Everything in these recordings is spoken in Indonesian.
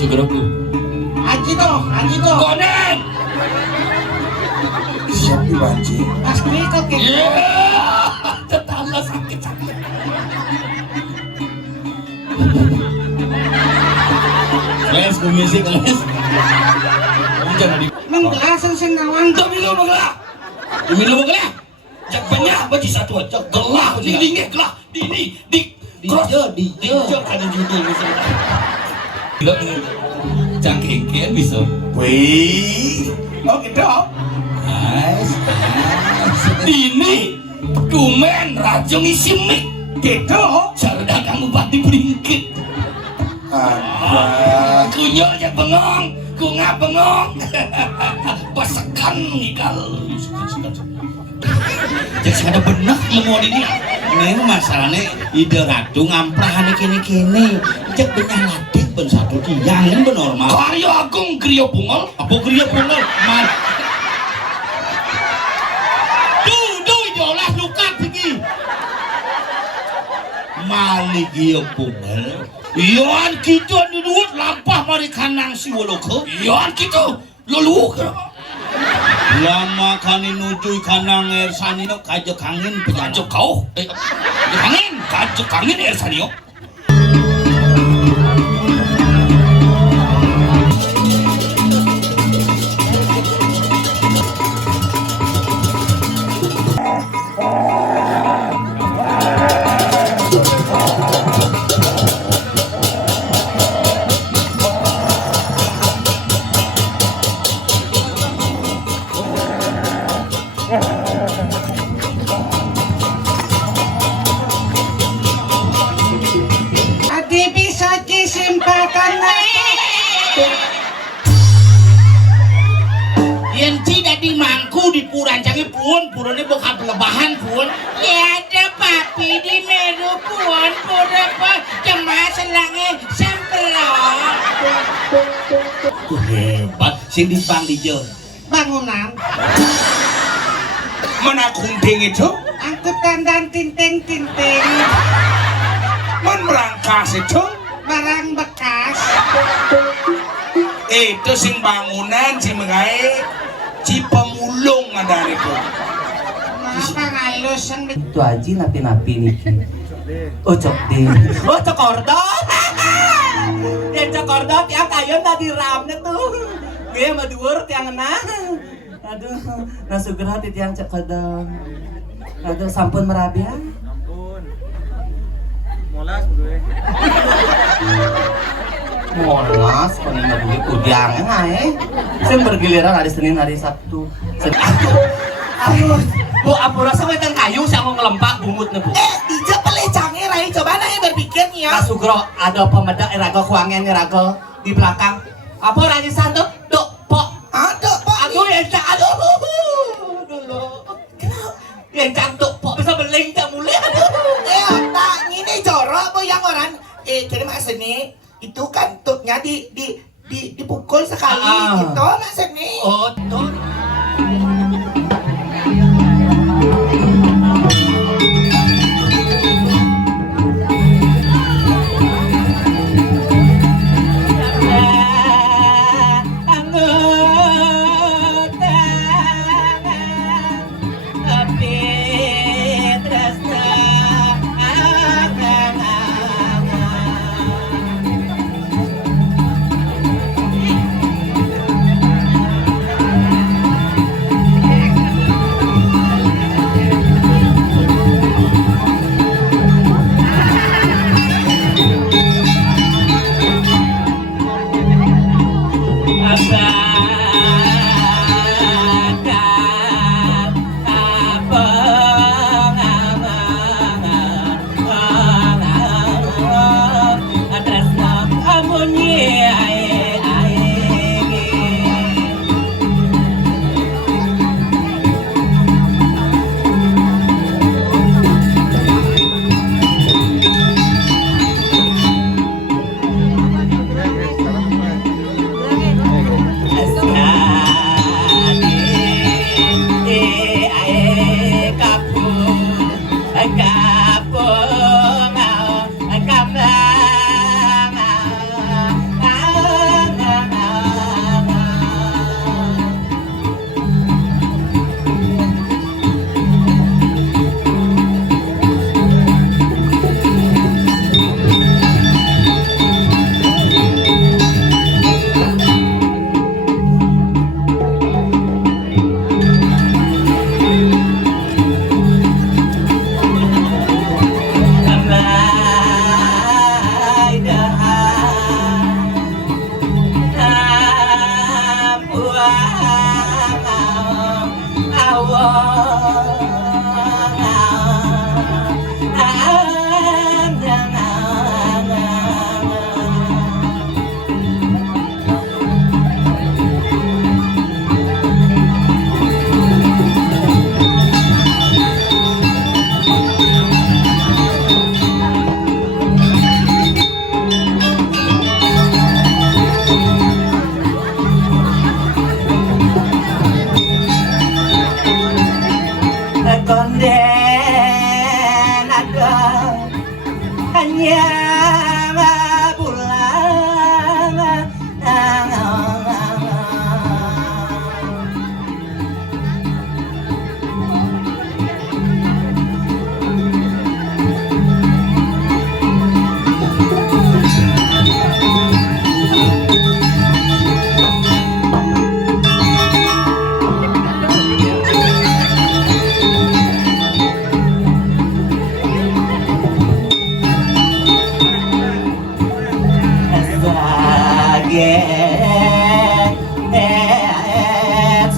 Sugeraku. Haji toh. Konen. Siap dibanci. Pasti kok gitu. Tetangga sakit. Les musik les. Kamu jangan di. Menggelasan senawang. Minum gelah. Minum gelah. Jak banyak baju satu aja. Gelah, dilingit gelah. Di kada judi misalnya. Gila. Cangkengkean bisa. Wih. Oh gitu. Nice. Ini kumen rajong isi mik. Gitu. Sarda kamu bati beringkit. Ada. Kunyo aja bengong, kunga bengong. Pasakan nikal. Jadi ada benak ilmu ini. Ini masalahnya ide ratu ngamprah kene-kene. Cek benyaladek ben satu tiang ben normal. Karya agung kriya bungol. Apa kriya bungol? Mal. Duh, diolah lukat iki. Malik iya bungol. Iyan gitu duit lampah mari kanang si woloke. Iyan gitu. Lalu Lama kani nuju kanang air sanino kajek angin kajek kau. Angin kajek angin air sanio. Adi bisa disimpulkan. Yen tidak dimangku di purancangi pun purane bokap lebahan pun. Ya ada papi di meru puan pura cuma selangnya semprot. Hebat sing dipang di jauh. Bangunan. Mana kunting itu? Angkutan dan tinting-tinting. Man merangkas itu? Barang bekas. Itu sing bangunan si mengai si pemulung ada itu. Apa ngalus yang Itu aja napi-napi nih. Oh cok deh. Oh cok ordot. Yang cok ordot yang kayon tadi ramnya tuh. Gue madur tiang na. Aduh, nasuger hati tiang cok ordot. Aduh, sampun merabi ya. Ampun. Molas berdua. Molas, paling mabuli kudiang ae. Sing bergiliran hari Senin hari Sabtu. Aduh, Bu apura sama ikan kayu sih aku ngelempak bungut nih Bu. Ija pelecangnya Rai coba nanya berpikir nih ya. Sugro ada pemedak raga kuangen raga di belakang. Apa Raja Santo? Dok, pok. Ada pak. Aduh yang aduh. Dulu. Yang cantik pok bisa beling tak mulai aduh. Tak ini jorok bu yang orang. Terima seni itu kan tutnya dipukul sekali gitu mas seni. Oh, tuh.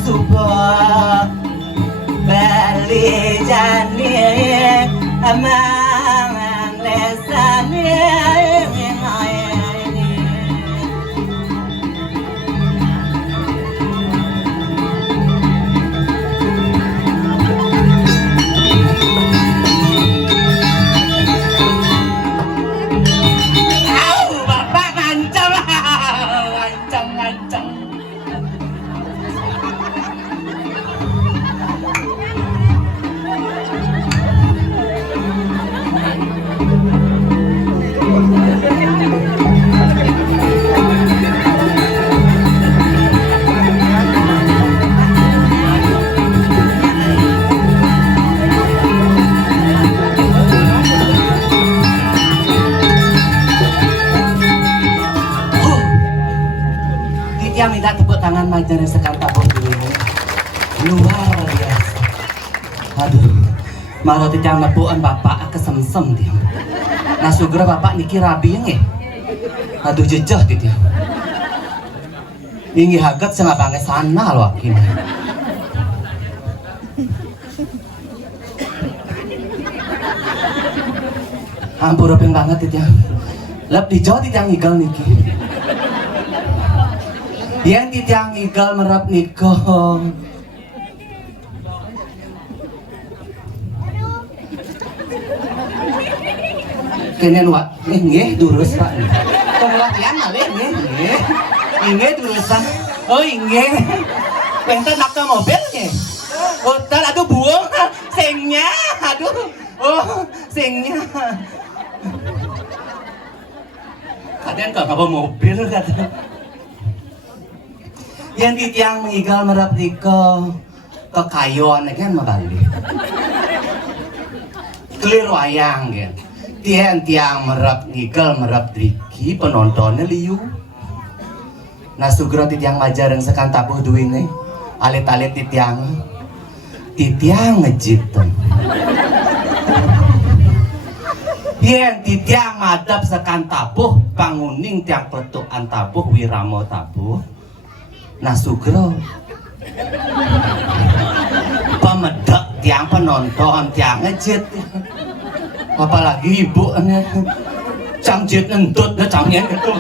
Subah bali jani amang lesani Bapak ngancam ngancam. Dia minta tepuk tangan Majelis Sekanta dulu. Luar biasa. Aduh, malah tidak nepuan bapak kesemsem dia. Nah sugra bapak niki rabi nge. Aduh jejah dia. Ingin hagat sengapange sana loh akhirnya. Ampun ropeng banget dia. Lep di Jawa tidak ngigal niki. Yang tidak ngigal merap nikah. Kenen wak, nggih durus Pak. Pengelatihan malih nggih. Nggih durusan. Oh nggih. Enten nakta mobil nggih. Oh tar aduh buang sengnya. Aduh. Oh sengnya. Kadang kok apa mobil kata. Yang titiang mengigal merap nikah kekayuan kan mabali. Clear wayang kan. Tiang merap ngigal merap driki penontonnya liu. Nah sugro titiang majar yang sekan tabuh duwine alit-alit titiang ngejitem. Tiang madap sekan tabuh panguning tiang petukan tabuh wiramo tabuh. Nah sugro pemedak tiang penonton tiang ngejit. Apalagi ibu cangjit nentut cangnya gitu.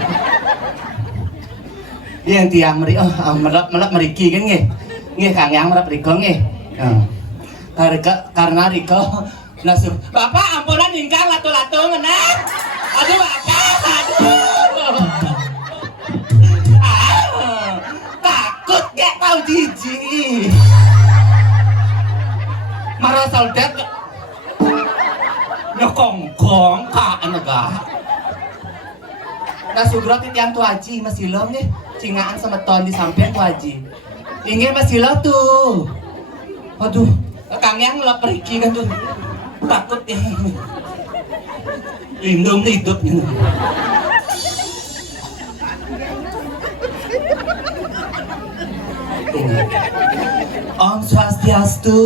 Yang tiang melap meriki kan nggih kang yang melap riko nggih. Karena riko nasib bapak ampunan ingkang latu-latu nah. Aduh bapak aduh. Takut gak tau jijik. Marah soldat kongkong kak negah. Nah sugro titiang tu haji masih lo nih cingaan semeton di samping tu haji. Ini masih lo tuh. Aduh, kang yang ngelap periki kan tuh. Takut ya. Lindung hidupnya. Om Swastiastu.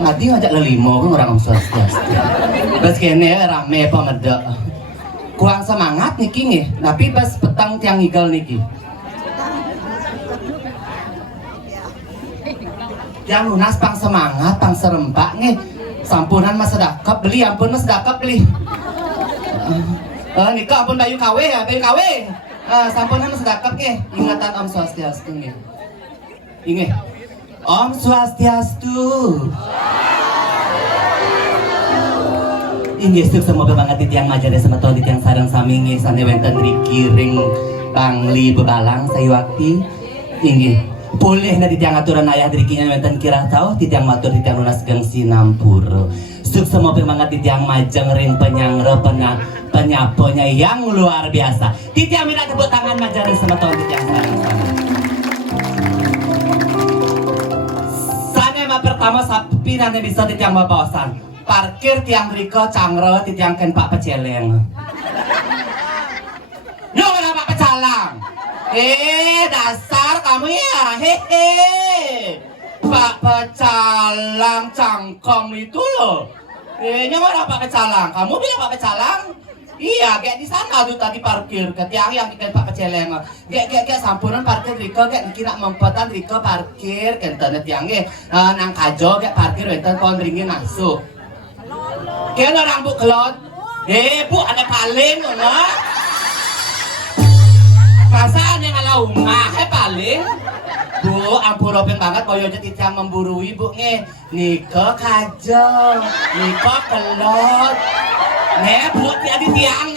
Mati ngajak lelimo kan orang Om Swastiastu. Bas kene rame pemeda. Kurang semangat niki nih, tapi pas petang tiang igal niki. Yang lunas pang semangat, pang serempak nih. Sampunan mas sedakap beli, ampun mas sedakap beli. Nikah ampun bayu kawe ya, bayu kawe. Sampunan mas sedakap nih. Ingatan Om Swastiastu nih. Ingat. Om Swastiastu. Inggih stuk semoga banget titiang majarnya semeton titiang sareng sami nggih sane wonten mriki ring pangli bebalang sayuakti. Inggih boleh na titiang aturan ayah drikinya wonten kirah tau titiang matur titiang lunas gang sinampura. Stuk semoga banget titiang majeng ring penyangre penyaponya yang luar biasa. Titiang minta tepuk tangan majarnya semeton titiang sareng sami. Pertama sapi nanti bisa titiang bapasan parkir tiang riko cangre titiang ken pak peceleng. Nyo mana pak peceleng pecalang. Dasar kamu ya, hehe. Pak pecalang cangkem itu loh. Nyamar Pak pecalang. Kamu bilang Pak pecalang? Iya, kayak di sana tuh tadi parkir ke tiang yang ikan Pak Peceleng. Kayak sampuran parkir Riko, kayak kira mempetan Riko parkir kentene tiangnya nang kajo kayak parkir wenten kon ringin masuk. Kayak orang bu kelot. Bu ada paling ngono. Perasaan yang ala umah paling. Bu, ampuropin banget koyo tiang memburui bu Niko kajo, Niko kelot. Buat dia di tiang.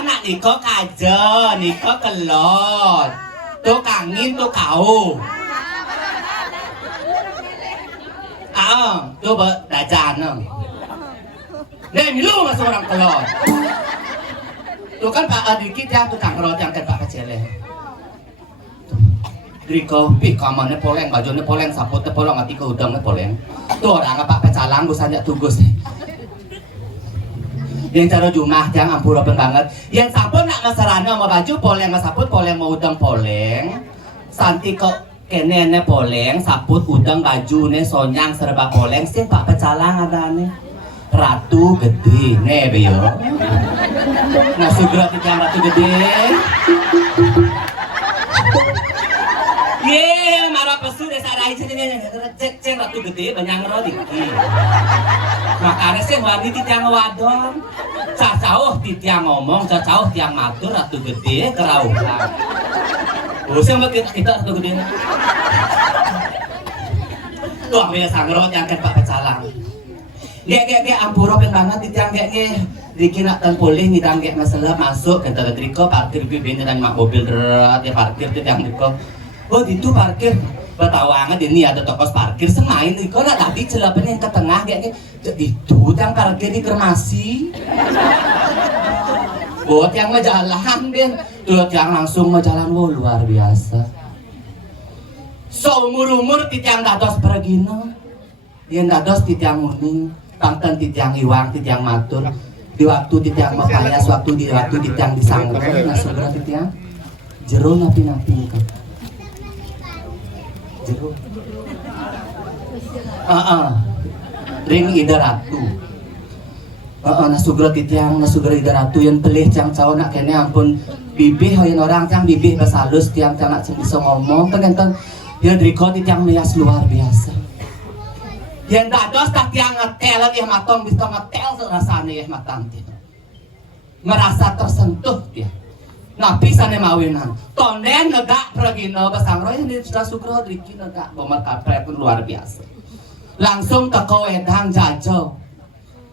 Nak Niko kajo, Niko kelot. Tuh kangin tuh kau. Tuh dajan. Milu masuk orang kelot. Tuh kan Pak dikit ya tukang kelot yang ke Pak Peceleng. Riko, kamarnya poleng, bajunya poleng, saputnya poleng, mati ke udangnya poleng. Tuh orang Pak Pecalang gue saja tugas. Yang cara jumlah yang ampuropin banget. Yang sampun nak masarana mau baju poleng saput poleng mau udang poleng. Santi kok kenene poleng saput udang baju ne sonyang serba poleng sih Pak Pecalang ada nih. Ratu gede ne beyo. Nah sugra yang ratu gede. Marah pesu desa rai cek ratu gede banyak ngerodi. Makanya sih wadi tiang wadon. Cacauh tiang ngomong, cacauh tiang matur ratu gede kerauhan. Usah kita ratu gede. Tuh ambil sangrot yang Pak Pecalang. Gek ampuropin banget tiang dikira tan pulih ngidang masalah masuk ke Riko parkir bibin dan mak mobil derat ya parkir tiang Riko. Oh itu parkir betawangan ini ada toko parkir semain Riko lah tadi celapan yang ke tengah kayaknya itu yang parkir di Kermasi. Buat yang ngejalan deh, tuh yang langsung ngejalan luar biasa. Seumur tiang dados pergino, yang dados tiang muning, tangten tiang iwang, tiang matur. Di waktu tiang mapayas, waktu tiang disangger, nah segera tiang jero napi itu. Jero. Ring ida ratu. Nasugro tiang ida ratu yang pelih cang caw nak kene ampun bibih hoyen orang cang bibih basalus tiang nak bisa ngomong kan dia Riko tiang mias luar biasa. Yang dados tak tiang ngetel dia matong bisa ngetel rasane ya matang dia. Merasa tersentuh dia. Nah pisane mawinan. Tonden negak pergino basangro ini sudah sugro Riki negak pemerkapret pun luar biasa. Langsung teko wedang jajo.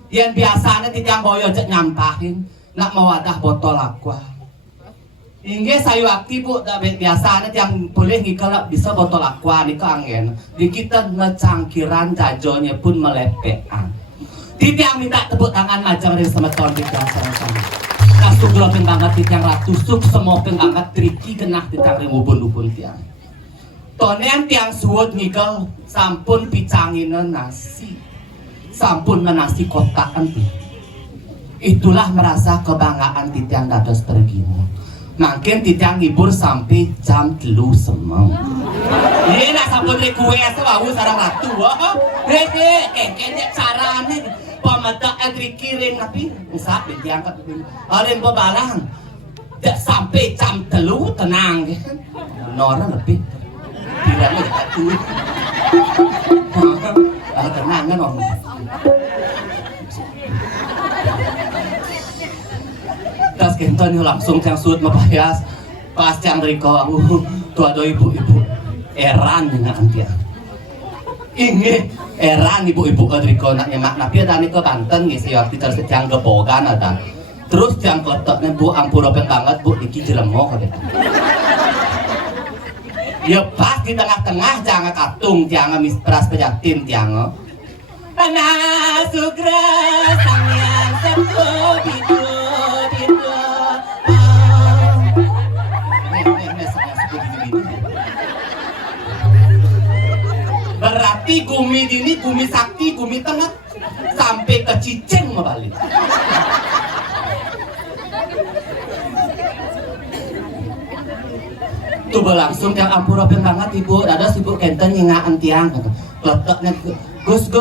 Yang biasanya tiang boyo cek nyampahin nak mewadah botol aqua. Hingga sayu aktif bu biasanya tiang boleh ngikalap bisa botol aqua nih keangen. Di kita ngecangkiran jajonya pun melepean. Tiang minta tepuk tangan majang dari semeton tiang sama-sama. Kasuk gelapin banget tiang ratusuk semua pengangkat Riki kena tiang rimubun-ubun tiang. Tonen tiang suwut ngikal sampun picangin nasi. Sampun nasi kotakan tuh. Itulah merasa kebanggaan tiang dados pergino. Makin tiang hibur sampai jam 3 semau. Ini nak sampun request bagus sarang ratu. Rede kengkenya carane pamata agrikirin tapi usah diangkat aren bebalang. Sampai jam 3 tenang. Orang lebih. Tidak lebih. Tenang kan om. Tas kenton langsung yang sud mapayas pas yang Riko tua do ibu-ibu eran dengan dia. Ini eran ibu-ibu Riko nak nyemak napi ada nih ke Banten ngisi waktu terus yang gebogan ada. Terus yang kleteknya bu ampuropen banget bu iki jeremok ada. Ya pas di tengah-tengah jangan katung jangan mispras pejatin jangan. Ana sugra sangyang sepo bidu bidu. Berarti gumi dini, gumi sakti, gumi tengah sampai ke Ciceng mau balik. Tuh berlangsung tiang ampura banget ibu, ada sibuk kenten nyingaan tiang, letaknya gus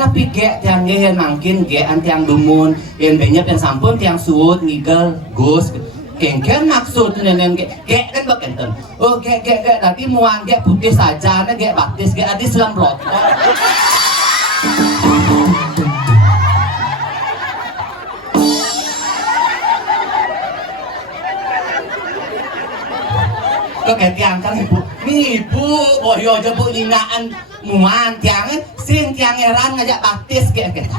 napi ge tiang ge yang mangkin ge tiang dumun, yang banyak yang sampun tiang suut ngigel gus. Kengken maksud nenen ge kan bak kenten. Oh ge tadi muang ge putih saja, ge baptis ge adi selam blot. Kayak tiang kan ibu, nih ibu, boyo aja bu lingaan muan tiangnya, sin tiang eran ngajak baptis kayak kita.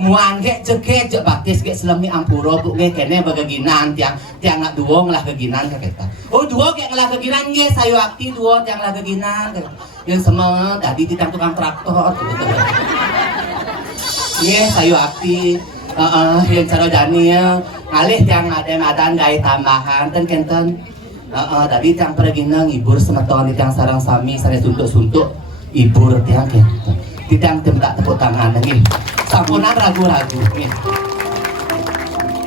Muan ge jege baptis ge selami ampuro bu ge kene bagaginan tiang nak duo ngelah keginan kayak kita. Oh duo kayak ngelah keginan ge sayu akti duo tiang ngelah keginan. Yang sama tadi tiang tukang traktor. Ye sayu akti, yang cara jani ngalih tiang ada daya tambahan kan kenten. Tadi tiang pergi ngibur semeton tiang sarang sami sana suntuk ibur tiang gitu. Tiang tak tepuk tangan lagi. Sampunan ragu-ragu.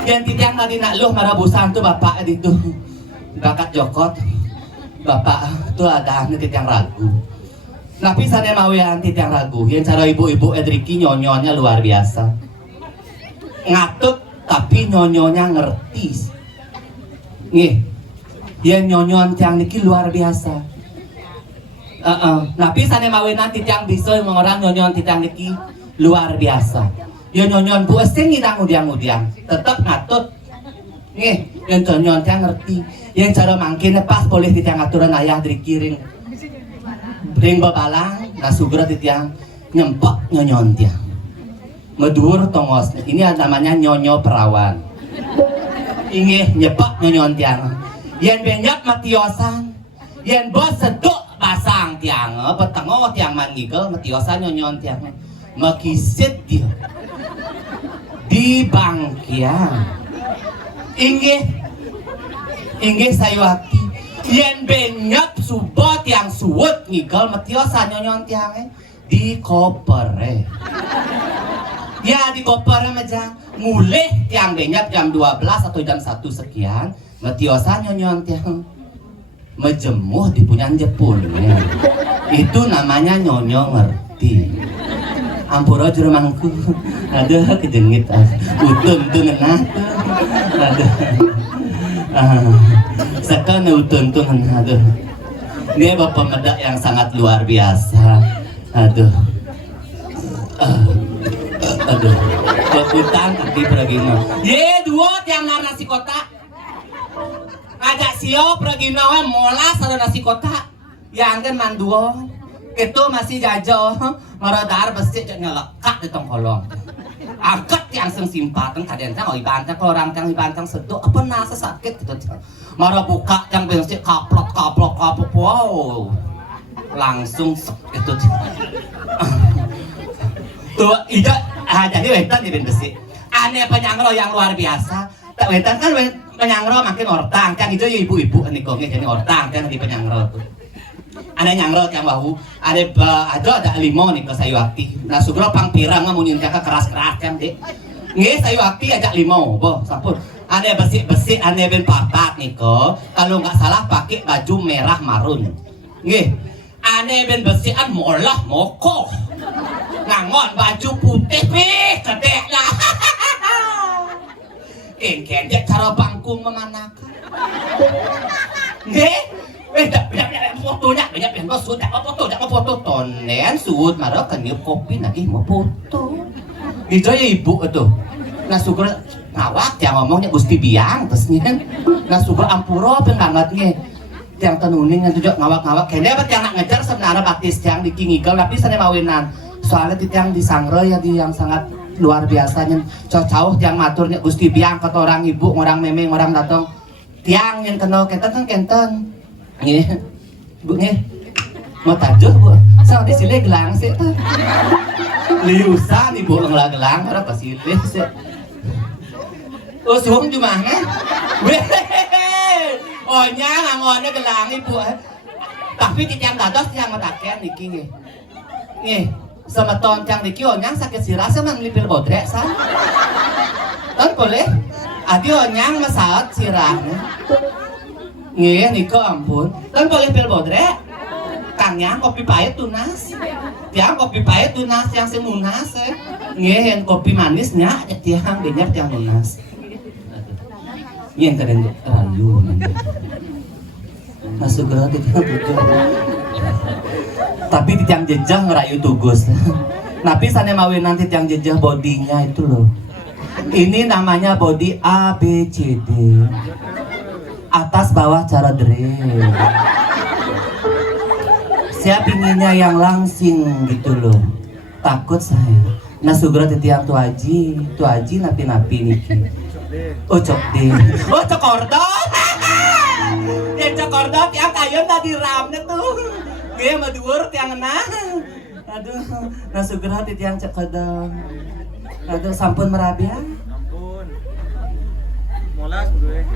Yang tiang tadi nak luh marabusan tuh bapak itu bakat jokot. Bapak tuh ada tiang ragu. Tapi sana mau yang tiang ragu. Yang cara ibu-ibu Edriki nyonyonya luar biasa. Ngatut tapi nyonyonya ngerti. Nih. Yang nyonyon tiang niki luar biasa. Tapi sana mawin nanti tiang bisa orang nyonyon tiang niki luar biasa. Yang nyonyon bu esing ngidang udiang tetap ngatut. Nih, yang nyonyon tiang ngerti. Yang cara mangkin pas boleh tiang aturan ayah dari kiring. Ring babalang, nasugra tiang nyempok nyonyon tiang. Medur tongos. Ini namanya nyonyo perawan. Ingih nyepak nyonyon tiang. Yang banyak matiosan, yang bos seduk pasang tiang, petengah tiang mangigel matiosan nyonyon tiang, makisit dia di bangkian, inggih sayuati, yang banyak subot yang suwut ngigel matiosan nyonyon tiang di koper. Ya di koper aja, mulai tiang banyak jam 12 atau jam 1 sekian. Matiosan nyonyon tiang mejemuh di punyan jepul itu namanya nyonyo ngerti. Ampura jeremangku ada kejengit utun tuh ngenah ada sekarang utun tuh ngenah aduh dia bapak medak yang sangat luar biasa aduh kekutan tapi pergi ye dua tiang nasi kotak ngajak sio pergi nawe molas ada nasi kotak yang kan manduo itu masih jajo merodar besi nyelekat di tongkolong angkat yang simpatan kadang kan ibantang orang yang ibantang seduk apa nasa sakit gitu marah buka yang bensin kaplok wow langsung gitu tuh itu jadi wetan di besi aneh penyangro yang luar biasa tak wetan kan penyangro makin ortang kan itu ibu-ibu nih kok ini ortang kan di penyangro tuh ada nyangro yang bahu ada limau nih ke sayuakti nah sugro pang pirang mau nyunjaka keras-keras kan deh nggih sayuakti ajak limau boh sampun ada besi ada ben papat nih kok kalau nggak salah pakai baju merah marun nggih ada ben besian molah moko ngangon baju putih pih kedek lah Kengkendek cara pangkung memanakan. Nggih, banyak fotonya, banyak yang sudah mau foto tonen suut marah kan niup kopi lagi mau foto. Itu ya ibu itu. Nah syukur ngawak yang ngomongnya Gusti Biang terusnya. Nah syukur ampuro pengangatnya. Yang tenuning yang tujuh ngawak-ngawak. Kayaknya yang nak ngejar sebenarnya baptis yang di Kingigal tapi saya mawinan. Soalnya yang di Sangro ya di yang sangat luar biasanya cowok yang maturnya Gusti Biang kata orang ibu orang memeng orang datang tiang yang kenal kenten kan kenten Bu nih. Mau tajuh bu, sang di sini gelang sih tuh. Liusan ibu gelang ada pasilih sih. Oh suhung cuma nih. Weh, oh nyang angonnya gelang ibu. Tapi di tiang dados tiang mataken niki nih. Nih, sama ton tiang niki onyang sakit sirah sama ngelipir bodrek san. Ton boleh? Adi onyang masaot sirahnya. Nih, niko ampun. Ton boleh pil bodrek? Kangnya kopi pahit tunas, tiang kopi pahit tunas yang semunas, ngehen kopi manisnya tiang banyak tiang munas. Yang keren rayu, masuk gerak itu tuh. Tapi tiang jejah ngerayu tugus. Tapi sana mawin nanti tiang jejah bodinya itu loh. Ini namanya body A B C D. Atas bawah cara dre. Saya pinginnya yang langsing gitu loh. Takut saya. Nah sugro titiang tu aji napi-napi niki. Oh cok deh. Oh cokordot. Yang cokordot tiang kayon tadi ramnya tuh. Dia madur tiang enak. Aduh, nah sugro titiang cokordot. Aduh sampun merabian. Ampun. Molas berdua.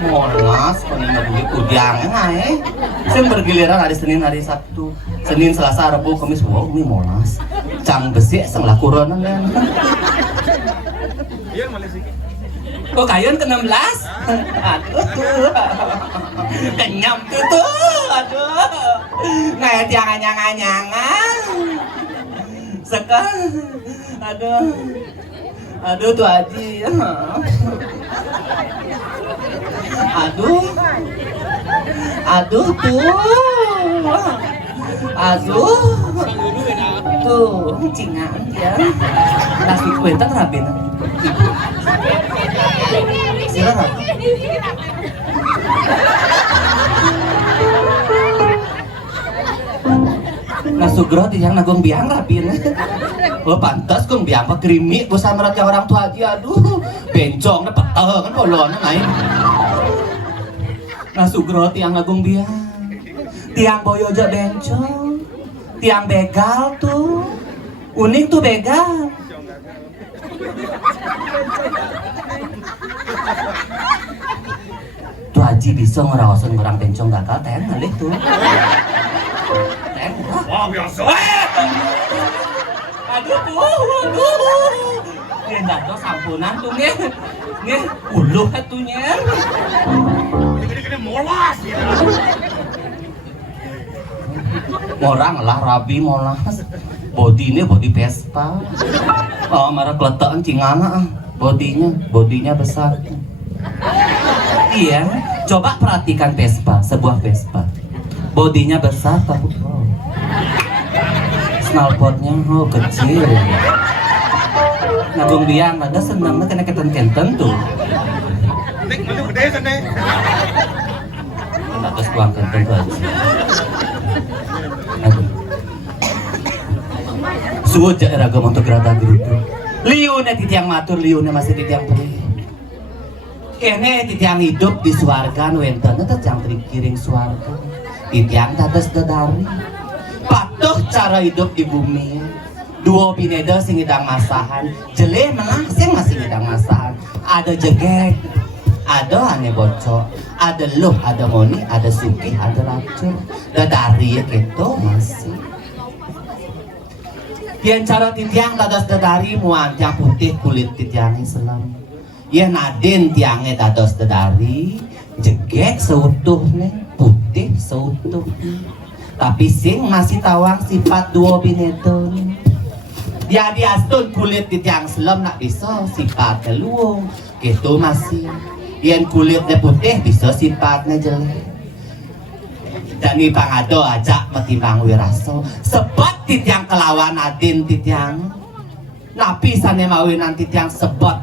Molas, peninggal duit kudiangnya naik. Saya bergiliran hari Senin, hari Sabtu, Senin, Selasa, Rabu, Kamis. Wow, ini molas. Cang besi, senglah kuronan kan. Iya malas sih. Kok kayun ke-16? Aduh tuh. Kenyam tuh. Aduh. Nah, tiang anyang-anyangan. Sekal. Aduh. Aduh tuh Aji. Aduh. Aduh tuh. Aduh. Tuh, cingan ya. Nasi kuentan rabin. Silakan. Nasugro di yang nagong biang rabin. Oh pantas kong biang pa krimi bosan merat yang orang tua aja. Aduh, bencong na patah kan bolon ngain. Nasugro tiang nagong biang. Tiang boyoja bencong. Tiang begal tuh. Unik tuh begal. Tuh Haji bisa ngerawasan orang bencong gagal ten ngalih tuh. Ten. Wah biasa. Aduh aduh. Dia dados sampunan tuh nge. Nge uluh atunya. Gede-gede molas ya. Orang lah rabi molas. Body ini body Vespa. Oh marah keletaan cingana bodinya besar. Iya, coba perhatikan Vespa, sebuah Vespa. Bodinya besar tapi oh. Snalpotnya oh kecil. Nabung biang ada senangnya kena kenten-kenten tuh. Nek malu gede sana. Terus buang kenten tuh aja. Aduh. Suwot ja ragam untuk gerata gerutu. Liune titiang matur, liune masih titiang perih. Kene titiang hidup di swarga wentana tetiang trikiring swarga. Titiang tadas dadari. Patuh cara hidup di bumi. Dua pineda sing ngidang masahan, jele menang sing masih ngidang masahan. Ada jegek, ada ane bocok, ada luh, ada moni, ada suki, ada racun. Dadari ya gitu masih. Yang cara titiang dados dadari muan tiang putih kulit titiang Islam. Yang naden tiangnya dados dadari jegek seutuhnya putih seutuhnya. Tapi sing masih tawang sifat dua binetun. Ya di astun kulit titiang Islam nak bisa sifatnya luung gitu masih. Yang kulitnya putih bisa sifatnya jelek. Dan ini pangado aja metimbang wiraso sebab titiang kelawan adin titiang napi sana mawinan titiang sebot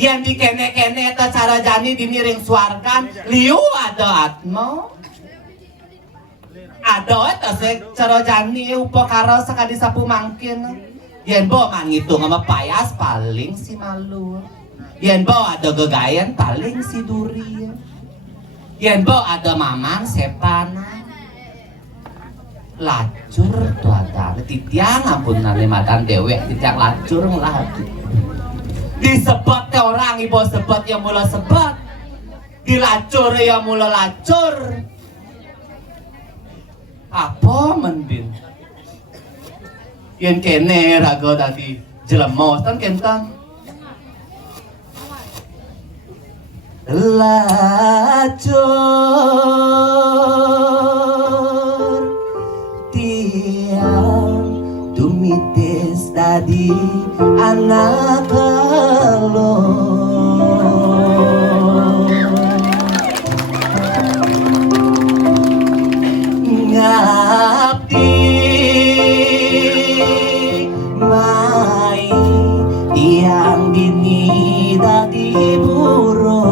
yang dikene-kene ta cara jani dimiring suarkan liu ada atmo ada ta se cara jani upakara sakadi sapu mangkin yen bo mangitung sama payas paling si malu yen bo ada gegayan paling si duri. Yen bo ada mamang sepanan lacur tuh ada titiang ampun nane madan dewek titiang lacur ngelaju disebut ke orang ibu sebut yang mula sebut dilacur yang mula lacur apa mendin yen kene raga tadi jelemos kan kentang lacur tiang tumitis tadi anak lo ngabdi mai tiang dini tadi burung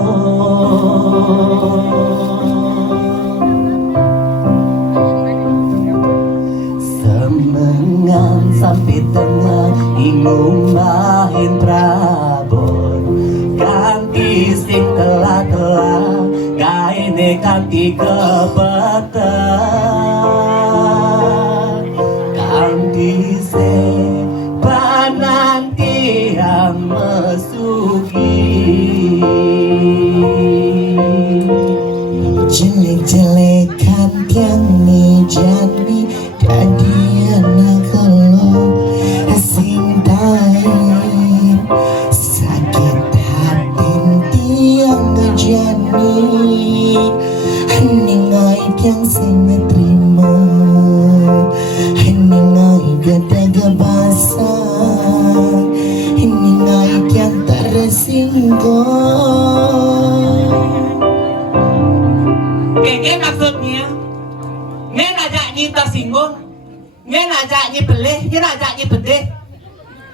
semengan sampai tengah ingum mahin prabon ganti sing telah gaine ganti kebetan ganti se pananti yang mesuki jelek-jelekan tiang mejani jadi anak lo sing tahin sakit hati tiang ngejani ningai tiang sing terima ningai gada gabasa ningai tiang tersinggung. Keke maksudnya ngen ajak nyi tersinggung ngen ajak nyi beleh ngen ajak nyi bedeh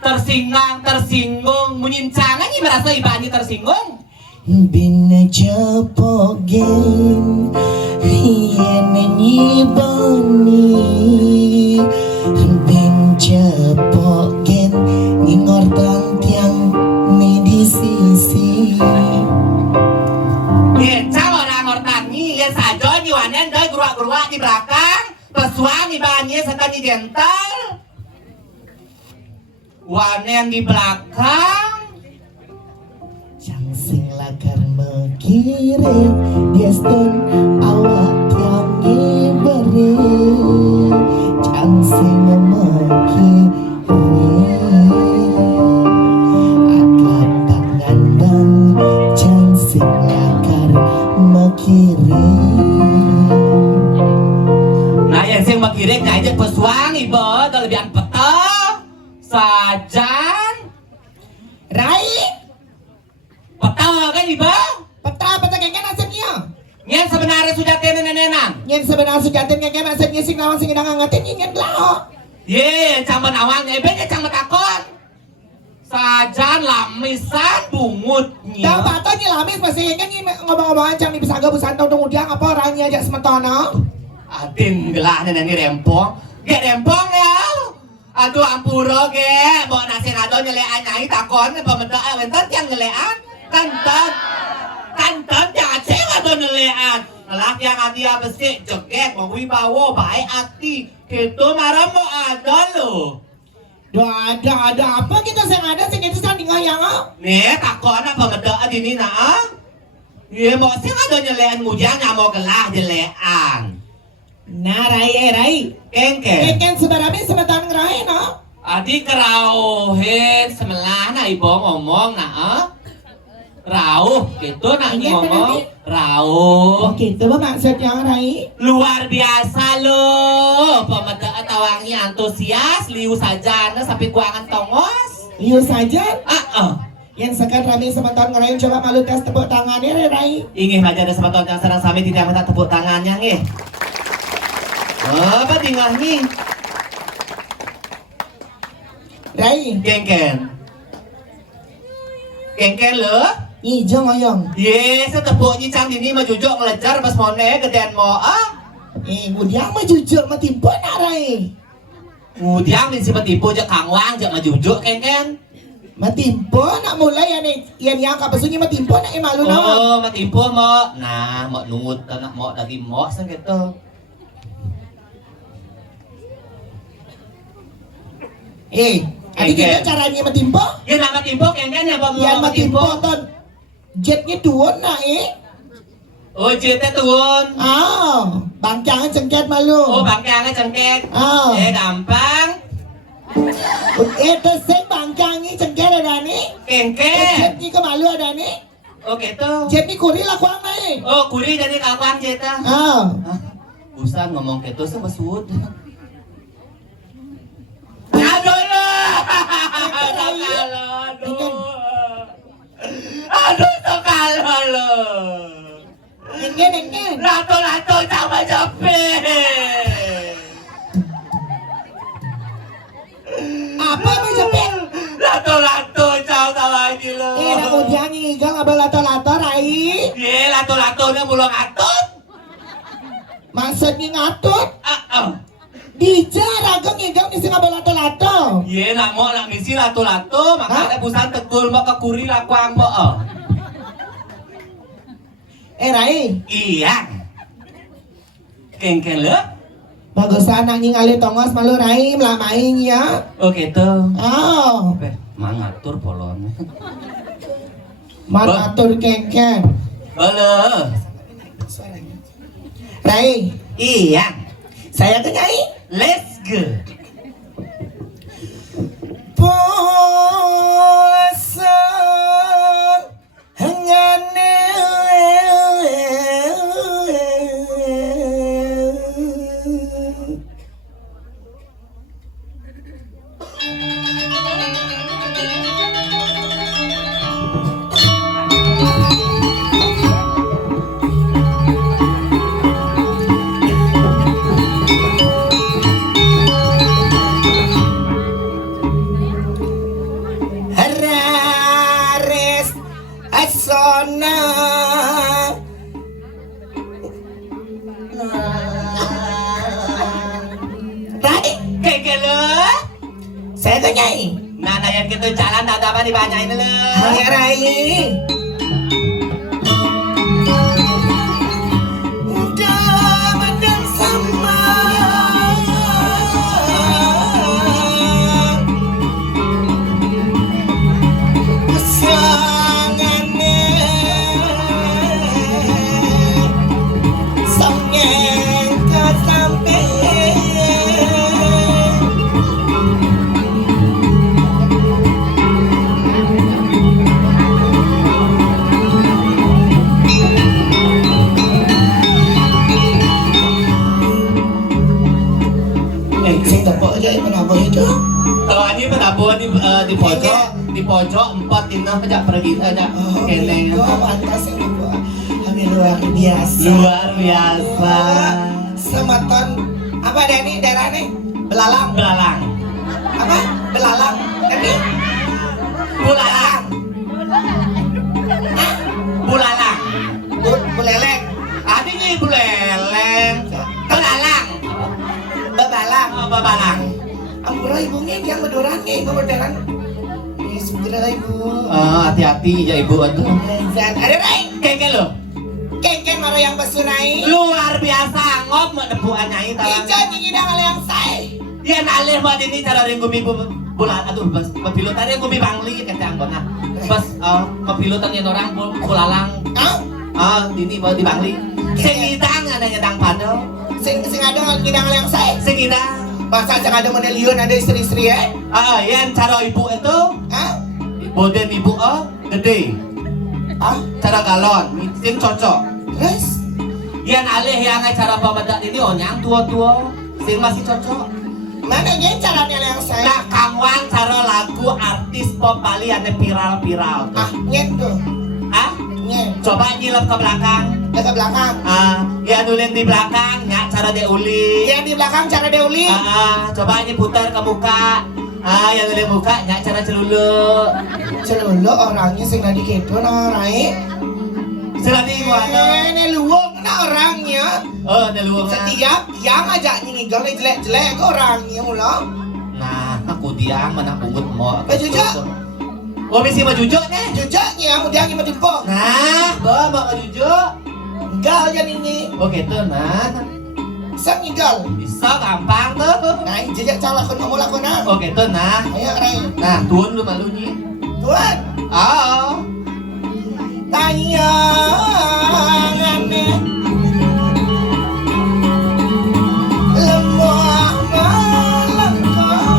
tersinggung menyincang nyi merasa iba nyi tersinggung Bina japogen yen nyi bani bin japogen ngordang tiang ni di sisi yen cawa orang ortang nyi yen sajo nyi wanen doi geruak-geruak di belakang pesuang iba nyi sekan nyi gentle wanen di belakang Jang sing lakar mekire Dieston awak tiang ibere Jang sing mekire Atlat tangan bang Jang sing lakar mekire nah yang sing makirik ngajak pesuang iba kelebihan peta sajan Rai peta kan iba Peta kengken asetnya yang sebenarnya sudah nenenang Nyen sebenarnya sujatin kengken asetnya sing nawang sing idang angetin nyen lao ye cang benawang ebe cang betakon sajan lamisan bungutnya Tahu pato nyi lamis masih kan nyi ngomong-ngomongan jang ni bisa gak busan tau kemudian apa orangnya aja sementara adin gelah neneni rempong ge rempong ya aduh ampuro ge bawa nasi nado nyelean nyai takon pemedok wenten yang nyelean kanton yang aceh atau nyelean malah yang adia besi joget mau wibawa baik hati gitu marah mau ada lo ada apa kita sing ada sing itu sanding yang nih takon apa medok adini nah ye mau sing ada nyelean ngujang mau gelah nyelean Nah, Rai. kengke Kengken sebenarnya sebentar ngerahin, no? adi kerauhin semelah na ibu ngomong na rauh gitu na Iya, ngomong bener, rauh Gitu ba maksudnya, Rai? luar biasa lo pemeda tawangnya antusias liu saja na sampai kuangan tongos Liu saja. ah Yang sekan rame sebentar ngerahin coba malu tes tepuk tangannya, Rai. ingin aja ada sebentar yang serang sami tidak minta tepuk tangannya nih apa tinggal nih Rai, kengken lo ijo ngoyong. yes tepuk nyicang dini majujuk ngelejar pas mone gedean mo Udiang mah jujur mah timpo na, Rai. Udiang min si matipu aja kangwang aja majujuk kengken Matimpo nak mulai yan yang kapasunya matimpo nak malu na. Oh, matimpo mo. Nah, mo nungut ka na mo lagi mo sa gitu. Adi kita caranya matimpo? Yan na matimpo kengken ya ba mo Yan matimpo ton. Jetnya tuon na Oh, jete tuon. Bangkang cengket malu. Oh, bangkang cengket. Gampang. Ito sing bangkang ni cengket ada ni. Kengken. Jet ni ke malu ada ni. Oh, gitu. Jet ni kuri lah kuang na Oh, kuri jadi kakwang jeta. Busan ngomong gitu sih masud. Aduh lah. Aduh sekali lo. Enggen. Lato sama jepe. Apa mau jepit? Lato jauh lagi lo. Nak ujian ngigang abang lato-lato rai. Lato-latonya mulai ngatut. Maksudnya ngatut? Dijar agak ngigang isi abang lato-lato. Nak mau nak ngisi lato-lato, makanya busan tegul mau ke kuri lakuang mo. Rai. Iya. Kengken lo. Bagusan nang ningali tongos malu rai melamain ya. Oh gitu. Mang ngatur polon. Manatur kengken. Halo. Rai. Iya. Saya kenyai. Let's go. Puasa hengane. Harares asona. Rai. Kengken lo. Saya kenyai. Nah, yang gitu jalan ada apa dibanyain lo. Hai Rai. Udah menang sama. Kesangane. Songeng ke sampai. Sing tepok aja kenapa itu? Kalau ini penabur di pojok 4 ini aja pergi aja. Kene. Pantas ini gua. Kami luar biasa. Luar biasa. Sematon apa Dani daerah nih? Belalang. Belalang. Apa? Belalang. Tapi Bulalang. Bulalang. buleleng. Adanya buleleng. Belalang. Bebalang. Babalang. Ampura ibunya yang beduran nih, beduran. Ini segera ibu. Hati-hati ya ibu atuh. Dan ada Rai. Kengken lo. Kengken maro yang besurai. Luar biasa ngop menepuan nyai talang. Ijo nyingidang ale yang say. Yan alih buat ini cara ring gumi bulan aduh bas pepilutan yang gumi bangli kata anggona. Bas pepilutan yang orang bulalang. Ini mau di bangli. Sing ngidang ada ngidang pado. Sing ada ngidang ale yang say. Sing ngidang. Masa cak ada modelion ada istri-istri ya? Yan cara ibu itu. Boden ibu gede. Cara galon, sing cocok. Terus? Yan alih yang cara pamadak ini yang tua-tua. Sing masih cocok. Mana yang caranya yang saya? Nah, kangwan cara lagu artis pop Bali yang viral-viral tuh. Nyet tuh. Nyet. Coba nyilap ke belakang. Ke belakang. Ya dulin di belakang, ya cara diuli. Yang di belakang cara diuli. Coba putar ke muka. Yang dulin muka, ya cara celulu. Celulu orangnya sing nadi kedo nah Rai. Seladi gua Ini luwung nah orangnya. Ini luwung. Setiap yang aja nyigang jelek-jelek ke orangnya mula. Nah, aku diang mana pungut mo. Juga. Oh, misi mau jujuk nih. Jujaknya mau dia gimana timpok. Nah, mau jujuk. Gal ya ini. Oh gitu, nah. Sang igal. Bisa gampang tuh. Nah, jejak calah kon mau lakon nah. Oh gitu, nah. Ayo Ray. Nah, tuan lu malunya. Tuan. Oh. Tayangannya lemah melengkung.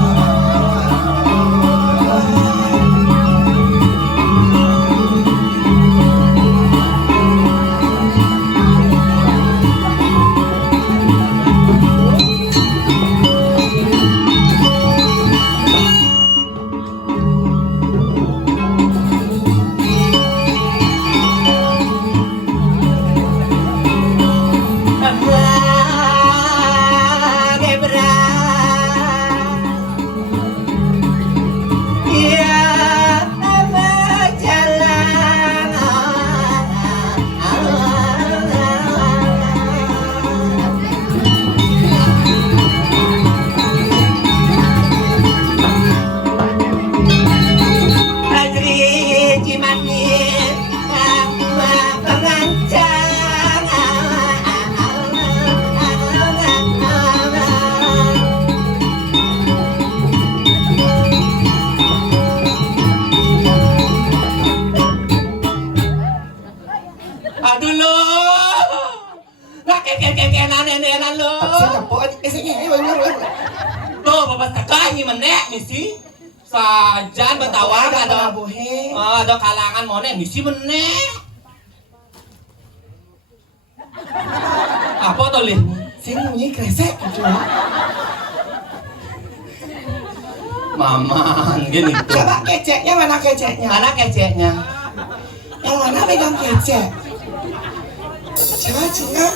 Aduh lo. Lah kenan lo. Saya dapat esnya baru. Tuh, bapak tekan menek misi. Sajan Betawa ada bohe. ada kalangan monek misi menek. Apa tuh lih? Saya punya kresek gitu. Maman gini tuh. Coba keceknya mana keceknya? Mana keceknya? Yang mana pegang kecek? Coba cingak.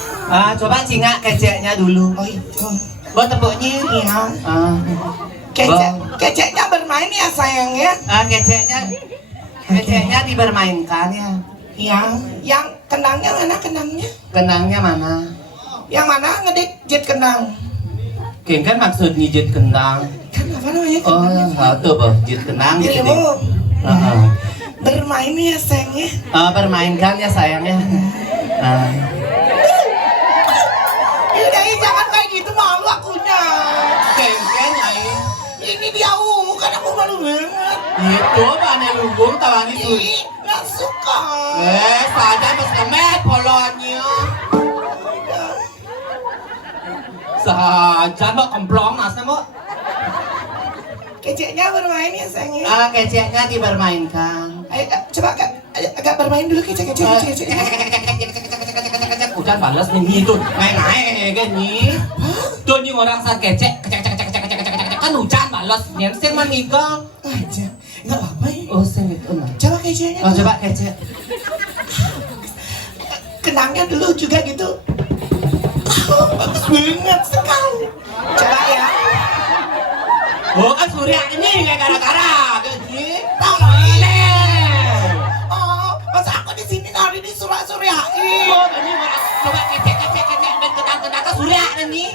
Coba cingak keceknya dulu. Oh itu. Buat tepuknya. Iya. Keceknya bermain ya sayangnya. Keceknya dibermainkan ya. Yang kenangnya mana kenangnya? Kenangnya mana? Yang mana ngedik jet kenang? Kan maksud ngijit kendang. Kan apa namanya Oh, kenang? itu boh, jit kendang Jadi gitu. bu, bermain ya sayangnya. Permainkan ya sayangnya. Udah jangan kayak gitu malu akunya. Kengken ay. Ini dia kan aku malu banget. Itu pane lubung tawani tuh. Ih, nggak suka. Saja pas kemet polonya. Saja mbak kemplong nasnya mbak. Keceknya bermain ya sayangnya. Keceknya dibermainkan. Ayo, coba agak bermain dulu kecek. Udah balas nih tuh. Main kan nih. Tuh nih orang saat kecek kan hujan balas nyenseng manikah. Aja, nggak apa-apa ya. Oh sengit nah. Coba keceknya. Coba kecek. Kenangnya dulu juga gitu. Bagus banget sekali. Coba ya. Oh kan Surya ini kayak gara-gara gini. Oh, masa aku di sini nari di surak-suriain. Oh ini coba kecek dan ketang-ketang ke Surya ini.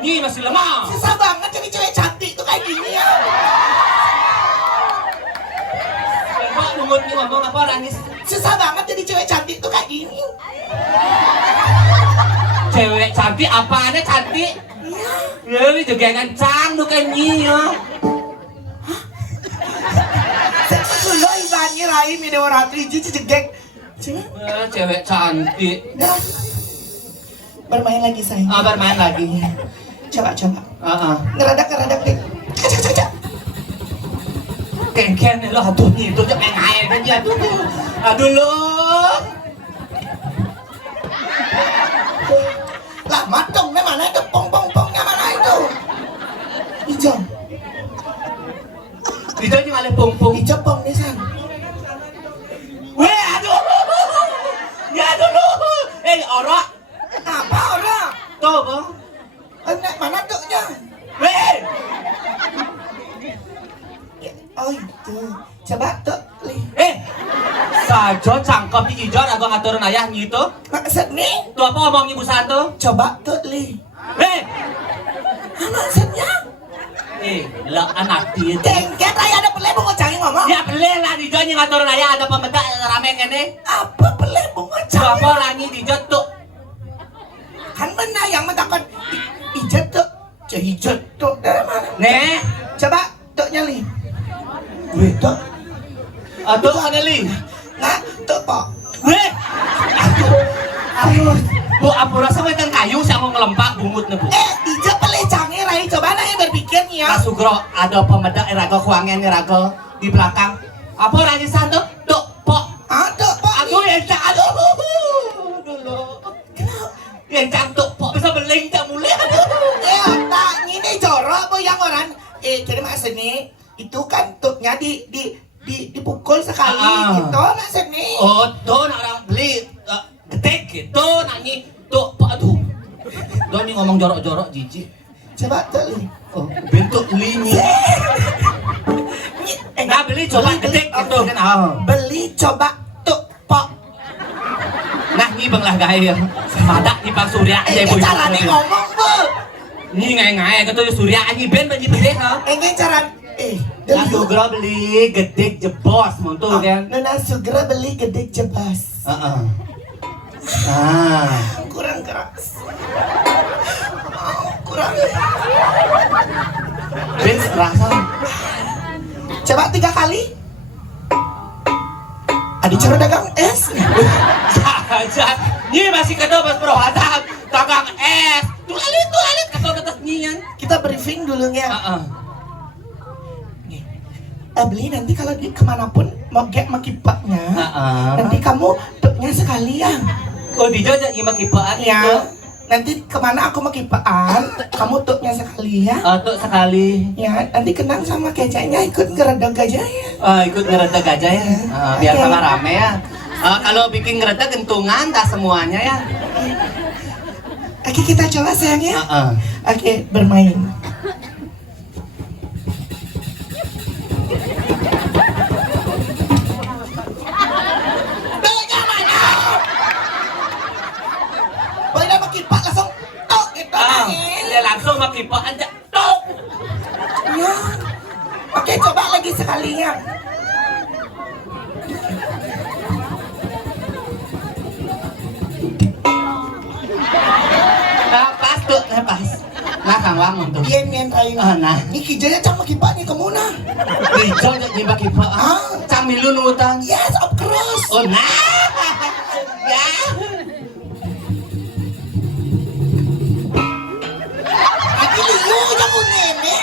Ini masih lemah. Susah banget jadi cewek cantik tuh kayak gini ya. Coba nungut nih ngomong apa Ranis? Susah banget jadi cewek cantik tuh kayak gini. Cewek cantik apanya cantik? Ya ini juga kencang tuh kan ya. Dulu Ivannya Rai Midewaratri Cici jegek. Coba. Cewek cantik. Dah. Bermain lagi sayang. Bermain lagi. Coba. Ngeradak deh. Cek. Kengken lo aduh nih itu main air kan dia aduh lo. Lah matungnya mana itu pong-pong-pongnya mana itu? Hijau. Itu cuma ada pung-pung. Hijau pong nih san. Weh aduh. Ya dulu. Orok. Apa orang? Tuh bang. Enak mana tuknya? Weh. Oh itu. Coba tuh li. Sajo cangkem di hijau aku ngaturin ayah gitu. Maksudnya? Tuh apa ngomong ibu santo? Coba tuh li. Maksudnya? Maksudnya? Lah anak dia. Tengket raya ada pelai mau cari ngomong? Ya beli lah di Jod yang ngatur raya ada pemedak rame kene. Apa beli bunga Berapa canggih? rangi di Jod tuh? Kan benar yang mentakon hijat tuh. Hijat tuh dari mana? Nih, Coba tuh nyali. Wih tuh. tuh ada li. Nah, tuh pak. Weh, Aduh. bu aku rasa wetan kayu sih mau ngelempak bungut nih bu. Hijat beli canggih rai. Coba nanya berpikir nih ya. Mas Sugro ada pemedak raga kuangan nih raga di belakang. Apa rangi satu? Tuh, pok. Tuh pak. Aduh yang aduh dulu. Yang cantik pok bisa beling tak mulai aduh. Tak ini jorok bu yang orang. Jadi maksudnya itu kan tutnya dipukul sekali gitu maksudnya. Oh, tuh orang beli getek gitu nanyi tuh pok aduh. Tuh ini ngomong jorok-jorok jijik. Coba tuh li. Oh, bentuk lini. Nah beli coba getek gitu kan. Beli coba tuh pok. Nah ini bang lah gaya. Madak di Bang Surya aja ibu. Caranya ngomong bu. Ini ngai-ngai kata Surya aja ben bagi beli ha. Ini cara Nah Sugro beli gedik jebos montul kan. Nona Sugro beli gede jebas. Kurang keras. Kurang. Ben rasa. Coba 3 kali. Aduh cara dagang es. Jangan. Ini masih kata Mas Prohatan dagang es. Tulalit kata atas nyian. Kita briefing dulunya. Beli nanti kalau kemanapun mau get makipaknya, nanti kamu tuknya sekalian. Oh dijajah ima kipaan Ya. itu. Nanti kemana aku makipaan, kamu tuknya sekalian. Tuh sekali. Ya, nanti kenang sama kecanya ikut ngeredam gajahnya. Ikut ngeredak aja ya. Biar sama rame ya. Kalau bikin ngeredak gentungan tak semuanya ya. Oke, kita coba sayang ya. Oke, bermain. Boy udah makipak langsung tok gitu. Dia langsung makipaan aja. Tok. Ya. Oke, coba lagi sekalinya. Pas tuh, pas. Nah kang wang untuk. Yen Rai. Nah. Ini kijanya cang makipak nih kemuna. Hijau jadi makipaan. Camilun utang. Yes, of course. Oh nah. Ya. Ini liu yang nenek.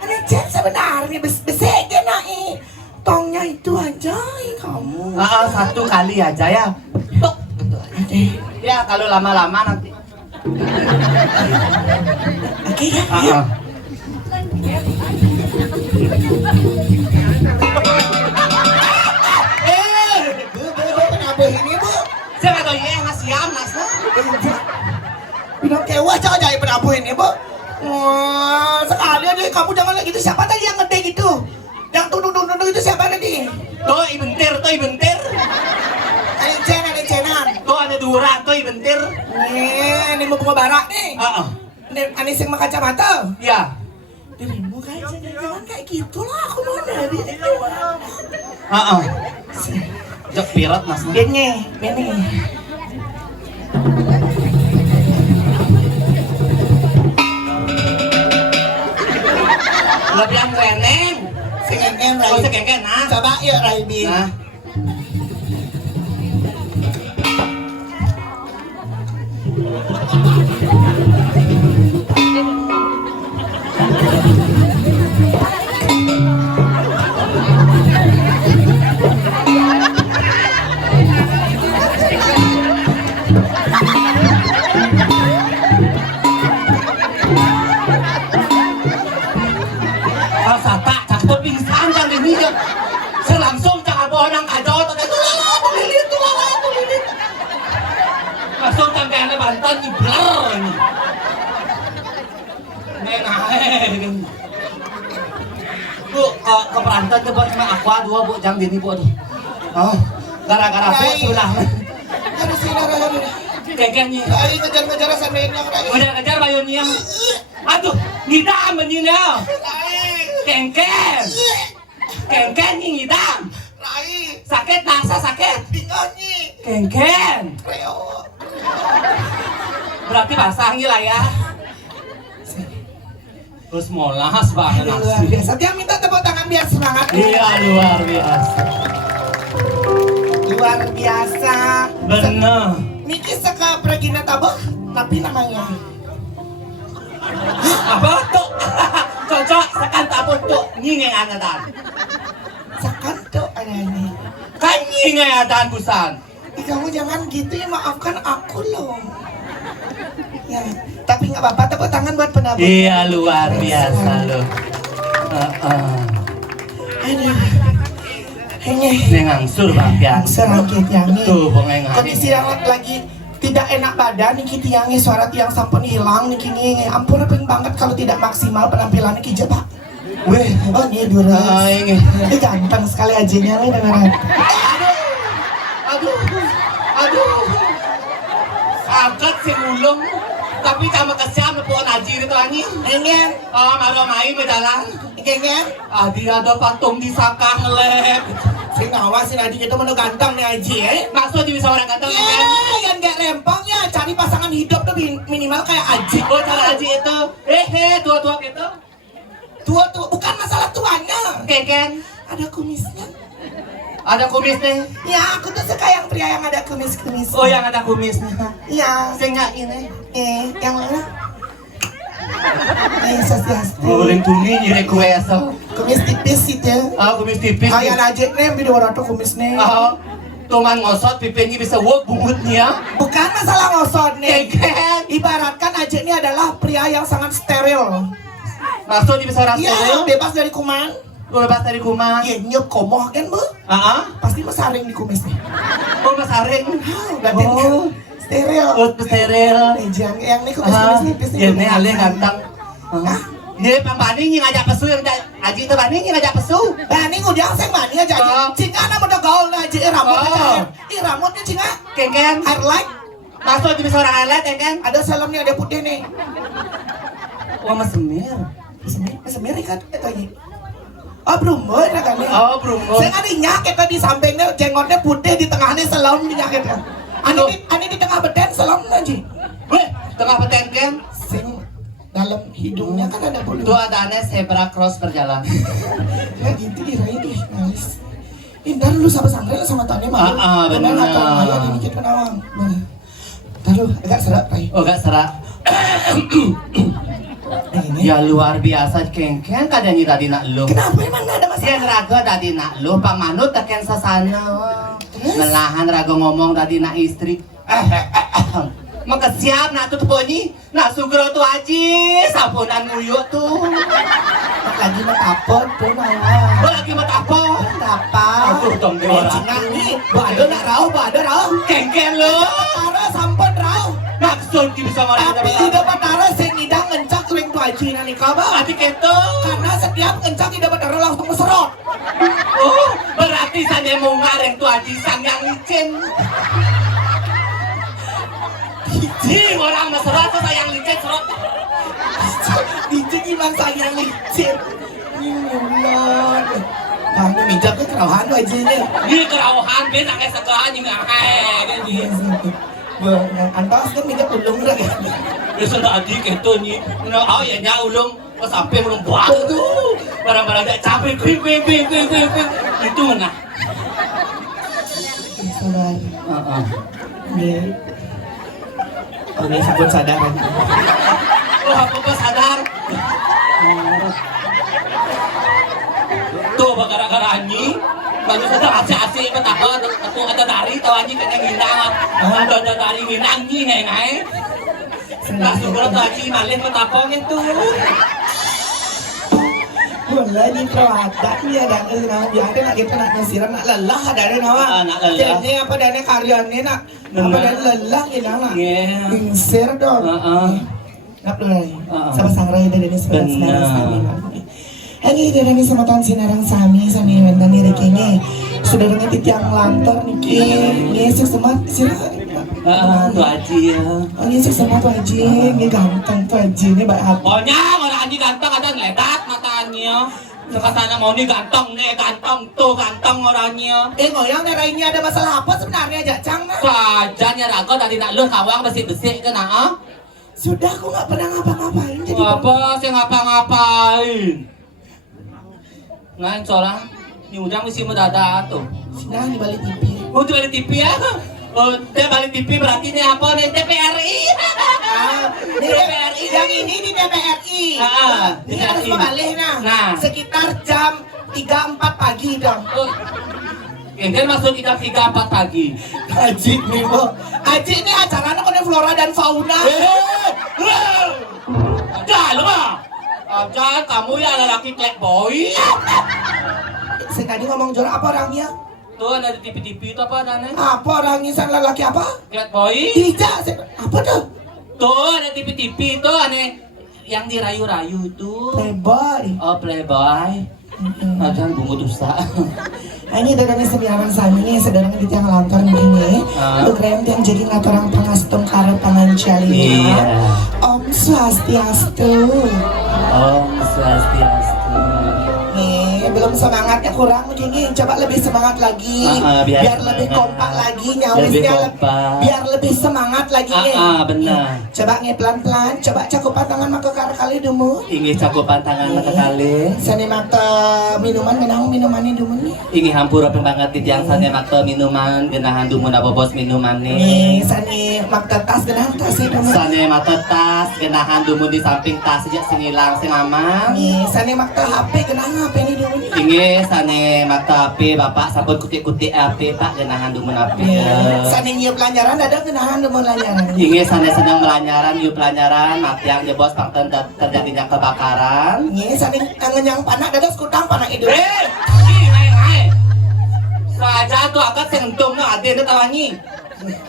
Ada chat sebenarnya besarnya naik. Tongnya itu aja kamu. Satu kali aja ya. Tok. Gitu aja. Ya kalau lama-lama nanti. Oke ya. Bu, kenapa ini bu? Saya nggak tahu ya ngasih amas lah. Bilang kewa aja aja penabuh ini bu. Wah, sekali aja kamu jangan lagi itu siapa tadi yang ngede gitu? Yang tunduk itu siapa tadi? Tuh ibentir. Ada cenan. Tuh ada dura tuh ibentir. Ini mau bunga barak nih. Ini yang makan kacamata. Ya. Dirimu kayak jangan kayak gitu lah aku mau dari Jok pirot mas. Ini. Lebih yang reneng. Sengken Oh Rai. sekengken nah. Coba yuk Raibi. Nah. Sata, cakep pingsan kan ini ya. Selangsung cakap orang kacau tulilit. Langsung tangkainya Banten ibler ini. Nenahe. Bu, ke Perantan coba cuma aqua 2 bu, jangan dini bu. Gara-gara bu sudah. Harus sini Rai. Kekenya. Rai kejar-kejar sampein yang Rai. Kejar bayunya. Aduh, nida menina. Rai. Kengken. Kengken ngidam. Rai, Sakit nasa sakit. tinggalnya. Kengken. Kreo. Berarti basah lah ya. Terus molas banget Aduh, luar nasi. biasa. Dia minta tepuk tangan biar semangat. Iya luar biasa. Luar biasa. Bener. Niki seka Pragina Tabah, tapi namanya Apa tuh? Cocok sekan tabut tuh nyingeng anadan. Sakanto ada ini. Kan nyingeng anadan busan. Kamu jangan gitu ya, maafkan aku loh. Ya, tapi nggak apa-apa, tepuk tangan buat penabur. Iya luar biasa loh. Aduh, hanya Nengangsur bang Pian. serangkit yang ini. Tuh bengeng Kondisi yang lagi tidak enak badan nih tiangnya, suara tiang sampun hilang nih kini. Ampun penting banget kalau tidak maksimal penampilannya ki Pak. Weh, Oh ini durus. ini. Ini ganteng sekali ajinya nih dengeran. Aduh. Angkat si ulung. Tapi sama kesiam lepuan haji itu ani. Ingin, Oh, maru main berjalan. ingin. Dia ada patung di sakang lep. Si ngawas si Nadi itu menu ganteng nih Aji Maksud dia bisa orang ganteng Ya, kan? yang gak rempong ya cari pasangan hidup tuh minimal kayak Aji. Oh, cara haji itu. Tua-tua gitu. Tua bukan masalah tuanya. Keken. Ada kumisnya. Ada kumisnya. Ya, aku tuh suka yang pria yang ada kumis-kumis. Oh, yang ada kumisnya. Iya. Saya nggak ini. Yang mana? Swastiastu. Boleh tuni nyeri kue asal. Kumis tipis itu. Ah, kumis tipis. Kayak Aji nih, video orang tuh kumisnya. Ah, tuman ngosot pipinya bisa wok bungutnya. Bukan masalah ngosot nih. Keken. Ibaratkan Aji ini adalah pria yang sangat steril. Maksud dia bisa orang Iya, steril. bebas dari kuman. Bebas dari kuman. Iya, nyup komoh kan, Bu? Pasti mesaring di kumis nih. Oh, masaring. Berarti Oh. steril. Oh, steril. Yang ini kumis tipis nih. Ini alih ganteng. Ini pambanding yang ngajak pesu yang Aji itu banding yang ngajak pesu. Nah, ini ngundang saya mani aja. Cinga nama udah gaul aja. Rambutnya cair. Rambutnya cinga. Kengken. Highlight. Maksud dia bisa orang highlight kengken. Ada salamnya, ada putih nih. Wah, mas semir. Semir kan katanya. Oh, brumur kan nih. Oh, brumur. Saya ada nyaket di sampingnya, jenggotnya putih, di tengahnya selam nyaket kan. Ani di tengah beden selam aja. Weh, tengah peten ken. Sing dalam hidungnya kan ada bulu. Itu ada aneh zebra cross berjalan. Ya gitu diraih deh, guys. Ntar lu sama sangre sama Tanya mah. Benar. Ayo dikit penawang. Taruh agak serak, Pai. Oh, gak serak. Ini. Ya luar biasa kengken kadang tadi nak lu. Kenapa emang gak ada Sian masalah? raga tadi nak lu pamanut teken sasana. Melahan raga ngomong tadi nak istri. Maka siap nak tuh poni nak sugro tuh aji sampunan nguyuk tuh. Lagi metapot tuh nawa. Oh lagi mau apa? Apa? Aduh dong dewa. Cinang nih, bado nak rau, Kengken lu. Tara sampun rau. Maksud di bisa ngomong Tapi ida patara sing ngidang ngencak ring tuh aji nani kaba. Adik itu. Karena setiap ngencak ida patara langsung meserot. Oh berarti saya mau ngareng tuh aji sang yang licin. Licin orang meserot tuh sayang licin serot. Licin gimana saya licin? Lord. Kamu minjak ke kerawahan tuh aji nih. Ini kerauhan beda kayak sekolah juga kayak gitu. Antas kan minjak ulung dah kan. Biasa tadi gitu nih, oh ya nya ulung, pas sampai ulung buat tuh, barang-barang gak capek, kuing itu mana? Sabar. Ini. Oh, ini sabun sadar. Oh aku pas sadar. Tuh gara-gara anjing, baru sadar asik-asik betapa aku ada dari tahu anjing kena nginang, ada dari nginang nih ngai. Langsung kalau tadi malin betapa gitu. Wala di perwatak dia dan nawa biasa nak kita nak ngasiran nak lelah dari nawa. Nak lelah. Jadi apa dari karyanya nak apa dari lelah ini nak. Yeah. Bingsir dong. Nak lagi. Sama sangrai dari sebelah sami. Ini dari ini sama tahun sinarang sami sani wendani rekene. Sudah dengan titiang lantar niki. Yesus semat sirah. Tuh aji ya. Oh Yesus semat tuh aji. Ini ganteng tuh aji ini baik hati. Pokoknya orang anjing ganteng ada ngeledat matanya. orangnya. Katanya mau nih ganteng orangnya. Ngoyang Rainnya ada masalah apa sebenarnya Jacang? Saja raga tadi nak lu kawang bersih-bersih ke nah. Sudah aku nggak pernah ngapa-ngapain jadi Apa sih ngapa-ngapain? Nah, seorang ini udah mesti mendadak tuh. Nah di balik TV. Oh, di balik TV ya? Oh, dia balik TV berarti ini apa nih? TPRI. Di TPRI. Yang ini di TPRI. Ini harus balik nah. Sekitar jam 3-4 pagi dong. Ini masuk jam 3-4 pagi. Haji nih Bo. Haji ini acaranya kena flora dan fauna. Jangan mah. Jangan kamu ya lelaki playboy. Sekali ngomong jorok apa orangnya? Tuh ada di TV-TV itu apa adanya? Apa orangnya san lelaki apa? Playboy. Tidak. Apa tuh? Tuh ada TV-TV itu aneh yang dirayu-rayu itu. Playboy. Oh playboy. Jangan bungu dusta. Ini dadangnya sembilan sami sederhana di tiang lantar begini. Untuk rem yang jadi ngaturang pangastung karo pangancali. Om Swastiastu. Om Swastiastu. Nih belum semangatnya kurang begini. Coba lebih semangat lagi. Biar lebih kompak lagi nyawisnya. Biar lebih semangat lagi nih. Benar. Coba nih pelan-pelan. Coba cakupan tangan maka kali dulu. Ingin cakupan tangan mata kali. Sani mata minuman genang minumannya dulu nih. Ingin hampura pembangat yang sani makta minuman genahan dumun apa bos minuman nih. Sani makta tas genang tas itu. Sani makta tas genahan dumun di samping tas sejak sinilang sing aman. Nih sani makta HP genang HP ini dulu. Ingin sani makta HP bapak sabut kutik-kutik HP pak genahan dumun HP. Sani nyiap pelajaran ada genahan dumun pelajaran. Ingin sani sedang pelajaran yuk pelajaran yang di bos pak terjadinya kebakaran. Nih sani ngenyang panak dados kutang panak itu. Saja tu agak sentum na ada na tawangi.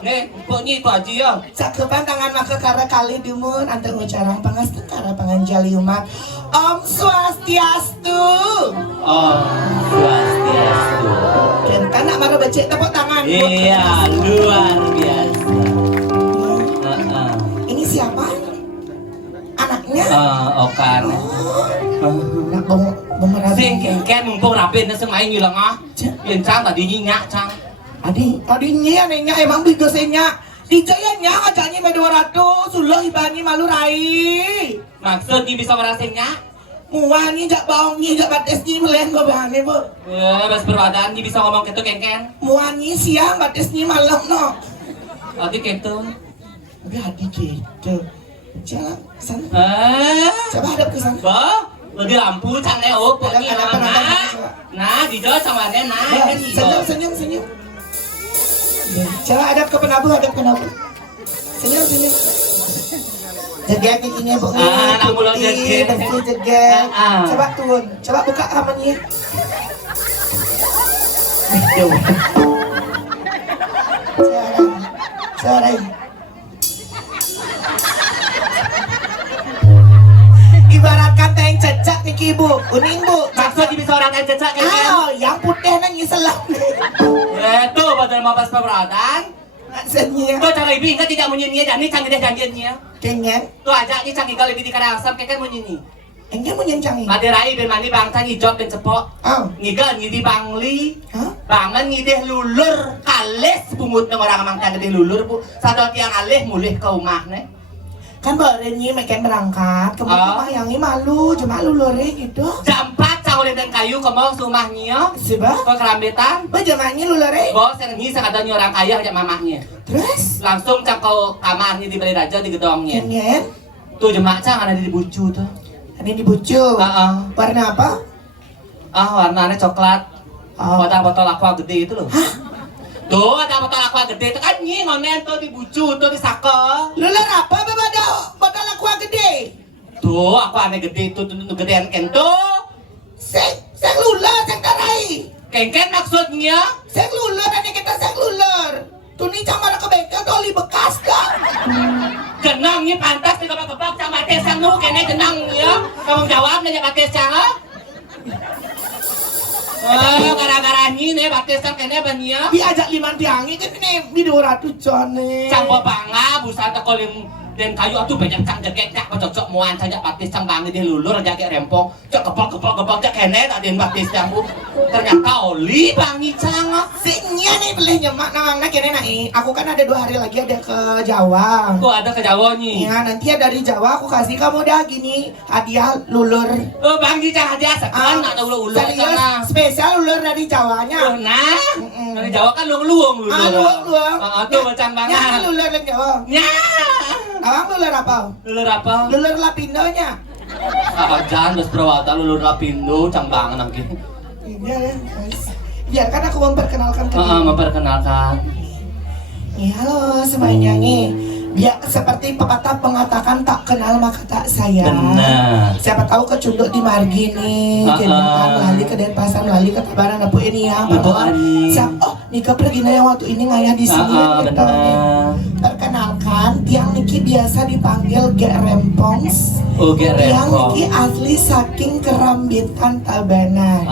Nih, pokoknya itu aja ya. Cakupan tangan maka kara kali dumun anteng ucarang pangastung kara panganjali umat. Om Swastiastu. Om Swastiastu. Kenta nak baru becek tepuk tangan. Iya, luar biasa. Ini siapa? Anaknya? Okan. Nak bemerah. Sing kengken mumpung rapin na semain ngilang Yang cang tadi nyak cang. Adinya nenya emang bigosenya. Dijayanya ajaknya me 200 sulah ibani malu rai. Maksud ni bisa merasingnya? Muah ni jak baong ni jak bates ni melen go bahane bu. Bas perwadaan ni bisa ngomong gitu kengken. Muah ni siang bates ni malam no. Adi gitu. Tapi hati gitu. Jalan sana. Coba hadap ke sana. Ba? Di lampu cang leo pokoknya nah di jawa sama nah senyum coba hadap ke penabuh senyum jeget ini bu putih bersih jeget coba turun coba buka kamarnya seorang ibaratkan teh cecak nih ibu, kuning bu. Maksud bisa orang yang cecak kengken? Yang putih nangis selam. Itu badan mau pas peberadaan. Senyum. Tuh cara ibu ingat tidak menyanyi dan ini canggih deh janjiannya. Kengen. Tuh aja ini canggih kalau lebih di kadang asam kengken menyanyi. Enggak mau nyancangi. Ada rai ben mani bangsa ngijot ben cepok. Ngiga ngidi bangli. Bangan ngideh lulur kales pungut ng orang amang gede lulur bu. Satu tiang alih mulih ke rumah nih. Kan baru ini makin berangkat, kemudian yang ini malu, cuma lulurnya gitu. Jam 4 cawalin dan kayu ke mau rumahnya. Sebab? Ke kerambetan. Bagaimana lulurnya? Bos yang ini sekadanya orang kaya aja mamahnya. Terus? Langsung cak ke kamarnya di balik raja di gedongnya. Kengen? Tuh jemaah cang ada di bucu tuh. Ada di bucu? Warna apa? Warnanya coklat. Botol aqua gede itu loh. Hah? Tuh ada botol aqua gede itu kan nih ngonen tuh di bucu tuh di saka. Lulur apa ada botol aqua gede? Tuh aqua gede itu tuh gedean kento. Sek lulur sek tarai. Kengken maksudnya? Sek lulur ini kita sek lulur. Tuh nih camar ke bengkel tuh oli bekas kan? Genang nih pantas di kebak-kebak sama tesang nu kene genang ya. Kamu jawab nanya patesang ha? Gara-gara nih patesang kene bania. Diajak liman tiangi kan ini di 200 jon nih. Campo banga busa tekolim Den kayu atuh banyak kang jegek cak cocok muan saja patis cang bangi di lulur aja kayak rempong cak kepok cak kene tak den patis campur ternyata oli bangi cang Nya nih beli nyemak namangna kene nai. Aku kan ada 2 hari lagi ada ke Jawa. kok ada ke Jawa nih Ya nanti ya dari Jawa aku kasih kamu dah gini hadiah lulur. bangi cang aja sekarang atau ulur Serius, sana spesial lulur dari Jawanya. nah dari Jawa kan luang lulur Luang. tuh macam banget Ya lulur dari Jawa. nya Awang lulur apa? lulur apa Lulur Lapindonya. jangan terus perawatan lulur Lapindo cang banget nanti Iya ya, guys. Biarkan aku memperkenalkan ke memperkenalkan Ya, halo semuanya nih. Biar seperti pepatah mengatakan tak kenal maka tak sayang. benar Siapa tahu kecunduk di margi nih, kenal lali ke Denpasar, lali ke Tabanan, apa ini ya? Betul, Bahwa Ani. Nika pergi yang waktu ini ngayah di sini gitu nih. Perkenalkan, tiang Niki biasa dipanggil Gek Rempongs. Gek Tiang Rempong. Niki asli saking Kerambitan Tabanan.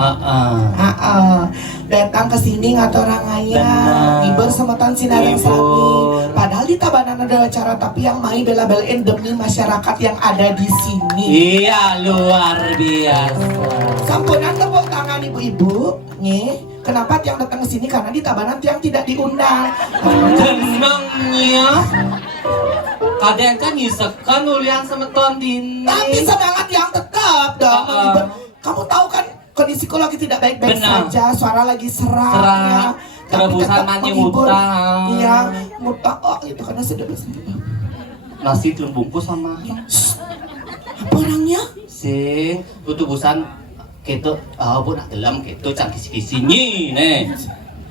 Datang ke sini ngatur rangaya, Benar. ngibur semeton sinareng Ngibur. sami. Padahal di Tabanan ada acara tapi yang main bela-belain demi masyarakat yang ada di sini. iya luar biasa Sampunan tepuk tangan ibu-ibu, nih. Kenapa tiang datang ke sini? Karena di Tabanan tiang tidak diundang. tenangnya kadang kan nyisekan ulian semeton dini Tapi semangat yang tetap dong menghibur. Kamu tahu kan kondisi lagi tidak baik-baik Benar. saja, suara lagi serak, Serak, ya. Tapi terebusan tetap mandi menghibur. mutang. Iya, mutang. Oh, itu karena sudah nasi telur bungkus sama apa orangnya? sing tubusan gitu bu nak dalam gitu cang kisi-kisi nih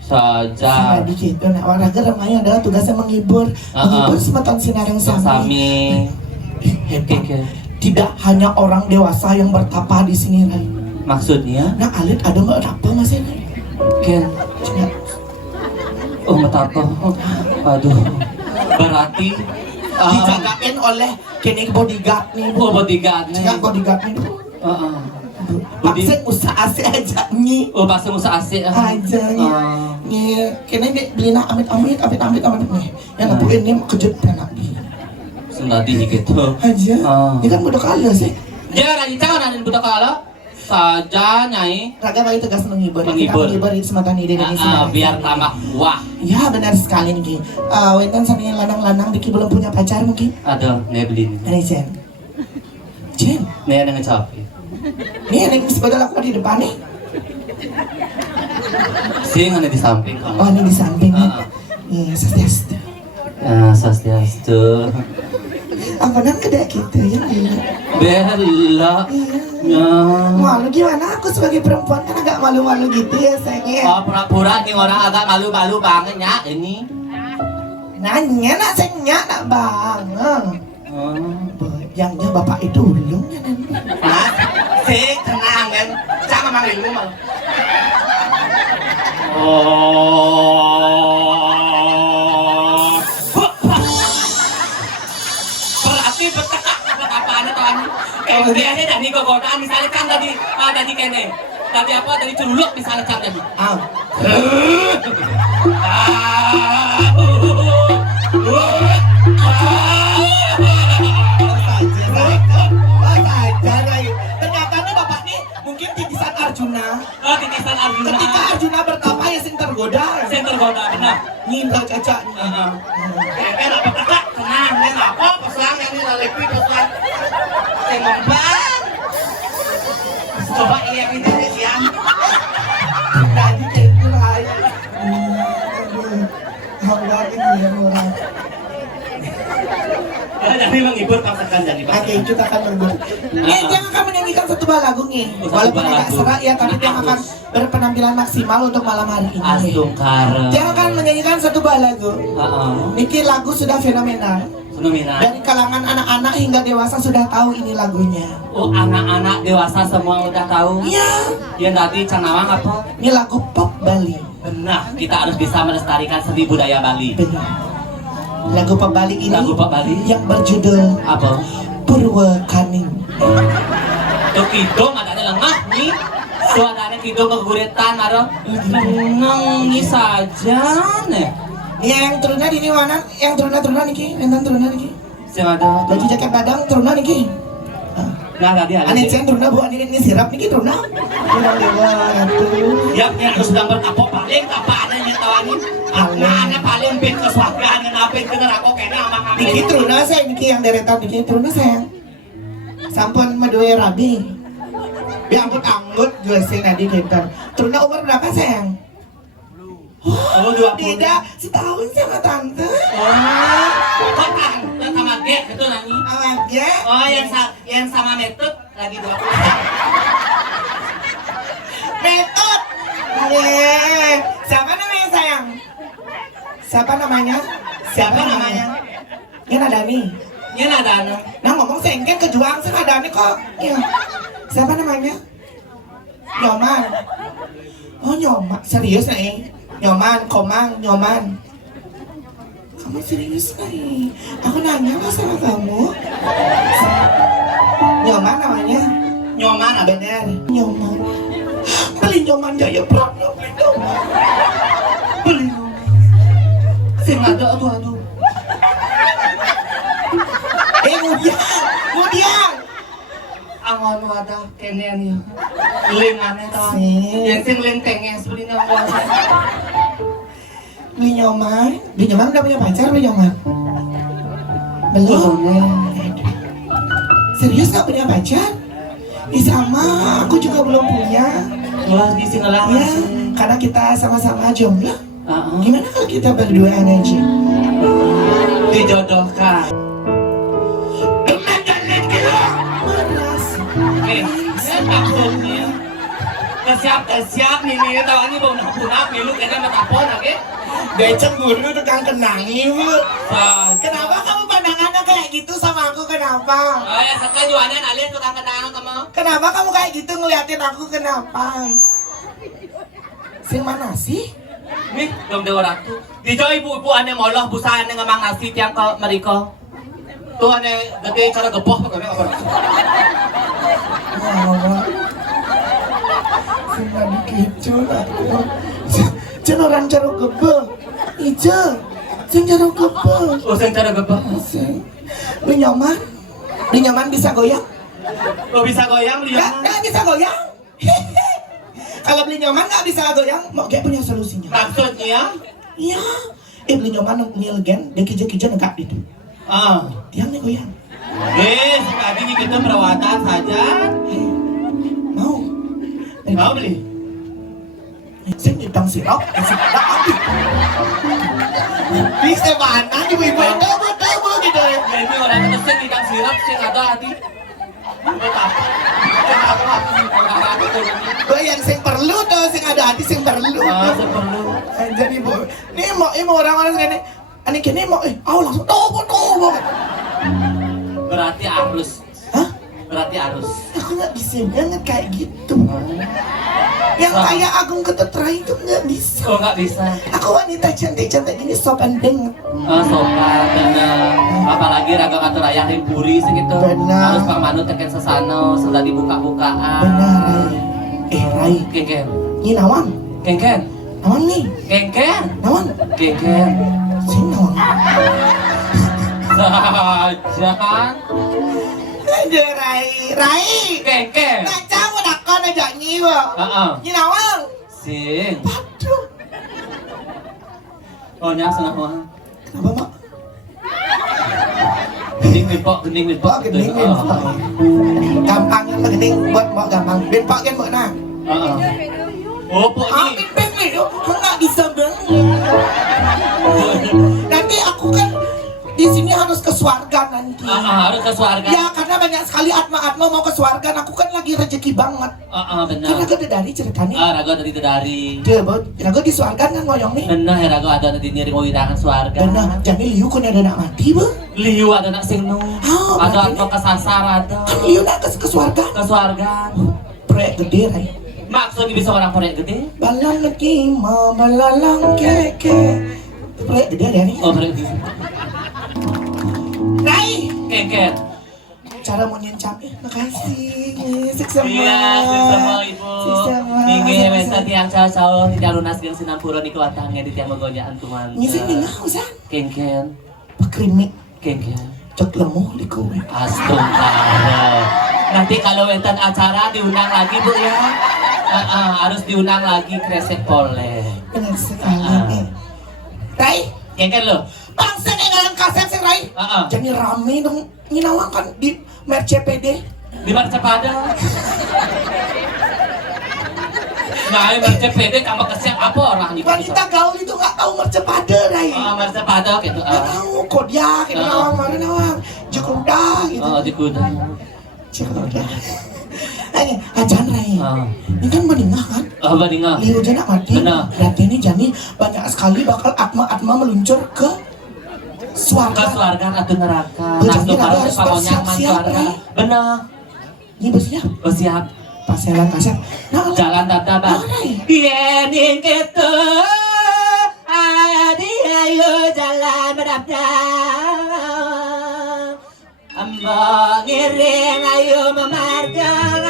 saja Di gitu, nah olahraga ramai adalah tugasnya menghibur, menghibur semeton sinar yang sami. sami Hebat. Tidak hanya orang dewasa yang bertapa di sini, Rai. maksudnya Nah, Alit ada nggak apa mas ini? Ken betapa aduh berarti Dijagain oleh kini bodyguard nih, Bu. bodyguard nih Jangan bodyguard nih, Bu. Paksa usaha sih aja nih. pas musa asik Aja nih. Nih, kini dia beli nak amit nih. Yang ngapain nih kejut anak nih. sendati gitu Aja. Ini kan budak kali sih. dia lagi tahu nanti budak kalau saja nyai Raga bagi tegas menghibur. Menghibur. Kita menghibur di sematan ide dan biar tambah wah Ya benar sekali nih. Wentan sama yang lanang-lanang Diki belum punya pacar mungkin. ada nih beli nih Ini Jen. Jen. nih ada ngecapi Nih yang sepeda aku di depan nih. sing ada di samping kamu Oh ini di samping nih. Nih sestiastu. ya sastiastu Apa nan kedai kita ya? bela ya Malu gimana? Aku sebagai perempuan kan agak malu-malu gitu ya sayangnya. oh pura-pura nih orang agak malu-malu banget ya ini Nanya nak sayangnya nak banget. Yang bapak itu ulung ya nan. Mas, sing tenang kan jangan manggilmu malu berarti betekak apaan itu kan biasanya dari kegodaan misalnya kan tadi kene tadi apa tadi curuluk misalnya kan tadi Ternyata nih bapak nih mungkin titisan Arjuna. titisan Arjuna Ketika Arjuna bertapa ya sing tergoda. saya tergoda benar Nyinta caca. apa kakak tenang ini apa pesan ini lalepi pesan saya membang coba iya ini ya Tadi kayak mulai. Allah ini ya murah. jadi menghibur paksakan jadi Oke, kita akan menghibur. Dia akan menyanyikan satu buah lagu nih. Walaupun agak serak ya, tapi dia akan berpenampilan maksimal untuk malam hari ini. Astungkara Dia akan menyanyikan satu buah lagu. Niki lagu sudah fenomenal. fenomena Dari kalangan anak-anak hingga dewasa sudah tahu ini lagunya. oh anak-anak dewasa semua udah tahu Iya. yang tadi canawang apa Ini lagu pop Bali. benar kita harus bisa melestarikan seni budaya Bali Benar. Lagu pop Bali ini Lagu pop Bali? yang berjudul apa Purwakaning. tuh kidong adanya lengah nih suaranya kidong keguretan ada tenang nih saja nih Yang turunnya di mana? Yang turunnya niki, enten turunnya niki. Sing ada. Baju jaket badang teruna niki. Nah tadi ada. Ane cen teruna bu ane ini sirap niki teruna. Udah lewat tuh. Ya harus gambar apa paling apa adanya tawangin. Ana paling pin kesuagaan ngapin kener aku kene ama kami. Niki teruna saya niki yang deretan niki teruna sayang. Sampun madue rabi. Biar anggut juga sih nadi kentar. Teruna umur berapa sayang? Oh 20. Tidak, setahun sama tante. Kok kan sama ge gitu nani. Awak ya? Oh yang sama metode lagi 20. Metode. Yeay. Siapa namanya sayang? Siapa namanya? Siapa namanya? Ini ada nih. Ini ada anak. Nah ngomong sengken kejuang sih ada nih kok. Ya. Siapa namanya? Nyoman. Oh Nyoman, serius nih? Nyoman, Komang, Nyoman. Kamu serius nih? Aku nanya mas sama kamu. Nyoman namanya? Nyoman ada. Bener, Nyoman. Beli Nyoman Jaya Prano, beli Nyoman. Beli Nyoman. Sing ada aduh. Kemudian. Angon wadah kene nih. Lingane tawang. Yang sing ling tenges beli nyawa. Beli Nyoman udah punya pacar beli Nyoman? Belum? Serius gak punya pacar? Ih sama, aku juga belum punya. Wah di sini lah. Ya, karena kita sama-sama jomblo. Gimana kalau kita berdua aja? Dijodohkan. Saya takutnya. Kesiap nih tawangi bau nak milu kena metapon oke? Dia cemburu tukang kenangi bu. Ah, Kenapa kamu pandangannya kayak gitu sama aku? Kenapa? oh ya sekarang jualan alias tukang kenangan kamu. Kenapa kamu kayak gitu ngeliatin aku? Kenapa? Sing mana sih? Nih, dong dewa ratu. Dijo ibu-ibu ane moloh busa ane ngemang nasi tiang ke mereka. Tuh ane gede cara geboh tuh kami apa? Sing lagi kecoh lah. Cen orang cara gebel. Ijo. Sing cara gebel. Oh, sing cara geboh. Lu nyaman? Lu nyaman bisa goyang? Oh bisa goyang lihat. Nggak bisa goyang. Kalau beli nyaman nggak bisa goyang, mau kayak punya solusinya. Maksudnya? Iya. Beli nyaman ngilgen, dia kija-kija negak itu. Tiang nih goyang. Tadi kita perawatan saja. Mau? Mau beli? Saya nyetang sirap, kasih pada api. Bisa mana ibu-ibu yang tebo gitu ya. Ini orang itu sing ikan sirap sing ada hati. Betapa? Yang sing perlu tuh, sing ada hati sing perlu. Sing perlu. Jadi bu, ini mau orang-orang segini, ani kini mau, langsung tobo. Berarti arus. Hah? Berarti arus. Aku nggak bisa banget kayak gitu. Yang kayak Agung Ketetrai itu nggak bisa. Oh nggak bisa. Aku wanita cantik-cantik ini sopan banget. Sopan bener. Apalagi raga ngatur ayah rimpuri segitu. Benar. Harus pang manut teken sesano sudah dibuka-bukaan. Benar, Rai. Rai. Kengken. Ini nawang. Kengken. Nawang nih. Kengken. Nawang. Kengken. Sini nawang. Saja kan. Ada Rai. Kengken. Ngaca mau dakon aja nyiwa. Ini nawang. Sing. Aduh. Oh nyak senang mah. Kenapa mak? Gending mipok. Gending mipok. Gampang yang gending buat mak gampang. Mipok kan mak nah. Oh pok Ah, ini. mipok nih, nggak bisa banget. Nanti aku kan di sini harus ke swarga nanti. Harus ke surga. Ya karena banyak sekali atma-atma mau ke swarga. Aku kan lagi rezeki banget. Benar. Karena gede dari ceritanya. Raga tadi dari. Dia buat, raga di swarga kan ngoyong nih. Benar ya raga ada di diri mau hidangan surga. Benar, jadi liu kun ada nak mati bu. Liu ada nak sing nu. Ada berarti atau kesasar ada. kan liu nak ke swarga. Ke surga. Proyek gede Rai. Maksudnya bisa orang proyek gede? Balang lagi mau balalang keke. Proyek gede ada nih. Oh proyek gede. Rai. Kengken. Cara mau nyencam, makasih, seksama. Iya, sama ibu. Seksama. Tinggi wesa tiang cacau, tidak lunas dengan sinampura di kuatangnya di tiang megonyaan tuan. Ngisi nih nggak usah. Kengken. Pakrimik. Kengken. cek lemah di kowe. Astagfirullah. Nanti kalau enten acara diundang lagi Bu ya. Harus diundang lagi kresek pole. Benar sekali. Rai, Ya kan lo? bangsa nengalan kaset sih Rai. Jadi rame dong nginawakan di MerCPD. Di mana cepada? Nah, MerCPD kamu kesiap apa orang di Wanita gaul itu nggak tahu MerCPD Rai. MerCepada gitu. Nggak tahu Kodiak, itu nawang mana nawang, Jakarta gitu. Di kuda. Jakarta. Ajan Rai. Ini kan meninggal kan? Bandingah. Liu Jana mati. Benar. Berarti ini Jani banyak sekali bakal atma-atma meluncur ke Ke swarga. swarga atau neraka. Jadi Langsung harus harus kalau nyaman bersiap-siap, swarga. Rai. Benar. Ini bosnya Bersiap. paselan kaset. Nah, Jalan tata bang. Yening kita adi ayo jalan berdaftar. Amba ngiring ayo memarjang.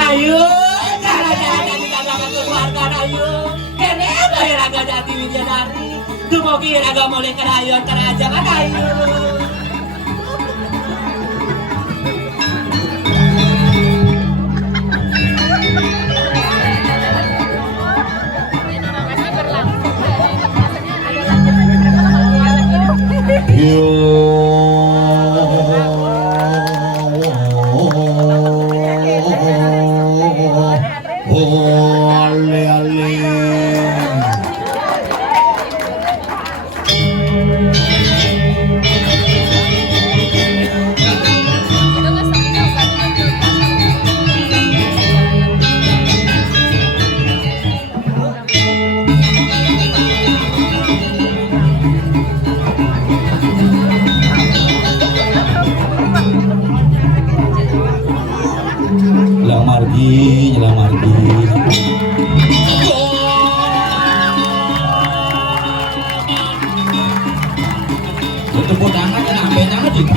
Ayo jalan-jalan di kalangan keluarga ayo. Kene bayar agak jati wijadari. Tumugi agak mulai kerayon kerajangan ayo. Jelang margi. Tepuk tangan dan ambil tangan juga.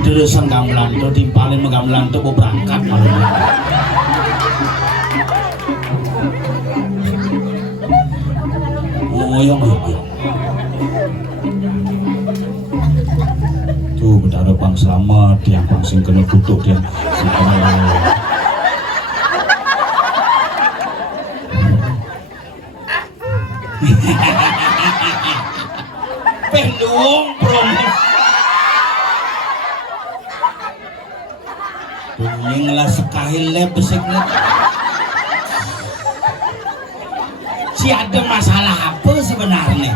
Terusan gamelan tuh timpalin gamelan tuh mau berangkat malam. Ngoyong tuh berdarah bang selamat yang bang sing kena kutuk dia. Pendung promo. Ini ngelah sekali lep beseknya. Si ada masalah apa sebenarnya?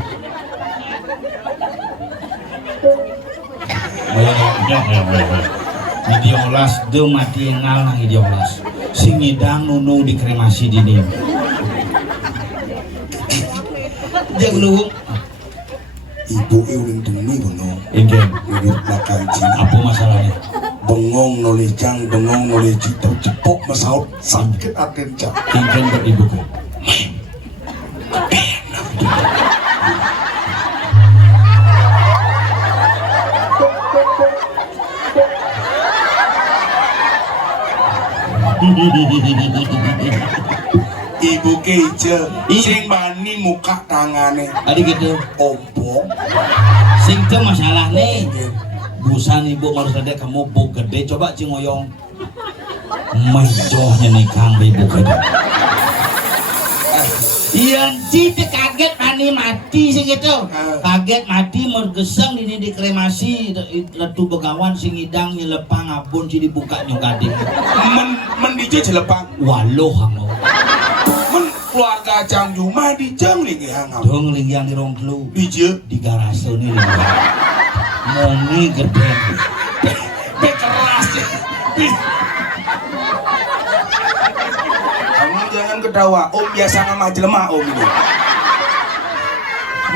Idiolas do mati ngalah idiolas. Sing ngidang nunu dikremasi dini. Jeng lu. Ibu uling demi bengong, Ingen. mirip belakang Cina. Apa masalahnya? Bengong nolejang, bengong noleji tercepok masaut sakit agen cap. Ingen beribu ke. Ibu keje, sing bani muka tangane, Adik gitu. ompong. Sing ke masalah nih. Busan ibu harus ada kamu bu gede. Coba cingoyong. Menjohnya nih kang ibu gede. Iya, cite kaget ani mati sih gitu. Kaget mati mergesang ini dikremasi letu begawan sing idang nyelepang abun si dibuka nyongkading. Men DJ jelepang, Waluh hango. men keluarga Jang Juma di Jang lagi hangam. Dong lingyang di rongklu DJ, di garase nih. Moni gede. keras ya. Kamu jangan ketawa, om biasa ngamah jelema om ini.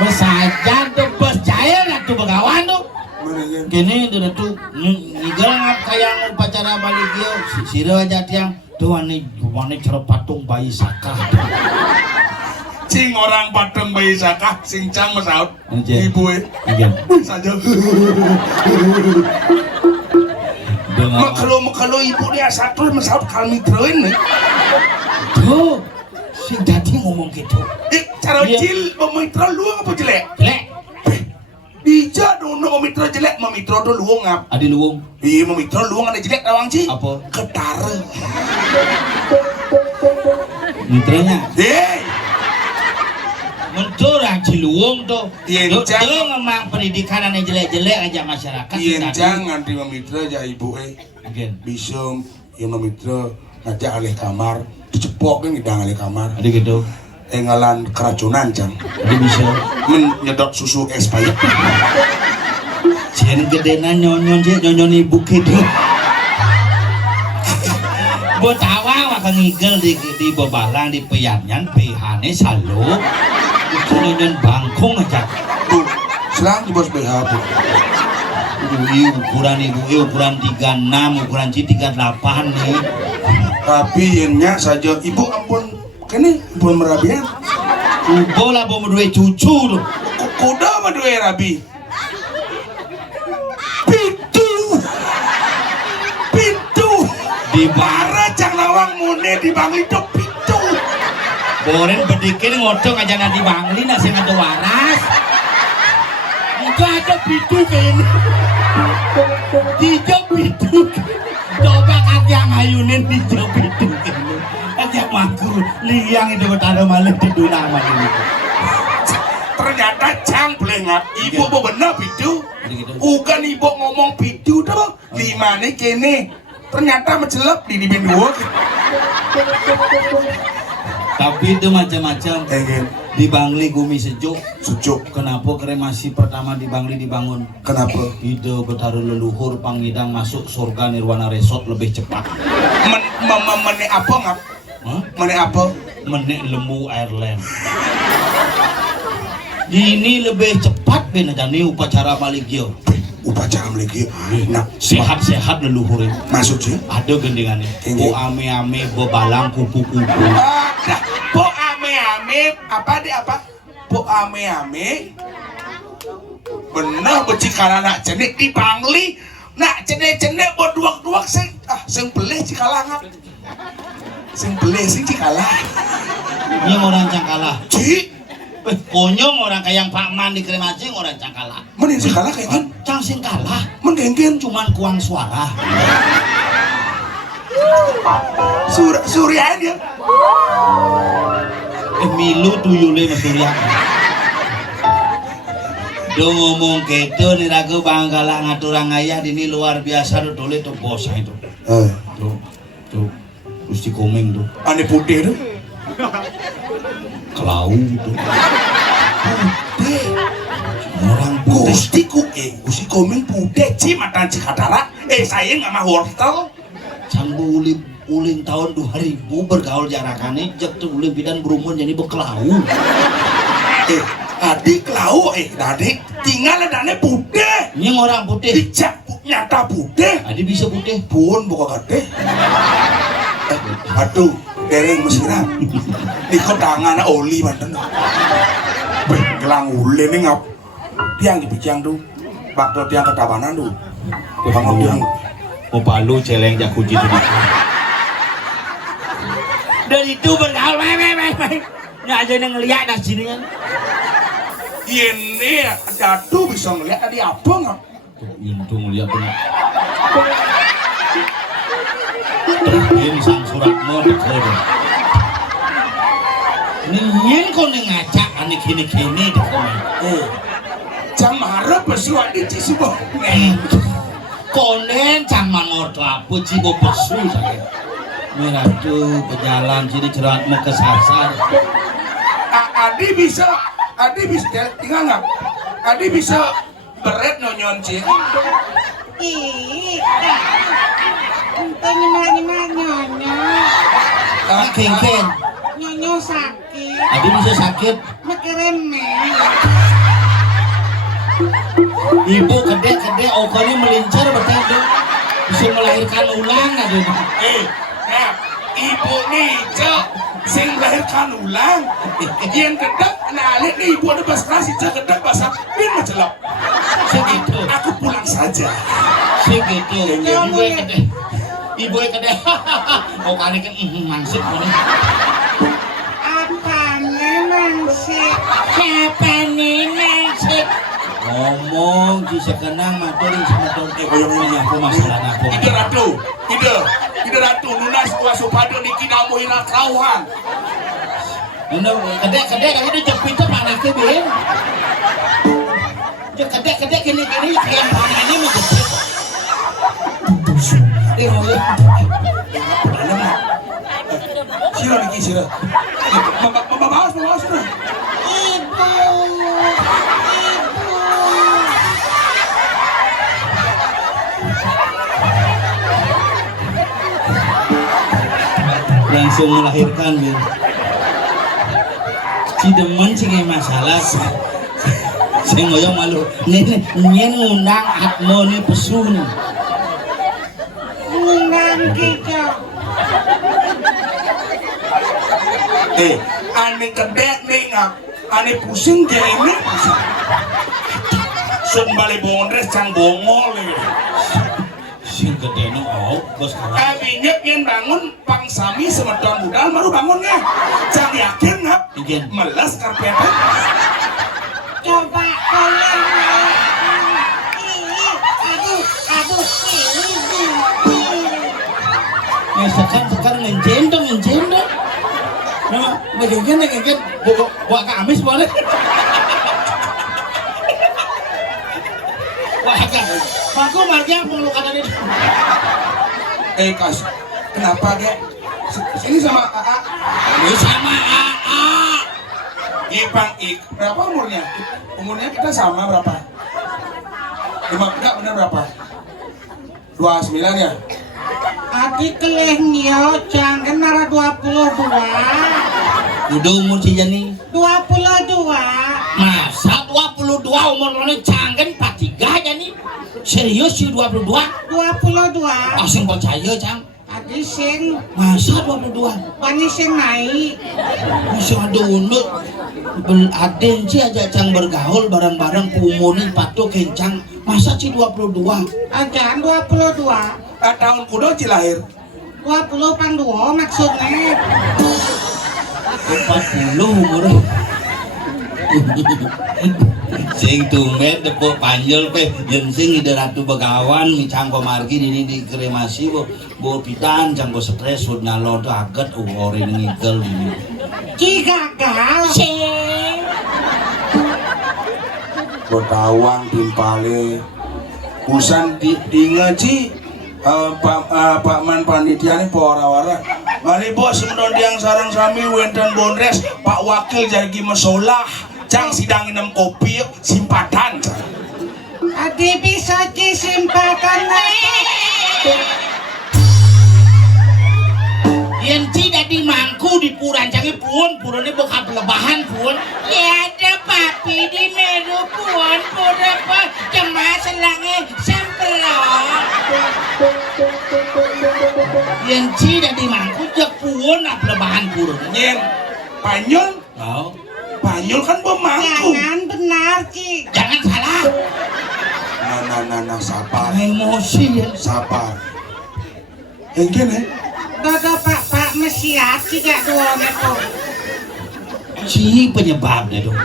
Saja tuh percaya lah tuh begawan tuh. Mana kan? Gini tuh tuh ngigal ngap kayak upacara balik dia sira aja tiang tuh wani cerep patung bayi saka. Sing orang Padang bayi sakah, sing cang masaut. Oke. Ibu Iya. saja. Dengar. Kalau ibu dia satu masaut kami teruin nih. Tuh, sing dadi ngomong gitu. Cara Iya. cil memitra luang apa jelek? Jelek. Bija dong memitra jelek, memitra do luang ngap. Adi luwung. Iya memitra luang ada jelek rawang ci. Apa? Ketara. Mitranya. Mentur yang ciluung tuh. Iya, Tuh Jang. memang pendidikan yang jelek-jelek aja masyarakat. Iya jangan di memitra aja ibu Again. bisa yang memitra ngajak alih kamar dicepok kan ngidang alih kamar Adi gitu. ngalan keracunan jang Adi bisa. menyedot susu es payet. Jen gedenan nyonyon ibu gitu. Buat tawa maka ngigel di bebalang di peyanyan pihane salo. Itu nyon bangkong aja. Tuh selang di bos BH bu. Ukuran ukuran 36, ukuran C 38 nih. Tapi yennya saja ibu ampun kene ampun merabian Ubo lah mau duwe cucu tuh. kuda mah dua rabi pintu Di bara cang lawang mune di bangli itu pintu Boren bedikin ngodong aja nanti bangli nasi ngado waras. Enggak ada pitu kayaknya. Tiga pitu. Coba kaki yang ayunin tiga pitu kayaknya. Ajak maku liang itu betara malah di dunama ini. ternyata cang belengat ibu Iya. mau bener pintu Gitu. bukan ibu ngomong pintu dah gimana kene ternyata mencelep di bendua Tapi itu macam-macam. Engin Di Bangli gumi sejuk. sucuk Kenapa kremasi pertama di Bangli dibangun? kenapa Ide betara leluhur pangidang masuk surga nirwana resort lebih cepat. mene apa ngap Hah? mene apa Menek lembu Ireland. Ini lebih cepat benedani upacara maligio. upacara lagi nah Sehat-sehat leluhur itu. masuk sih Ada gendingannya. Tinggi. Oh ame-ame bebalang kupu-kupu. Nah, po ame-ame apa deh apa? Po ame-ame bener becikala nak cenik di Bangli nak cenek-cenek buat duak-duak sing beleh cikalangap sing beleh sing cikala Ini orang cangkalah. ci Konyong orang kayak Pak Man di kremasi orang cangkalah. mending cikala kayak kan Cang sing kalah. mendengkin Cuman kuang suara. Surya dia Milu tuyule Mas Surya. Do ngomong gitu nih ragu bangkala ngaturang ayah ini luar biasa tuh dole tuh bos itu. Tuh Gusti Komeng tuh. aneh putih tuh Kelau tuh. Orang Gusti Komeng putih ci matan cikadara saya nggak mah wortel Sambu uling tahun 2000 bergaul jarakannya jak tuh uling bidan berumur jadi bekelau. adik lau adik tinggal adanya putih Ini orang putih. dicek nyata putih Adi bisa putih. pun buka gede aduh dereng mesirah ikut tangan oli mantan gelang ule nih ngap tiang dipicang tuh bakto tiang ketabanan tuh bangun tiang Mau palu celeng jak kunci tuh. Dari itu bergaul main. Nggak aja ngeliat dah sini kan. ini dadu bisa ngeliat tadi apa ngap Untung lihat benar. Terbiin sang surat mau dikerja. Nih kau ngajak anak kini deh. jam harap bersuat di Cisibo Konen caman orto apa cibo besu sakit. Merah tuh berjalan sini cerat mau kesasar. Adi bisa tinggal nggak Adi bisa beret nonyon cik Ih, entah nyemar nyonya. Kengken. Nyonya sakit, Adi bisa sakit. makin remeh. Ibu gede okornya melincar bertanding. Bisa melahirkan ulang aja. nah ibu nih cek sing melahirkan ulang yang kedek nah lihat nih ibu ada bahasa keras itu kedek bahasa bin mencelok Segitu. aku pulang saja Segitu. Ibu yang kedek. Oh kali kan mangsip ini. Apanya mangsik? Apane mangsip? Ngomong di sekenang maturin sama ton koyong ini aku masalah aku. ide ratu lunas gua supado niki namu hina kauhan Ini kedek lagi dia jepit mana ke bin? Kedek kini yang mana ini mau jepit? Sira niki sira bawas sira Langsung melahirkan bin. Si demen sih kayak masalah. Saya ngoyong malu. Nenek ngundang atmo nih pesun. Ngundang kita. Ane kedek nih ngap ane pusing dia ini pusing sun balik bondres cang bongol nih Sing gede no bos kalah. kabinet yang bangun pangsami semedon budal baru bangunnya cang yakin ngap Ijen. melas karpetan Coba kalian aduh Sekan ngencendong. Nama bagian bawa ke amis boleh. Wah, aku marjang perlu kata ini. kas kenapa dia ini sama AA Ini sama AA. Ipang Ik berapa umurnya kita sama berapa 5 enggak benar berapa 29 ya Adik kelehnya jangan nara 22. Udah umur si Jani 22. Masa 22 umur mana canggih 43 Jani Serius sih 22 22. Asing percaya cang Adik sing Masa 22 wani sing naik. Masih ada unut Aden sih aja cang bergaul bareng-bareng umurnya patuh kencang Masa sih 22 Jangan 22. tahun kudo lahir 20 pang 2 maksudnya. 40 umurnya Sing tumet depok panjel pe yen sing ide ratu begawan mi cangko margi di kremasi bo pitan cangko stres sud nyalon tuh aget ori ngigel ini Ki gagal. Botawang timpale usan di ngaji Pak Man panitia ini porawara mari bos menon yang sarang sami wenten bondres Pak Wakil jadi mesolah cang sidang inem kopi simpatan Adik bisa disimpatan. yen tidak di mangku di purancangi pun ini bukan pelebahan pun ya ada papi di meru pun apa cuma selangnya semprot yen tidak di mangku je pun pelebahan pun nyen panyol oh panyol kan pemangku Jangan benar Ki. jangan salah nah sabar emosi ya sabar yang kene Dodo pak mesiat tidak dua meter. si penyebabnya dong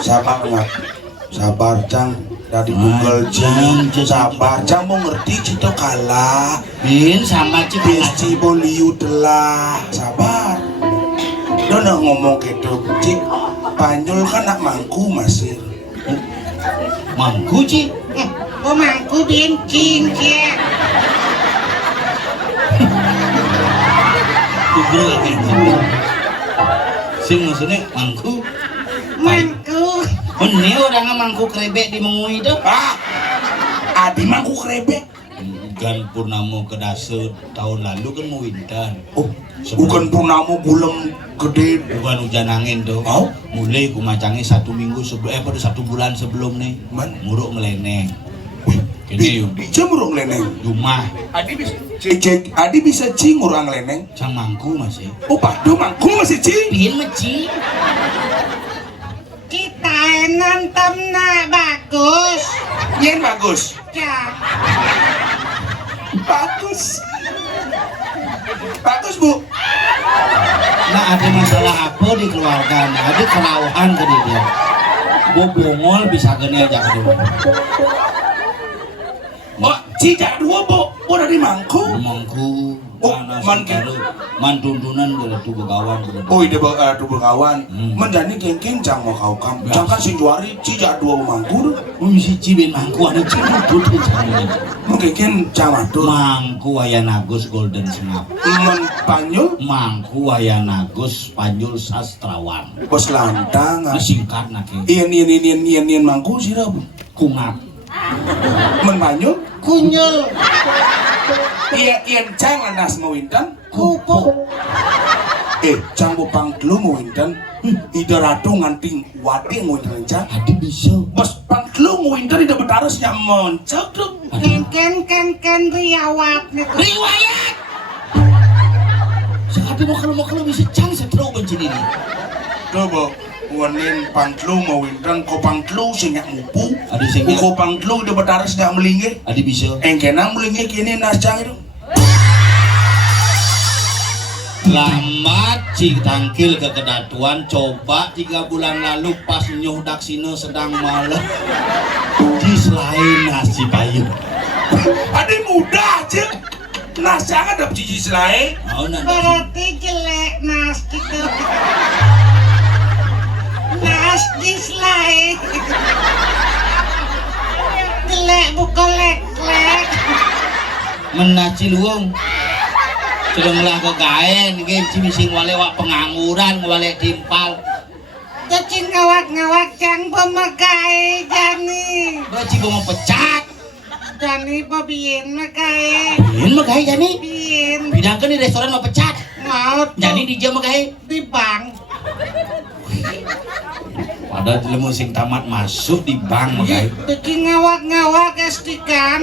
sabar nggak sabar cang dari Google Cang, sabar cang mau ngerti cito kalah bin sama Besti boliu telah sabar Dona ngomong gitu cik panjul kan nak mangku masih mangku ci Pemangku bencing Ki. Kubro sing maksudnya mangku Mangku. ini orang mangku krebek di mengui itu adi mangku krebek kan purnamo kedase tahun lalu kan mau winter bukan purnamo gulem gede bukan hujan angin tuh mulai ku macangi 1 minggu sebelum pada 1 bulan sebelum nih Man. nguruk meleneng Kini yuk Dijemurung leneng. rumah Adi bisa cing orang leneng. cang mangku masih. Oh padu mangku masih cing. Pian meci. Kita nonton na bagus. Yen bagus. Ya. Bagus. Bagus bu. Nah ada masalah apa di keluarga? Nah, ada kelauhan ke dia. Gua bongol bisa gini aja ke dia. Oh cijak dua bu. Oh dari mangku. Mangku. Oh, man tuntunan dari tubuh kawan. Oh ide tubuh kawan. Hmm. Menjani kengkeng jang mau kau kam. Jang kan sing juari cijak dua mangku. Si cibin mangku ada cibin Mungkin jang aduh. Mangku aya Nagus Golden Snap. Men Panyul. Mangku aya Nagus Panjul Sastrawan. Bos lantang. Singkat nake. Ian mangku sih bu. Kumap. Men Panyul. Kunyul. Ian cang landas mau wintan. Kupu. Cang bupang telu mau wintan. Ida ratu nganting wadi mau wintan cang. Adi bisa. Bos pang telu mau wintan ida betaras yang moncak tuh. Ken riawat nih. Riwayat. Saat mau kalau bisa cang setruk benci ini. Coba wanin pang telu mau wintan ko pang telu sinyak mupu. Adi sinyak. Ko pang telu ida betaras yang melingge. Adi bisa. Engkenang melingge kini nas cang itu. Selamat cing tangkil ke kedatuan. Coba 3 bulan lalu pas nyuh daksina sedang malam di selain nasi payung. Ada muda aja. Nas cang ada cici selai. Oh nanti. Berarti jelek nas gitu. Nas dislike. Jelek bukan lek. Menaci luang. Sedanglah ke gaen, game cimising wale wak pengangguran, wale timpal. Cacing ngawak jang pemakai jani. Berarti mau pecat. Jani pabien makai. Bin magahe jani. Bien. Bidangkan di restoran mau pecat. Mau Jani di jam magahe. di bank. Padahal ilmu sing tamat masuk di bank magahe. Cacing ngawak S3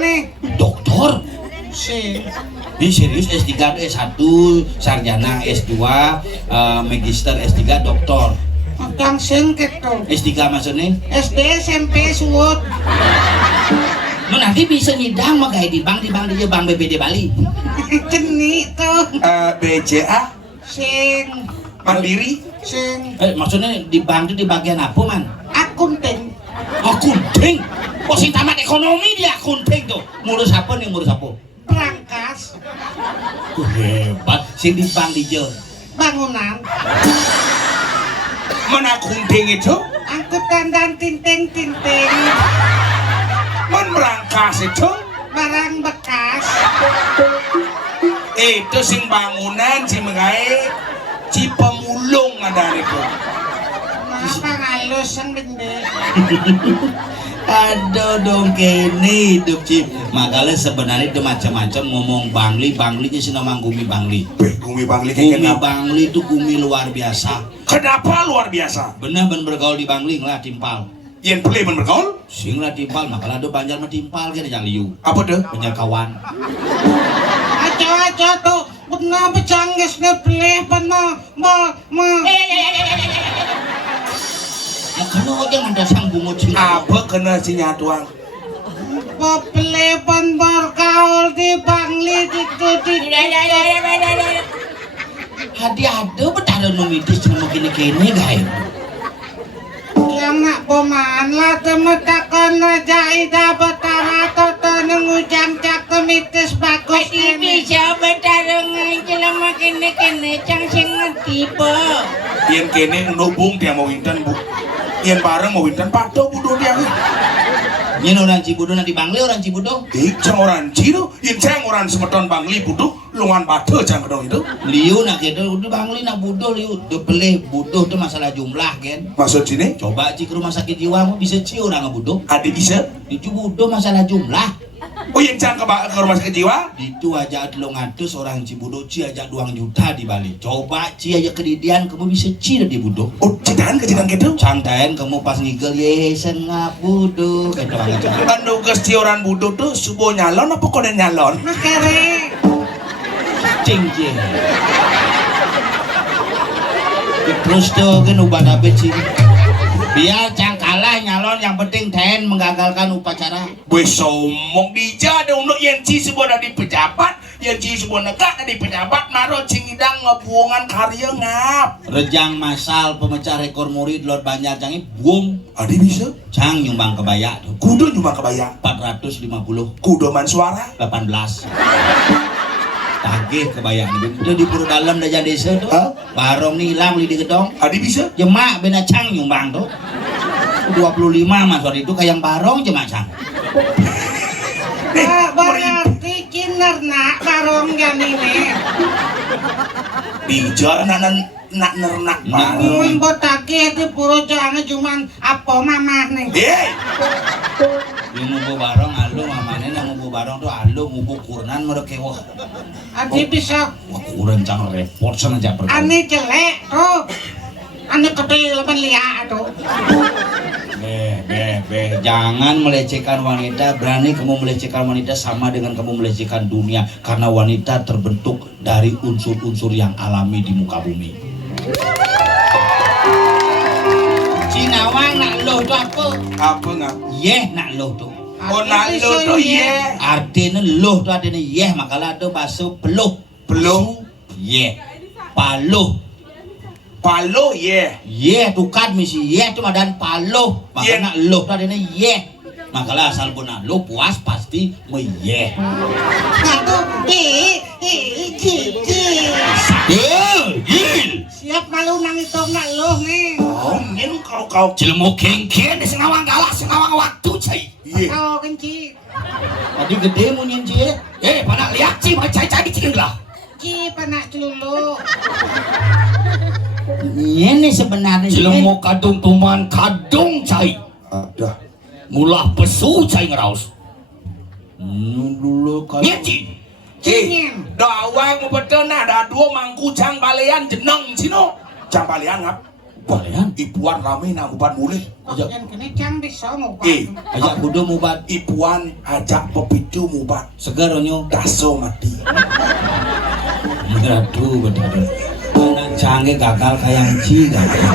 nih. Doktor. Sing. Ini serius S3 S1 sarjana S2 magister S3 doktor. Kang sing gitu. S3 maksudnya SD SMP suwut. nanti bisa nyidang mah kayak di bank BPD Bali. Ceni tuh. BCA Sing. Mandiri. Sing. Maksudnya di bank itu di bagian apa man? Akunting. Akunting. Oh sing tamat ekonomi dia akunting tuh. Ngurus apa nih ngurus apa? Perangkas. Hebat. Sing di bank di jauh. Bangunan. Mana kunting itu? Angkutan dan tinting-tinting. Man merangkas itu? Barang bekas. Itu sing bangunan si mengae Cipemulung ada itu. Apa ngalus yang bende. Aduh dong kene hidup Cip. Makanya sebenarnya itu macam-macam ngomong Bangli sih nama Gumi Bangli. Gumi Bangli Gumi kayak Bangli itu gumi luar biasa. Kenapa luar biasa? Bener bergaul di Bangli ngelah timpal. Yang pilih bergaul? Sing lah timpal, makanya ada banjar mah timpal kan yang liu. Apa tuh? Banjar kawan. Aco tuh pernah bercanggis ngebeli pernah Makanya aja nganda sang bungut sih. Apa kena sinya tuang? Pelepan bergaul di Bangli di Hadiah ada betara numitis cuma kini guys. yang nak peman lah temetakon aja ida betara toto nengujang cak temitis bagus ini Bisa bertarung jelema kene cang sing tipe. Yang kene nubung dia mau wintan bu. Yang bareng mau wintan pato budo dia. Ini orang Cibudo nanti Bangli orang Cibudo. Cang orang Cido, yang cang orang semeton Bangli budo, lungan pato cang kedong itu. Liu nak itu udah Bangli nak Budo liu. Udah beli Budo itu masalah jumlah kan. Maksud sini? Coba cik rumah sakit jiwa mau bisa cium orang Budo. Ada bisa? Di Budo masalah jumlah. Oh yang jangan ke rumah sakit jiwa? Itu aja 300 orang Cibudo, Ci aja 2 juta di Bali. Coba Ci aja kedidian kamu bisa Ci di Budo. Oh citaan gitu? Cantain kamu pas ngigel ye sengap Budo kayak doang aja. Anu gesti orang Budo tuh subuh nyalon apa konen nyalon? Makere. Cing. Terus tuh kan ubah dapet Ci. Biar cang kalah nyalon, yang penting ten menggagalkan upacara. Wes somong bija ada untuk yang Ci sebuah dari pejabat, yang Ci sebuah negara dari pejabat, maro cingidang ngebuangan karya ngap. Rejang masal pemecah rekor muri Lord Banjar cangi buang. Adi bisa? Cang nyumbang kebaya tuh. Kudo nyumbang kebaya. 450. Kudo man suara. 18. Tagih kebayang itu di pura dalam dah desa tuh. Barong nih hilang di gedong. Adi bisa? Jemak bena cang nyumbang tuh. 25 mas waktu itu kayak barong jemak cang. Berarti kinerna barong gani nih. Bija nak nernak Mun botake di puro jangan cuman apa mamah nih. Yang ngubu barong alu mamane yang ngubu barong tuh alu ngubu kurnan mereka wah. Adi bisa. Wah kurang cang repot sana aja pergi. Ane jelek tuh. Ane kecil lepan liat tuh. Jangan melecehkan wanita. Berani kamu melecehkan wanita sama dengan kamu melecehkan dunia. Karena wanita terbentuk dari unsur-unsur yang alami di muka bumi. Cinawang nak loh tuh apa? Apa ngap? Yeh nak loh tuh. Oh nak lo tuh ye. Artinya loh tuh artinya yeh. Makalah tuh bahasa peluh. Peluh. Yeh. Paluh. Palo ye. Yeh tuh kan misi yeh tuh dan paluh. Makanya loh tuh artinya yeh. Makalah asal guna lo puas pasti meyeh. Satu, Gil. siap malu nang itu nak loh nih. Oh min kau. Cilemu kengken di sengawang galah sengawang waktu cai. Ye. Kau kenci. Tadi gede mau nyenci. Pada lihat sih mau cai cikin lah. Ci panak celulu. Ini sebenarnya Cilemu kadung tuman kadung cai. Ada. Mulah pesu cai ngeraus. dulu kan. Nyenci. Cingin. Dawang betul nah ada 2 mangku jang balean jeneng cino. Jang balean ngap. Balean? Ibuan rame nang uban mulih. Yang kini cang bisa mau Ajak kudu mubat. Ibuan ajak pepitu mubat. Segar onyo. Daso mati. Aduh betul. Anak canggih gagal kayak ci gagal.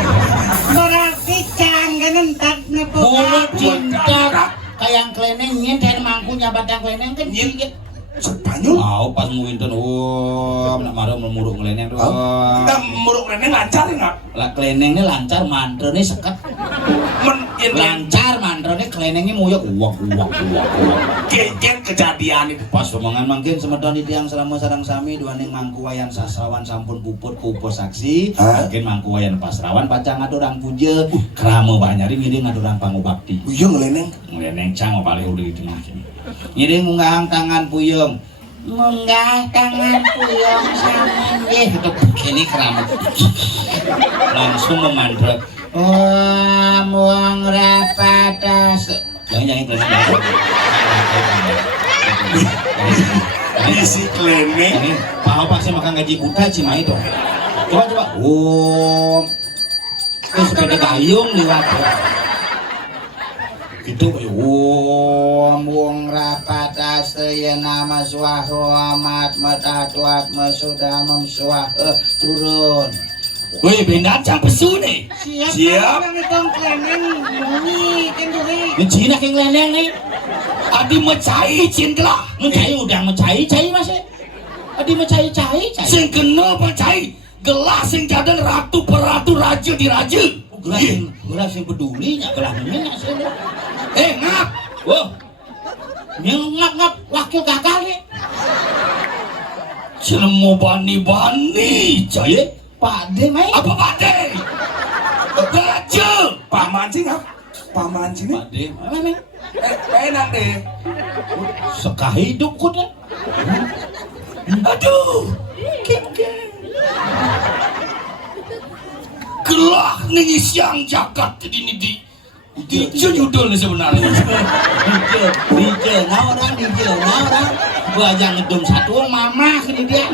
berarti cang genentak nepo. Mulut cinta kayak kleneng nyenten mangku nyabat yang kleneng kan ci. Spanyol. Mau pas nguinten nak marah memuruk kleneng tuh. Kita muruk rene lancar ngap. Lah klenengnya lancar mantrene seket. Lancar mantrene klenengnya muyok uak. Gen kejadian itu. Pas omongan mangkin semedon itu yang selama sarang sami duaning mangku wayan sasawan sampun puput kupo saksi. Mungkin mangku wayan pasrawan pacang ngadurang puja. Kramo banyari ngiring ngadurang pangubakti. Iya ngeleneng. Ngeleneng cang paling udah di tengah sini. Ngiring munggah tangan puyung. Munggah tangan puyung sama nggih gitu begini kramo. Langsung memandrek. Muang rapatas. Jangan Ini si kleneng. ini Pak Opak sih makan gaji buta cimai dong. Coba. Terus sepeda gayung liwat. Itu muang rapatas ya nama suahu amat metatuat mesudah memsuah turun. Wih benda cang pesu nih. Siap. Nang itu kleneng bunyi kenduri. Ini Cina yang leneng nih. Adi mecai cinta. Mencai udah mencai masih. Adi mencai. Sing kena mecai. Gelas sing jadan ratu peratu raja di raja. Gelas yang peduli nya gelas ini sih. Ngap. Wah. Ngap wakil gagal nih. Cilemu bani cai. Pak De mai. Apa Pak De? Baca. Paman sih ngap. Paman sini. Pak De mana? Enak deh. Sekah hidup kuda. Aduh. Gelah nih siang jagat di Itu judulnya sebenarnya. DJ, nah orang gua aja ngedum satu mama ke dia.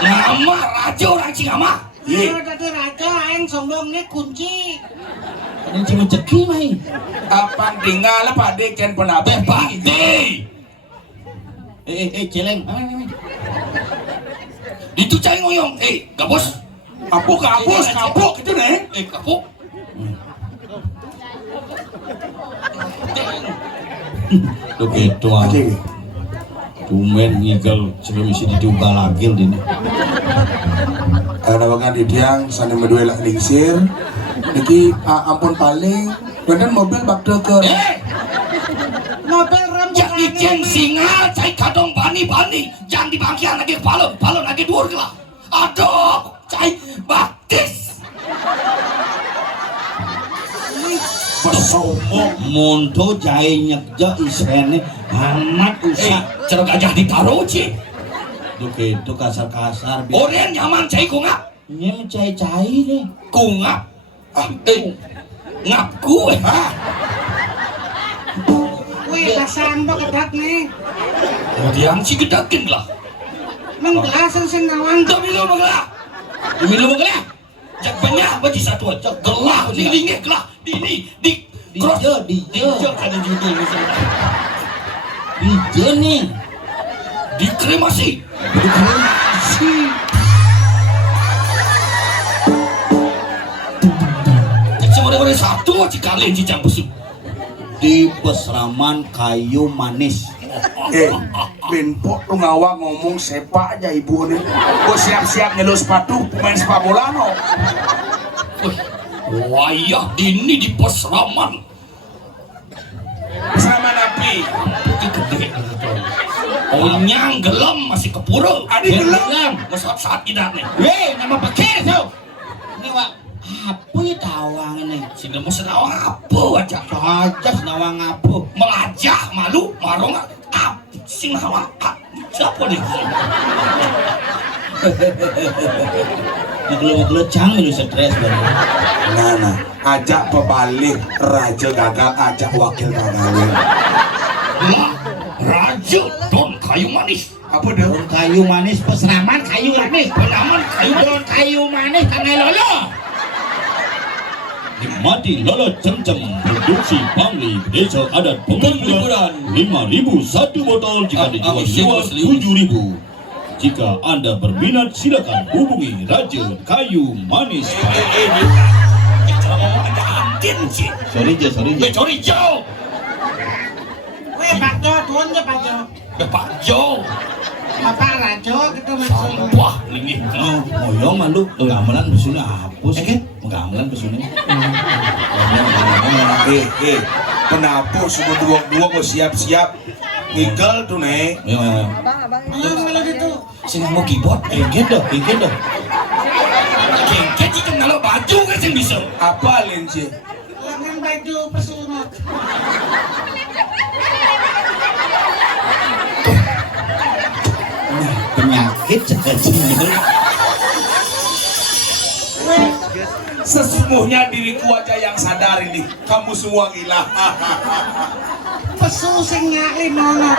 Nama raja orang Cingama. Iya, tadi raja aing sombongnya kunci. Ini cuma ceki mai. Apa tinggal Pak De can penabeh Pak D. Celeng. Itu cai ngoyong. Gabus. kapuk itu nih. Kapuk. Tuh gitu aja. Tumen ngigal sebelum isi diduga lagi ini. Ada bagian di tiang sana medue lah lingsir. Niki ampun paling dan mobil bak deker. Mobil rem Jadi jeng singa cai kadong bani. Jangan dibangkian lagi palon lagi dur lah. Aduh, cai baptis. Besomo monto jai nyekja isene amat usah. Cerok gajah ditaruh ci. Tuh gitu kasar-kasar. Orang nyaman cai kungap. Ini cai nih. Kungap. Ngap gue. wih kasaan ba kedak nih. Kemudian si gedakin lah. Menggelasang senawang. Demi lu lah. Jak banyak bagi satu aja gelah linggih gelah di cross DJ ada judul misalnya DJ nih. dikremasi. Semuanya satu aja kalian cicang busuk Di Pesraman Kayu Manis. Benpok lu ngawak ngomong sepak aja ibu nih. Gua siap-siap nyeluk sepatu pemain sepak bola no. Wayah dini di Pesraman. Pesraman api. Gede. Onyang gelam masih kepura. Adi gelam. Saat kita nih. Weh, nama pakai tuh. Ini wak apa ya tawang ini? Sehingga mau senawang apa aja. Saja senawang apa? Melajah malu marong sing nawang siapa nih? Ngelo-ngelo cang ini stres banget. Nah, ajak pebalik raja gagal, ajak wakil gagal. Raja Don Kayu Manis. Apa dah? Don kayu manis Pesraman kayu manis. Penaman kayu Don kayu manis tanah lolo. Mati Lolo Cem-Cem produksi Pamli Desa Adat Pengangguran 5.000 1 botol jika dijual 7.000. Jika Anda berminat silakan hubungi Raja Kayu Manis. ada antin sih. Sorry Jauh. Weh Pak Jo, tuan je Pak Jo. Pak Jo. Bapak Rajo gitu maksudnya. Wah, linggih. Moyong malu gamelan besune hapus. Gamelan besune. Kenapa semua dua gua siap-siap ngigal tuh nih. Ayo. Belum itu. Sing mau keyboard. Kengket dah. Kengket sih kalau baju kan sing bisa. Apa lensi? Lengan baju pesunat. Penyakit jadi. Sesungguhnya diriku aja yang sadar ini. Kamu semua gila. Pesu sing nyai nono.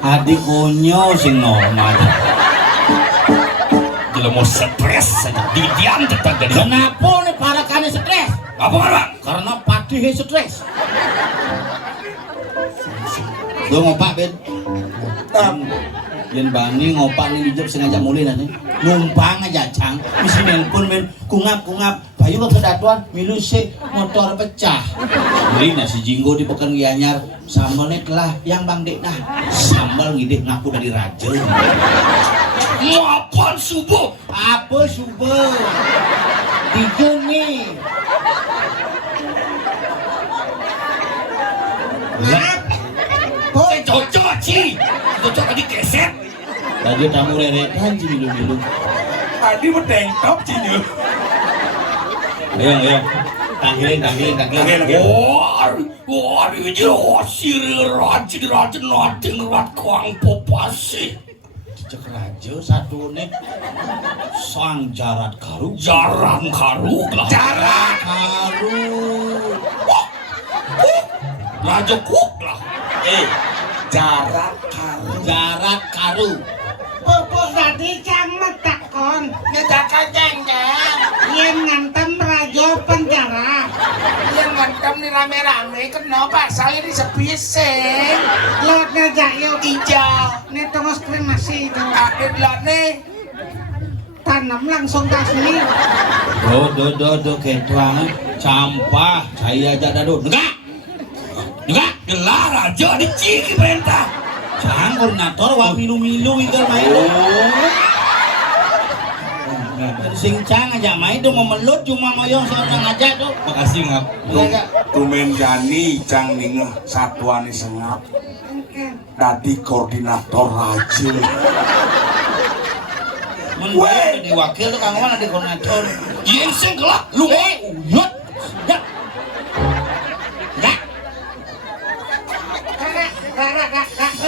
Adik konyo sing normal. Kalau mau stres saja didiam tetap dari. Kenapa nih para kane stres? Apa Bang? Karena patih stres. Gue ngopak Ben. Yen bani ngopak nih dijep sengaja mulai nanti. Numpang aja cang. Misi nelpon Ben kungap. Bayu ke kedatuan milu sih motor pecah. Beli nasi jinggo di pekan gianyar. Sambalnya telah yang Bang Dek nah. Sambal ngidih ngaku dari raja. Mau apaan subuh? Apa subuh? Tiga nih. Cocok sih. Cocok tadi keset. Tadi tamu rerekan sih minum. Adi berdengkap cinya. Ayo. Tanggilin. Wah, ini rajin nating rat kuang popasi. Cek raja satu nih sang jarat karu Jarang karuk lah. Jarak. karu Raja kuk lah. Jarak karu. jarat karu Pupuk tadi cang metakon. Ngejakan jengkel. Yen ngantem raja penjara. Yang ngantem nih rame-rame kenapa saya disepisin? Lot ngajak yuk. Hijau. Nih tunggu kremasi itu. Ada nih. Tanam langsung kasih. do ketuangan campah saya aja dadu enggak Gelar raja diciki perintah. jangan koordinator wa milu-milu ikan main singcang aja main tuh memelut cuma ngoyong seorang aja tuh Makasih ngap. Tumen jani cang ningeh satuan sengap. Dadi koordinator raja. Weh, di wakil tuh kang mana di koordinator. Yen sing gelap lu. Uyut. Dak.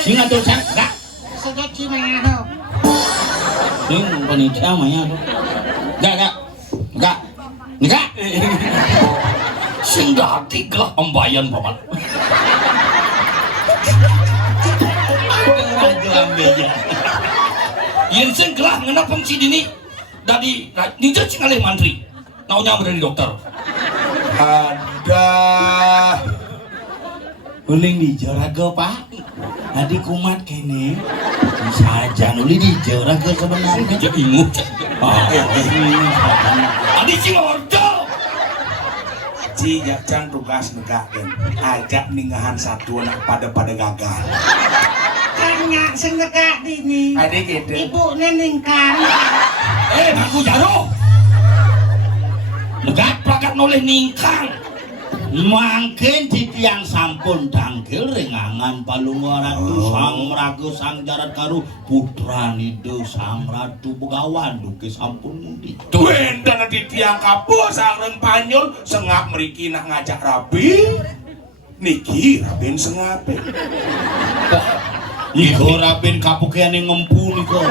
Sing atuh cang, dak. Sudah cimah. Sing panitia mah ya. Enggak. Sing dati gelap pembayan paman. Raja lambeja. Yen sing gelap ngena pengsi dini. Dadi ninja cing alih mantri. Naunya berani dokter. Ada Uling di Jorago pak. Adi kumat kene. Saja nuli di Jorago sebenarnya. Dia ingu. Adi cing ordo. Ci jang tugas negakeun. Ajak ningahan satu anak pada gagal. Tanya sengekak dini. Adik gitu. Ibu neningkan. Aku jaro. Negat plakat noleh ningkang. Mangkin di tiang sampun danggil ringangan palunga ratu sang meragu sang jarat karu putra nido sang ratu begawan duke sampun mundi. Tuen dan di tiang kapus sareng panyol sengap meriki nak ngajak rabi. Niki rabin sengape. Iko rabin kapukian yang ngempu niko.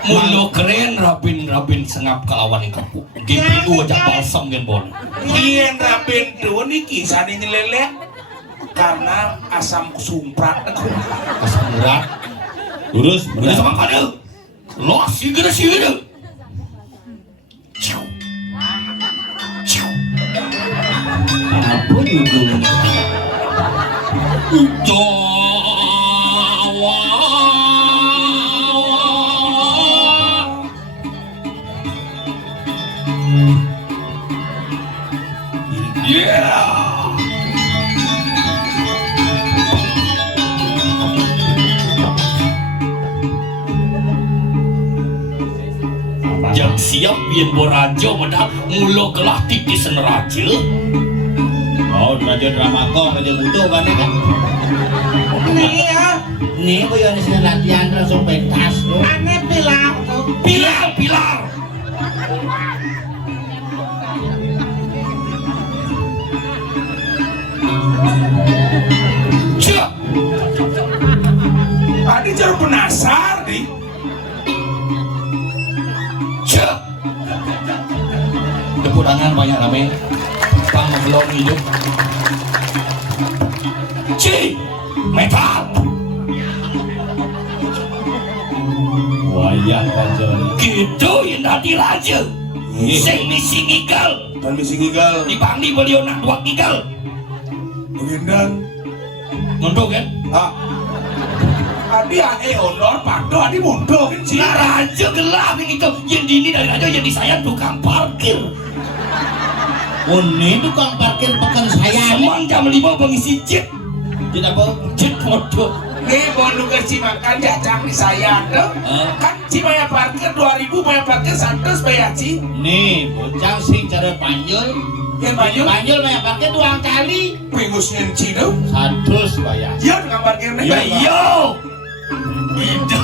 Mulo keren rabin sengap kelawan yang kapuk. GPU aja balsam gen bon. Ien rabin tuh niki sani nyelelek karena asam sumprat. Asam urat. Terus Udah sama kada. Lo sigera. Ciu. apa itu? Yang siap yen borajo medak mulo gelah tipis neraja. Oh, raja drama kok aja butuh kan ya kan? Nih ya. Nih kok yang sini latihan langsung pentas tuh. Aneh bilang tuh. Pilar. Cek. Tadi jarum penasar di. Cek. Tepuk tangan banyak rame. Pang belum hidup. Ci. Metal. Wayang raja. Gitu yang dati raja. Sing misi ngigal. Dan misi ngigal. Dibangni beliau nak dua ngigal. Pengendang. Ngunduh kan? Adi ae honor pado adi mundur kan sih. Nah raja gelap ini tuh. Yang dini dari raja yang disayang tukang parkir. Ini tukang parkir pekan saya nih. Semang jam 5 pengisi jet. Jet apa? Jet motor. Nih bondu ke makan jajang di saya tuh. Kan Ci bayar parkir 2000 bayar parkir 100 bayar Ci. Nih, bocah sing cara panjul. Yang banyak Panjul bayar parkir 2 kali. pengusnya Ci tuh. 100 bayar. Iya dengan parkirnya. Ya iya. Ide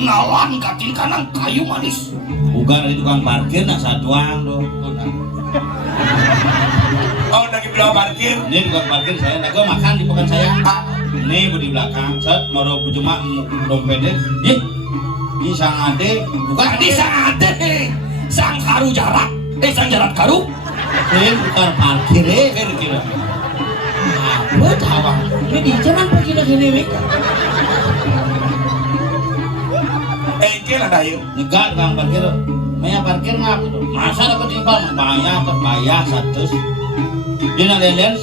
ngawan kakin kanan kayu manis. Bukan dari tukang parkir nak satuang tuh. Udah parkir. Ini bukan parkir saya, nego makan di pekan saya. Ini di belakang, set, mau cuma dompetnya. Di sang ade, Bukan di sang ade, sang karu jarak. Sang jarak karu. bukan parkir kira. Apa tawang? Ini di jalan pergi lagi nih. Engkel ada yuk. Enggak, tukang parkir. Maya parkir ngap. Masa dapat timbal bayar 100. Dia nalen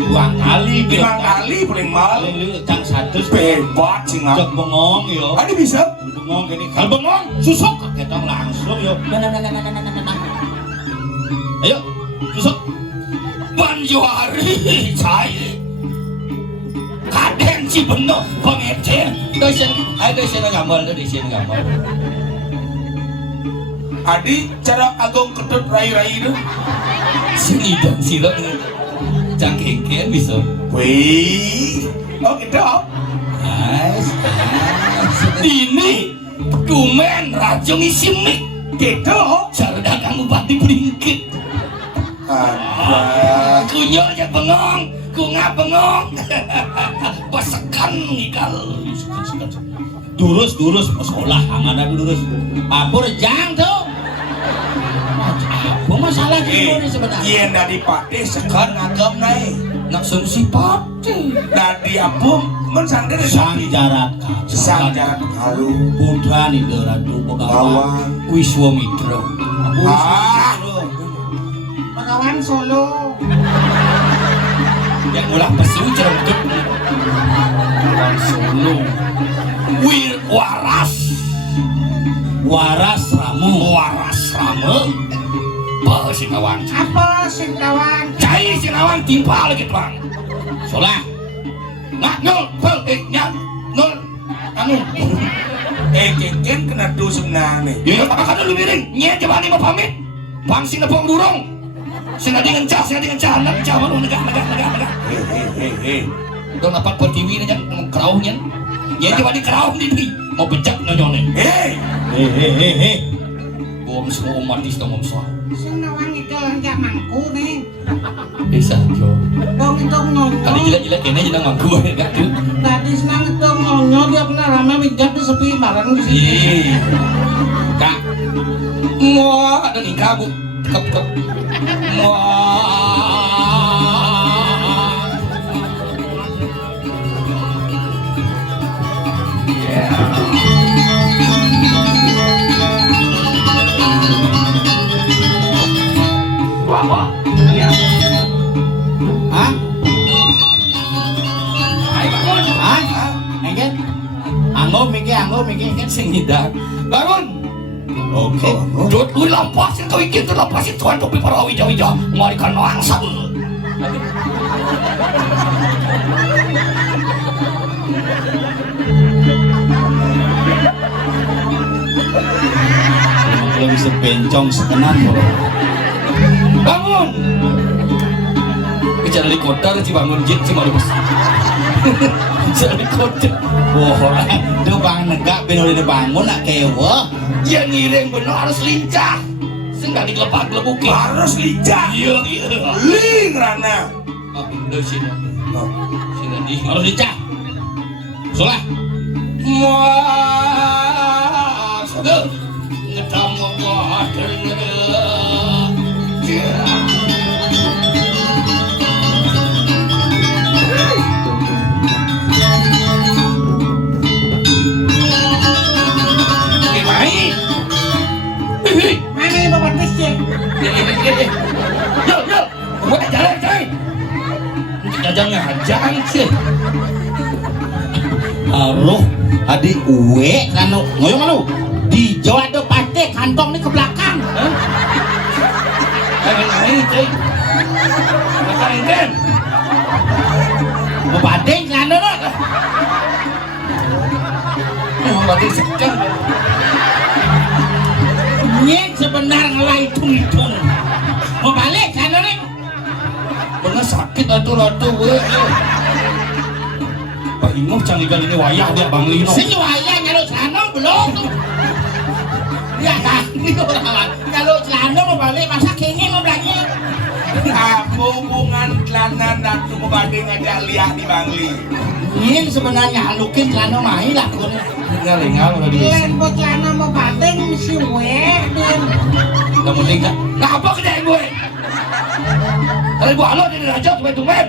2 kali, 5 kali paling mal. Cang 100 Hebat sih ngap. cek bengong yo. Ada bisa? Bengong gini. Kalau bengong susuk kita langsung yo. Ayo, susuk. Banjuari saya. Kaden si bener pengecer. Dosen, ayo dosen ngamal, dosen ngamal. Adi cara agong ketut rai-rai itu. Sini dan sila cangkengkean bisa. Wih. Oh gitu. Nice. Ini dumen racun isi mik. Gitu. Sarda kamu bati beringkit. Ada. Kunyo aja bengong, kunga bengong. Pasekan nikal. Durus mau sekolah amanah durus. Apur jang tuh. Apa masalah ini sebenarnya? Iya dari pati sekan agam naik. Nak solusi pati. Dari apa? Men sangder Sang jarak sang jarak halu. putra nih Ratu Pegawan Bawang. Wiswamitra. Ah. Pagawan Solo. Yang ulah pesu cerengkep. Orang Solo. Waras Rame. Apa si kawan? Apa sing kawan? Cai si kawan timpal lagi tuang. Solah. Nak nol, nol. Anu. Keken kena do sebenarnya. Ya apa kan lu miring? Nya coba nih mau pamit. Bang sing nepong durung. Sing dengan cah, nak cah mana negah. Hehehe. Dong dapat pertiwi nya kerauhnya. Nya coba di kerauh di mau becak nyone. Hehehe. Gua semua umat di setengah soal. Sing nawang itu enggak mangku nih. Bisa jo. Dong itu nonyo. Kali jilat ini jadi ngaku ya kan? Tadi senang itu nonyo dia pernah ramai mijat di sepi bareng di sini. Ih. Kak. Mau ada nikah bu. Kep. Hah? Engket? Anggo mikir kan Sing hidak. Bangun. Oke. Dut lu lampasin kau ikut tu lampasin tuan topi para wija. Mari kan angsa. Kalau bisa bencong sekenan bro. Bangun. Bicara di kota si bangun jin si malu besar. Bicara di kota. Bohong. Itu bang negak bener udah bangun nak kewa. Yang ngiring bener harus lincah. Sehingga digelepag-gelebukin. Harus lincah. Iya. Ling rana. Dari sini. Sini di. Harus dicah. Solah. Mas. Ngedam gua Mana yang bapak miskin? Yo, buat jalan coy. Jajangnya hajang sih. Aduh, adik uwe kanu ngoyong lu. Di Jawa ada pate kantong nih ke belakang. Ini coy. Makan ini. Pate kanu lo. Mau mati sekian. Nyek sebenar ngelai hitung. Mau balik kanu nih. Bener sakit ratu gue. Pak Ingoh canggigan ini wayah dia Bang Lino. Sini wayah nyalo sana belum. Ya kan, kalau celana mau balik masa kengin mau belanja. Apa hubungan celana natu ngebanding ngajak liah di Bangli. Ini sebenarnya halukin celana mahi lah kun. Tinggal udah di. Lain buat celana mau banding si weh din. Gak penting kan? Nah apa kerjaan gue? Kalau gua halo di raja tumben.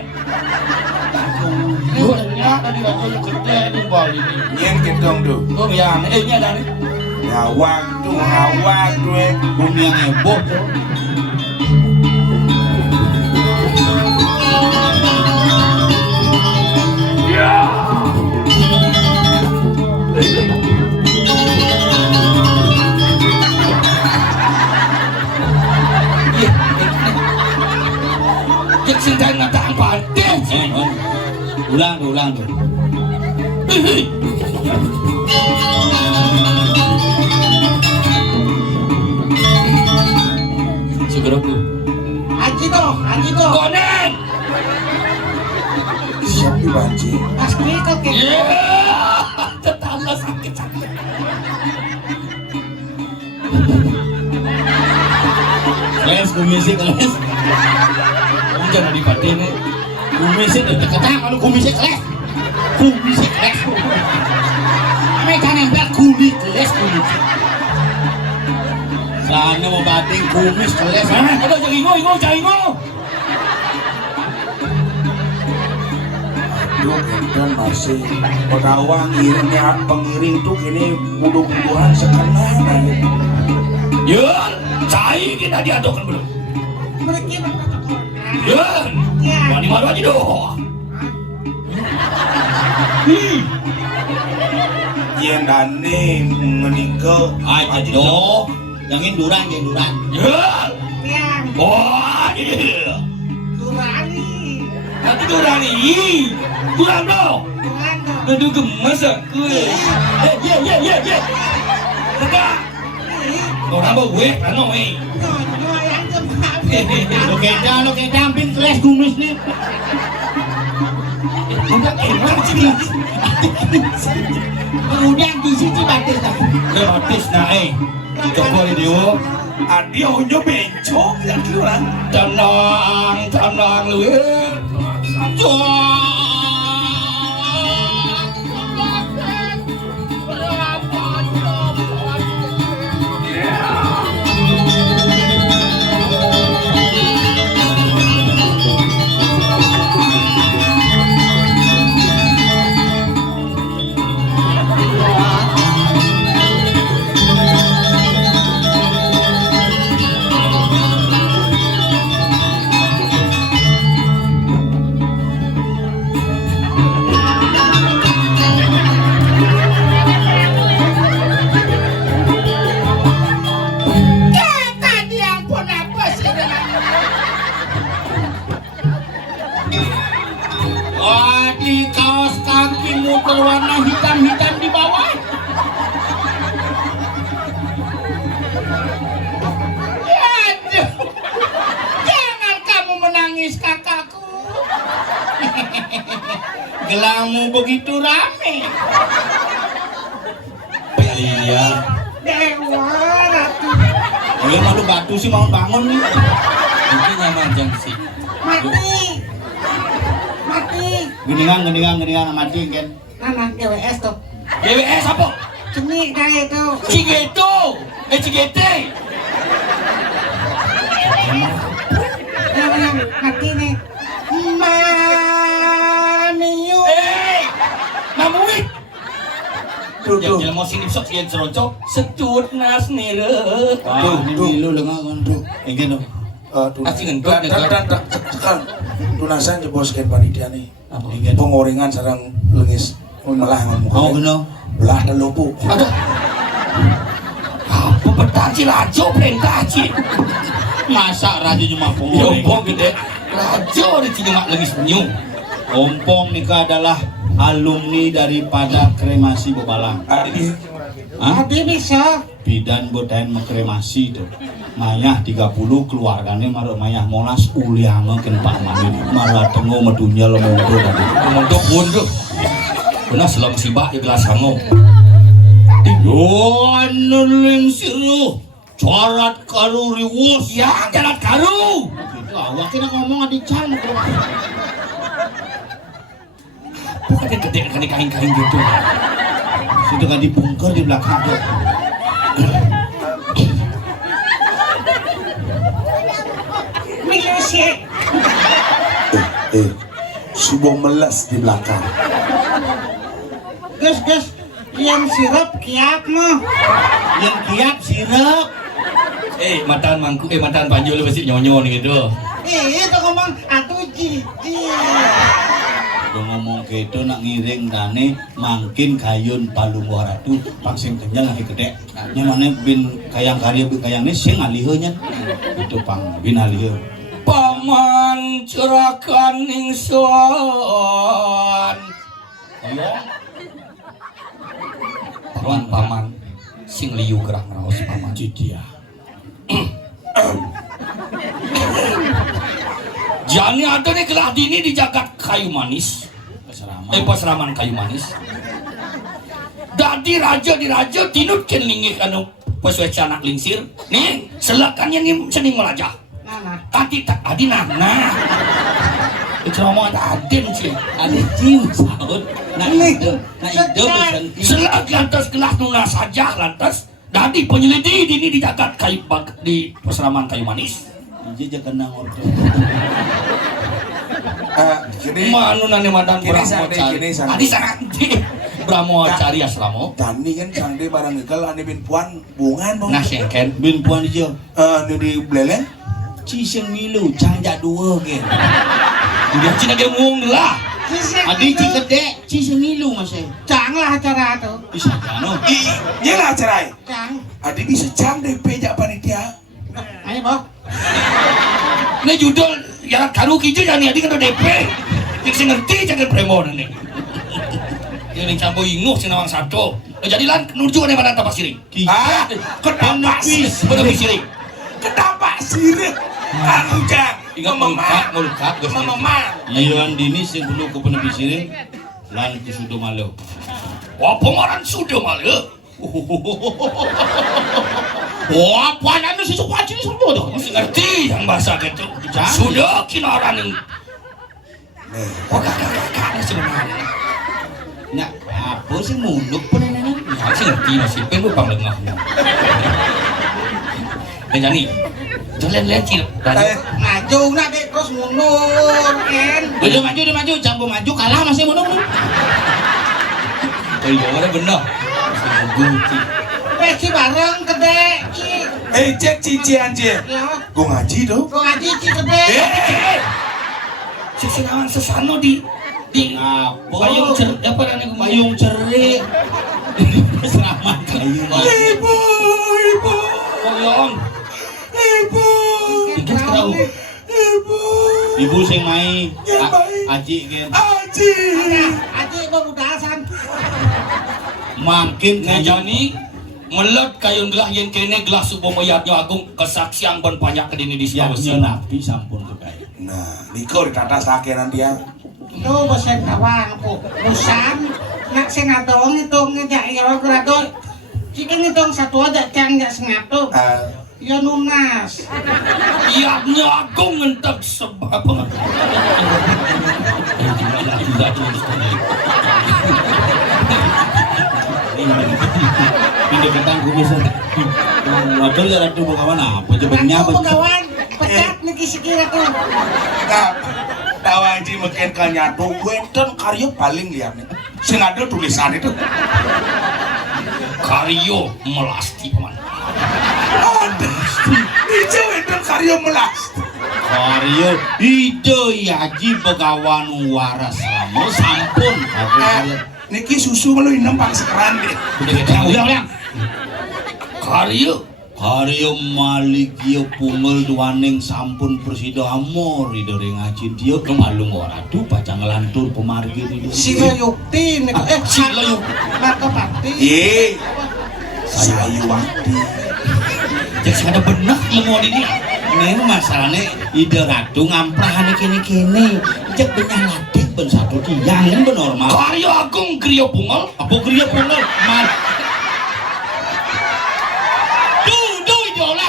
Lu ternyata di raja lu kerja di Bali ini. Nyen ketong tuh. Lu yang ini ada nih. Ngawak tuh Bumi yang heboh. Cek singkai ngataan pantai. Ulang tuh. Segera tuh. Haji toh. Konen. siap dibanci. Pasti kok kayak Tetangga sakit. Les kumisik les. Kamu jangan dipatiin nih. Kumisik udah ketang kalau kumisik les. Kumisik les. Mereka nempel kulit les kulit. Sana mau bating kumis les. Aduh jangan ingo. Dan masih penawang ngiringnya pengiring tuh kini buduh-buduhan sekarang. Yun, cai kita diadokan belum? mereka Yun, wani malu aja doh. Yen dane menikah Aja doh, jangan duran. Yun, yang wah iya. durani Nanti duran doh. Aduh gemes aku. Iya. Tegak. Orang bawa gue, ano eh. yang jembatan Lo keda hampir keles kumis nih. Udah enak sih. Udah di sini batis lah. Gratis nah coba video. adio nyo bencong ya orang. Tenang lu. Tadi ampun apa sih dengan wah, di kaos kakimu berwarna hitam-hitam di bawah. Aduh, jangan kamu menangis kakakku. Gelangmu begitu rame. Iya. dewa ratu Ayo malu batu sih mau bangun nih. Ini nyaman jam sih. mati Geningan mati kan. anak GWS tuh GWS apa? ceni kayak itu Cigeto. CGT. yang mati nih mamiu Namuit. Tuh. Yang mau sini sok yang cerocok setut nas nire. Tuh lu lengan tuh. Ingin dong. Asing entuk Tekan lunasan jeboskeun panitia nih. Ingin. Pengorengan sareng leungis melah ngomong. Oh benar. Belah dan lupu. Aduh. Apa petaci rajo pentaci. Masa rajo cuma ompong gede. Rajo di cuma lagi senyum. Ompong nikah adalah alumni daripada kremasi Bobalang. Adi bisa Bidan bodain kremasi itu. Mayah 30 keluarganya maruk mayah monas uliange ken Pak Mani. Malah tengo medunya lemondo tadi. Lemondo pun tuh. Benar selang sibak di gelas hango. Yo nuling siru. Jarat karu riwus. Ya, jarat karu. Itu awak kira ngomong adi can. Bukan yang gede kan kain-kain gitu. Sudah kan dibungker di belakang tuh. Milosek. Sudah melas di belakang. Gus, yang sirup kiap mah. Yang kiap sirup. Mataan mangku, mataan panjul masih nyonyo nih gitu. Itu ngomong atuh cici. Udah ngomong gitu nak ngiring dane mangkin kayun palung waratu pangsing tenjang lagi gede. Nya mana bin kayang karya bin kayangnya sing aliheunya. Itu pang bin aliheu. Paman cerakan ingsun. Paman sing liu gerah ngeraos paman cidia. Jani ada nih gelah dini di jagat kayu manis. Pasraman kayu manis. Dadi raja di raja tinut ken lingih anu pesuai canak lingsir. Nih selakan yang seni melajah. Tadi tak adina. Nah. Ceramah aden sih. Aden cium sahut. Nah itu besen. Selak lantas gelah nuna saja lantas. Dadi penyelidiki dini di jagat kayu di pasraman kayu manis. Iya jangan nangor tuh. Gini, Manu nane madan Brahmacari. gini, Adi sanganti Brahmacari asramo. Dani kan sangde barang gegal ane bin puan bungan dong. Nah sengken. Bin puan ijo. Anu di beleleng. Ciseng milu canjak dua gen. Dia cina dia ngung lah. Adi ci gede, ci semilu mas. Cang lah acara tuh. Bisa kano. Iya lah cerai. Cang. Adi bisa jam DP jak panitia. Ayo bok. Ini judul ya karu kicu jangan adi kan DP. Yang saya ngerti jangan premo nih. Yang campur inguh cina wang satu. Jadilah nuju ane badan tapak siring. Ah, kenapa sih? Bener siring. Kenapa sirik? Aku jang. Ingat mulka, Mama. Iwan dini sing perlu ke penepi siring. Lan ku sudah malu. Wah pengaran sudah malu. Wah puan anu si supaci ni semua dah. Mesti ngerti yang bahasa gitu. Sudah kinaran ini. Wah kakak sebenarnya. Nak apa sih muluk pun ini? Ya sih ngerti masih pengen pang lengah. Dan jani, jalan lecil. Maju nak dek terus mundur kan. Udah maju, campur maju kalah masih mundur. Oh iya, ada benar. Guci. Peci bareng gede ci. Cek cici anjir. Ya. Gue ngaji dong. Gua ngaji ci gede. Sesenangan sesano di payung cer apa namanya Payung cerik. Selamat kayu. Ibu. payung Ibu. dikit kerau Ibu sing mai aji gen. Aji. Aji gua budasan. Makin ngajani melet kayun gelah yang kene gelah subuh mayatnya agung kesaksian ban banyak kedini di yang Sulawesi. napi sampun kekaya. Nah, Niko ditata sakiran dia. Tuh bosan kawang po. Bosan. Nak senadong itong ngejak ya grado. Jika nitong satu ada cang jak sengato. Ya nunas. Iatnya agung ngentak sebab apa? Pindah bintang gue bisa. Waduh ya ratu bagawan apa jebenya Aku kawan pecat nih kisi-kira tuh. Nah, tahu aja makin kanyatu gue dan karya paling liar nih. Sing ada tulisan itu. Karyo melasti paman. Ada. Ijo itu karya melas. Karyo ide yaji begawan waras lama sampun. Niki susu lu nempak sekeran deh. Ulang. Karyo Karyo maligya pungel duaning sampun presida amor ide ngajin dia kemalung oradu baca ngelantur pemargi itu. Sila yukti nih. sila yuk. Marco Pati. Ye. Sayu waktu. Jadi ada benak ilmu ini. Ini masalahnya ide ratu ngamprahan kene-kene. Cek benyang ladek ben satu tiang kan ben normal. Karyo agung kriyo bungal. Apa kriya pungel? Duh, idola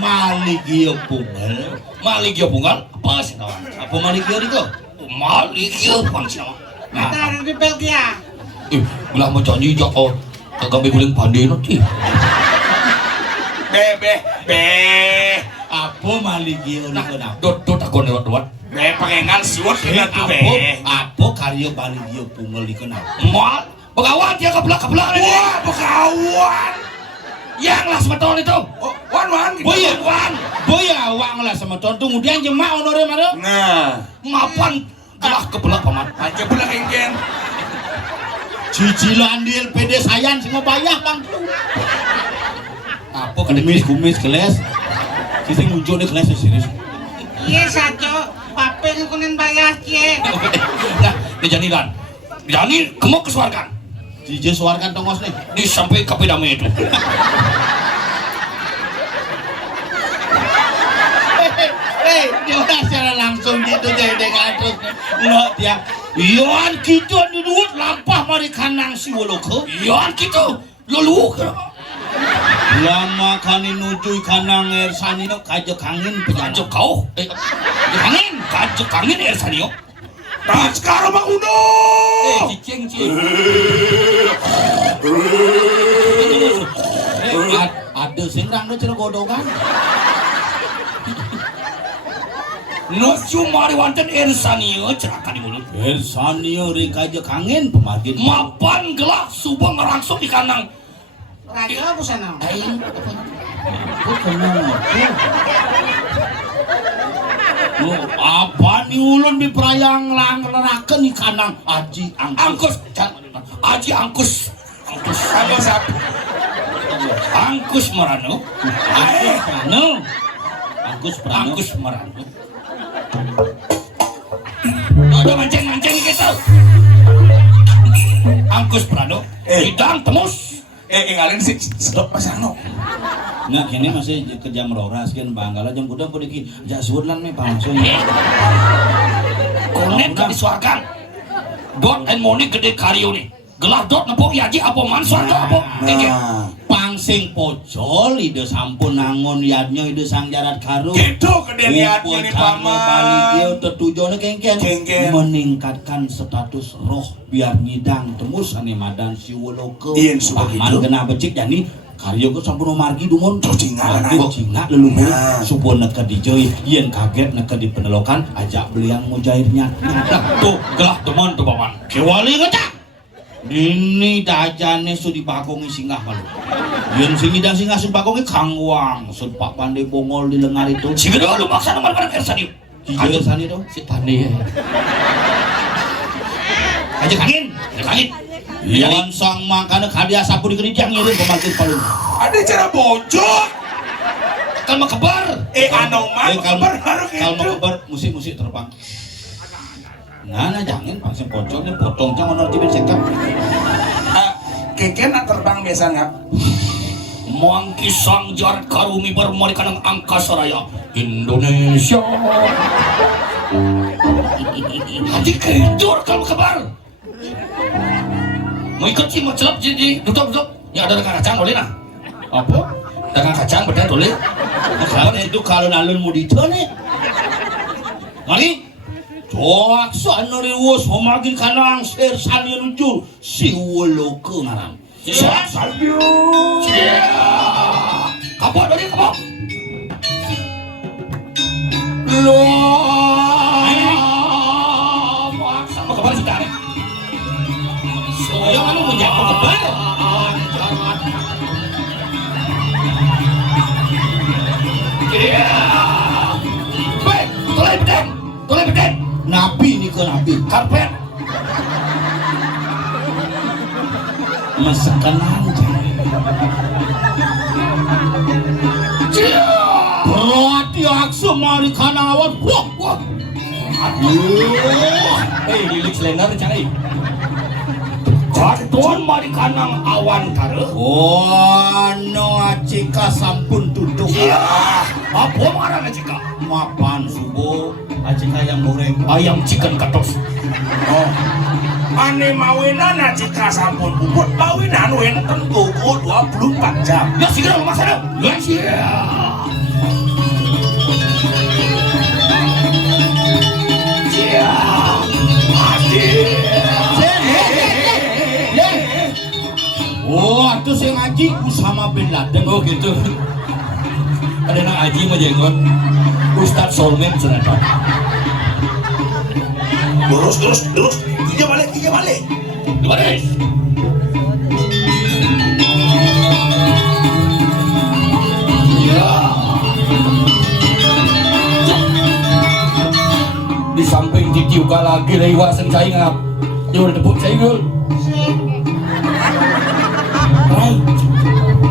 Maligya Pungal. Maligya Pungal? Apa sih kawan? Apa Maligya itu? Maligya Pungal sih kawan. Nah, Kita di Belgia. belah macam ni jak oh. Kagak guling pandai nanti. Be. Apa Maligya ni kena? Dot aku lewat. Be pengengan siwot kena tuh be. Apa karya Maligya Pungal ni kena? Mal, pegawai dia kebelah ni. Wah, pekawan. Yang lah semeton itu. Oh, wan gitu. Boya lah semeton. Kemudian jemaah honore mana? Nah, Mapan gelah kebelah paman. aja pula kengken. Cicilan di LPD sayan semua bayar bang. Apa kumis keles? Sisi muncul di keles serius. Iya saco, papel kunin bayar cie. Nah, di janilan. Jani kemau kesuarkan. Jije suarkan tongos nih. Di sampai kapidame itu. Dia secara langsung gitu jadi ngatus. Nggak dia. Iyan kita duduk lampah mari kanang si woloke. Iyan kita lalu ke. Lama kani nujui kanang ersani no kajak angin penjajak kau. Kajak angin ersani no. Nah, sekarang Bang Uno. Cicing. Ada singrang no cina godokan. No cuma riwanten Ersanio cerahkan di mulut. Ersanio rekaja kangen pemargin. Mapan gelap subang ngerangsung di kanang. Raja apa sana? Aing. Apa nih ulun di perayang leraken di kanang Aji Angkus. Angkus Merano. Ada mancing gitu. Angkus Prado. Hidang temus. Ngalin sih sedap pasano. Nah, kini masih kerja meroras kan banggal jam budang podiki jasud lan me langsung. Konek ka disuarkan. Dot and money gede karyo nih. Gelah dot nepok yaji apa man suarga apa. Pangsing pocol ide sampun nangon yadnya ide sang jarat karu. Gitu gede liatnya nih paman. Baligya tertujuannya kengken. Meningkatkan status roh biar ngidang temus ane madan si woloke. Paman kena becik jani karyo ke sampun margi dumun. Cinga leluhur supun neke dijoy yen kaget neke di penelokan ajak beliang mujairnya. Tuh gelah teman tuh paman. Kewali ngecak. Ini dajane su dibakongi singgah malu. Yen sing ngidang singgah su bakongi kangwang, sud Pak Pandai bongol di lengar itu. Sing lu maksa nomor Ersani. Jijik Ersani itu si Pandai. Aja kangin. Yan sang mangkana kadia sapu di kerijang ngirim pemangkin palu. Ada cara bojok. Kalma kebar. Kalma kebar musik terbang. Nah, jangan pangsing pocongnya potong jangan honor tibin sekap. Keken terbang biasa ngap. Mangki sang jarat karumi bermori kanang angkasa raya Indonesia. Nanti kehidur kalau kabar. Mau ikut sih mau celap jadi duduk. Ya ada dagang kacang boleh nah. Apa? Dagang kacang bedah boleh. Kabar itu kalau nalun mau ditone. Mari. Coak sanori wos homagin kanang Ersani nuju si woloke ngaran. Salju. Kapok dari kapok. Sama kabar sih kan? Soalnya kamu menjadi kabar. Baik, toleh beden. Nabi ini ke nabi karpet masakan aja berarti aksu mari kanang awan wah lilik selendar cari karton mari kanang awan kare no acika sampun tutup apa marah acika mapan subuh acika ayam goreng ayam chicken katos Ane mawinan acika sampun bubut mawinan wen tentu 24 jam. Ya segera rumah sana. Ya siap. Haji Usama bin Laden. Oh gitu. Ada nak Haji mah jenggot. Ustadz Solmen senata. Terus. Tiga balik. Baris. Di samping ditiuka lagi lewat sengcai ngap. Dia udah tepuk saya gul.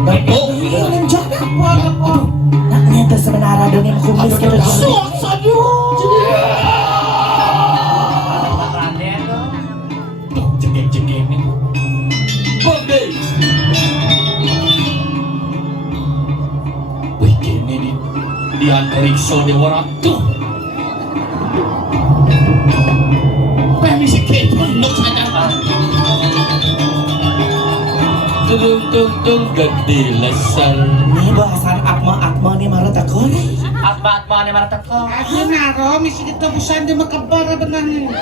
Oh, Nak nyata sebenarnya dunia kumis kita Cengeng nih. Oke. Wih, gini di antariksa Dewa Ratu. Permisi kita untuk saya. Tung gede lesar. Nih bahasan atma nih marah takut. Atma nih mana teko. Aku naro misi kita busan di makabar benangnya.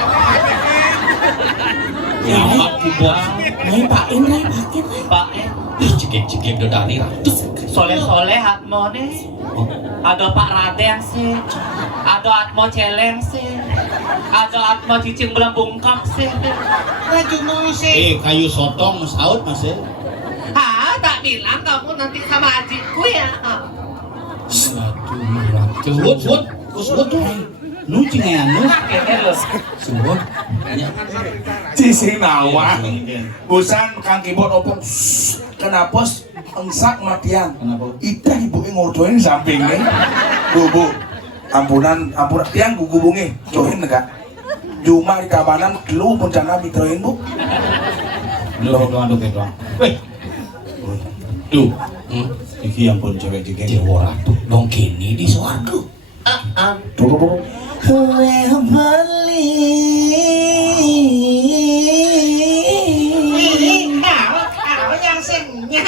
Ya, aku bos. Nih pakin. Pak Ih, cekek dodani Ratu. soleh Atmo nih. Ada Pak Raden sih. Ada Atmo celeng sih. Ada Atmo cicing belang bungkam sih. Laju mau sih. Kayu sotong mas out mas ya. Ah, tak bilang kamu nanti sama adikku ya. Sebut tuh. Nu cingean nu. Kayaknya lo. Semua. Cicing nawang. Busan Kang Kibot opong. Kenapa engsak matian? Kenapa? Ida ibu ngodoin samping nih. Bu. Ampunan tiang gugubungi. Join enggak? Cuma di kabanan lu bencana mitroin bu. Doang. Weh. Tuh. Iki ampun cewek jegeng. Dewa Ratu dong kini di suarga. Tuh. Kau yang sengnya.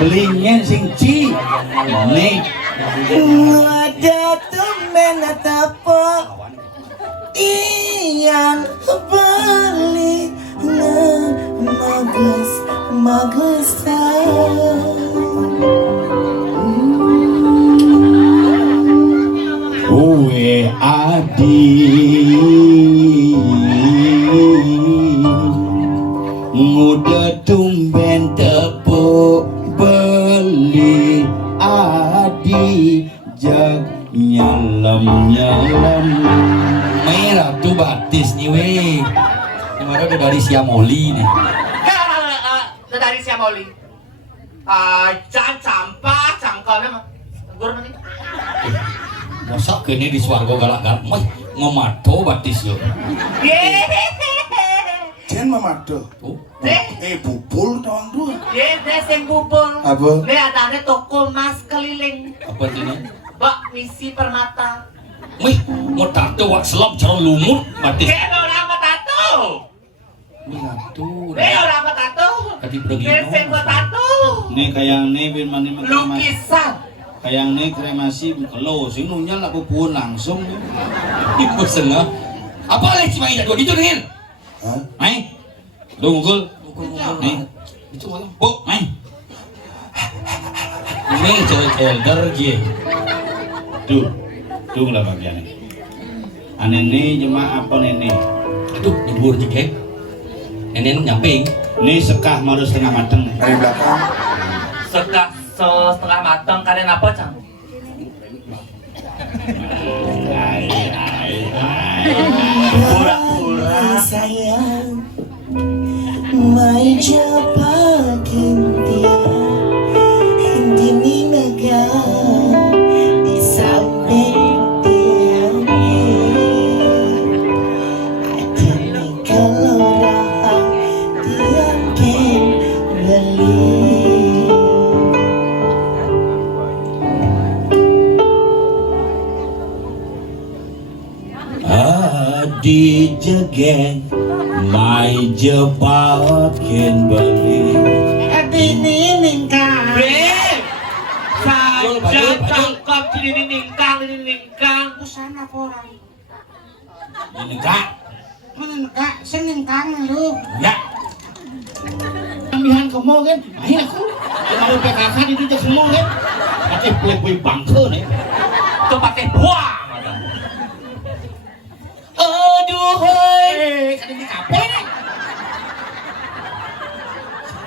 Belinya sing ci. Nih. Ada tumben tapo yang beli magus Uwe adi muda tumben tepuk beli adi jag nyalam Mai Ratu batis nih weh. Kemarin udah dari Siamoli nih. Dari siapa oli? Jangan sampah, cangkalnya mah. Tegur nanti. Masa kini di suarga galak-galak. Mai ngomato batis yo. Jen mamado. Tuh. Bubul doang dua. Sing bubul. Apa? Adanya toko mas keliling. Apa ini? Bak misi permata. Wih, mau tato wak selop cara lumut batis. Orang apa tato? Wih, Ratu. Orang apa tato? Tadi pergi. Sing buat tato. nih kayak nih bin mani Lukisan. kayak nih kremasi kalau sing nunyal aku pun langsung Ibu senang. Apa lagi cuma ingat dua gitu nih? Hah? main lu ngukul nih Itu malah. bu main Ini cewek elder G. tuh lah bagian ini aneh nih jemaah apa nenek Aduh, nyebur juga. Nenek nyamping. nih sekah maru setengah mateng Dari belakang. Setengah matang kalian apa cang? Pura-pura sayang Mai japakin dia Hindi naga Di samping dia Ada ni kalau rahang Tiang ken beli Adi jegeng mai jebat ken beli Adini ningkang. Saja cangkap ini ningkang. Busana orang. ini kak Mana enggak? Seningkang lu. ya pilihan kamu kan main aku kalau PKK itu aja semua kan pakai kue bangke nih Tuh pakai buah. aduh kan ini kape nih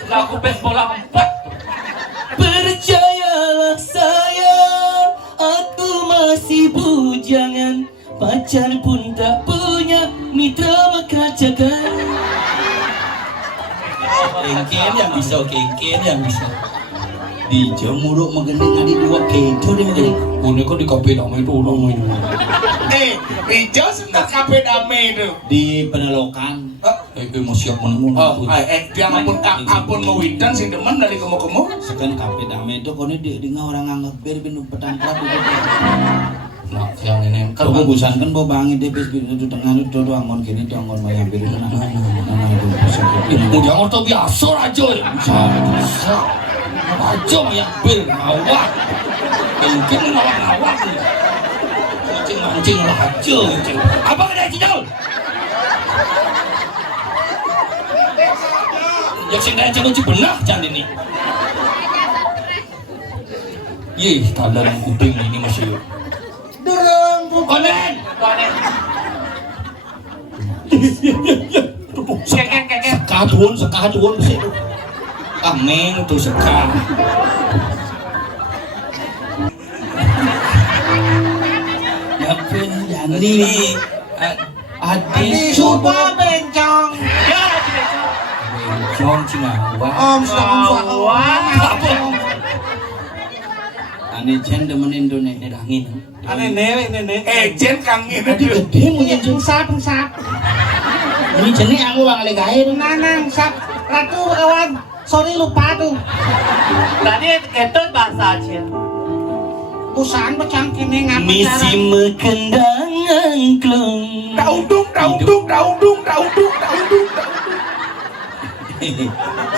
Lagu best bola 4. Percayalah sayang, aku masih bujangan. Pacar pun tak punya, mitra maka jangan. Kengken yang bisa, kengken yang bisa. Di jemuruk mengenai adik dua kejo dia menjadi. Punya kok di kafe damai itu udah main. Hijau sebentar kafe damai itu. Di penelokan. Mau siap menemun. Dia ampun mau windan sing demen dari kamu. Sekarang kafe damai itu kau ini dia orang anggap berbeda petangkat itu. nah yang ini Kamu busan kan bawa bangin deh bis itu tengah itu tuh angon kini tuh angon bayang biru itu nama itu busan mau jangan tuh biasa aja ya bisa aja yang bir ngawak mungkin ngawak mancing lah aja apa ada cijal ya sing aja lucu benar jangan ini yih talan kuping ini masih konen sekadun sih ameng tuh sekar ya pun jadi adi Coba bencong. bencong cina ane jen demen Indonesia angin Jen kang ini tadi gede mungkin Pengsap. ini jenis aku bang ale gair Nanang sap ratu awan. Sorry lupa tuh. Tadi itu bahasa Aceh. Busan becang kene ngapa Misi mekendang angklung. Daudung.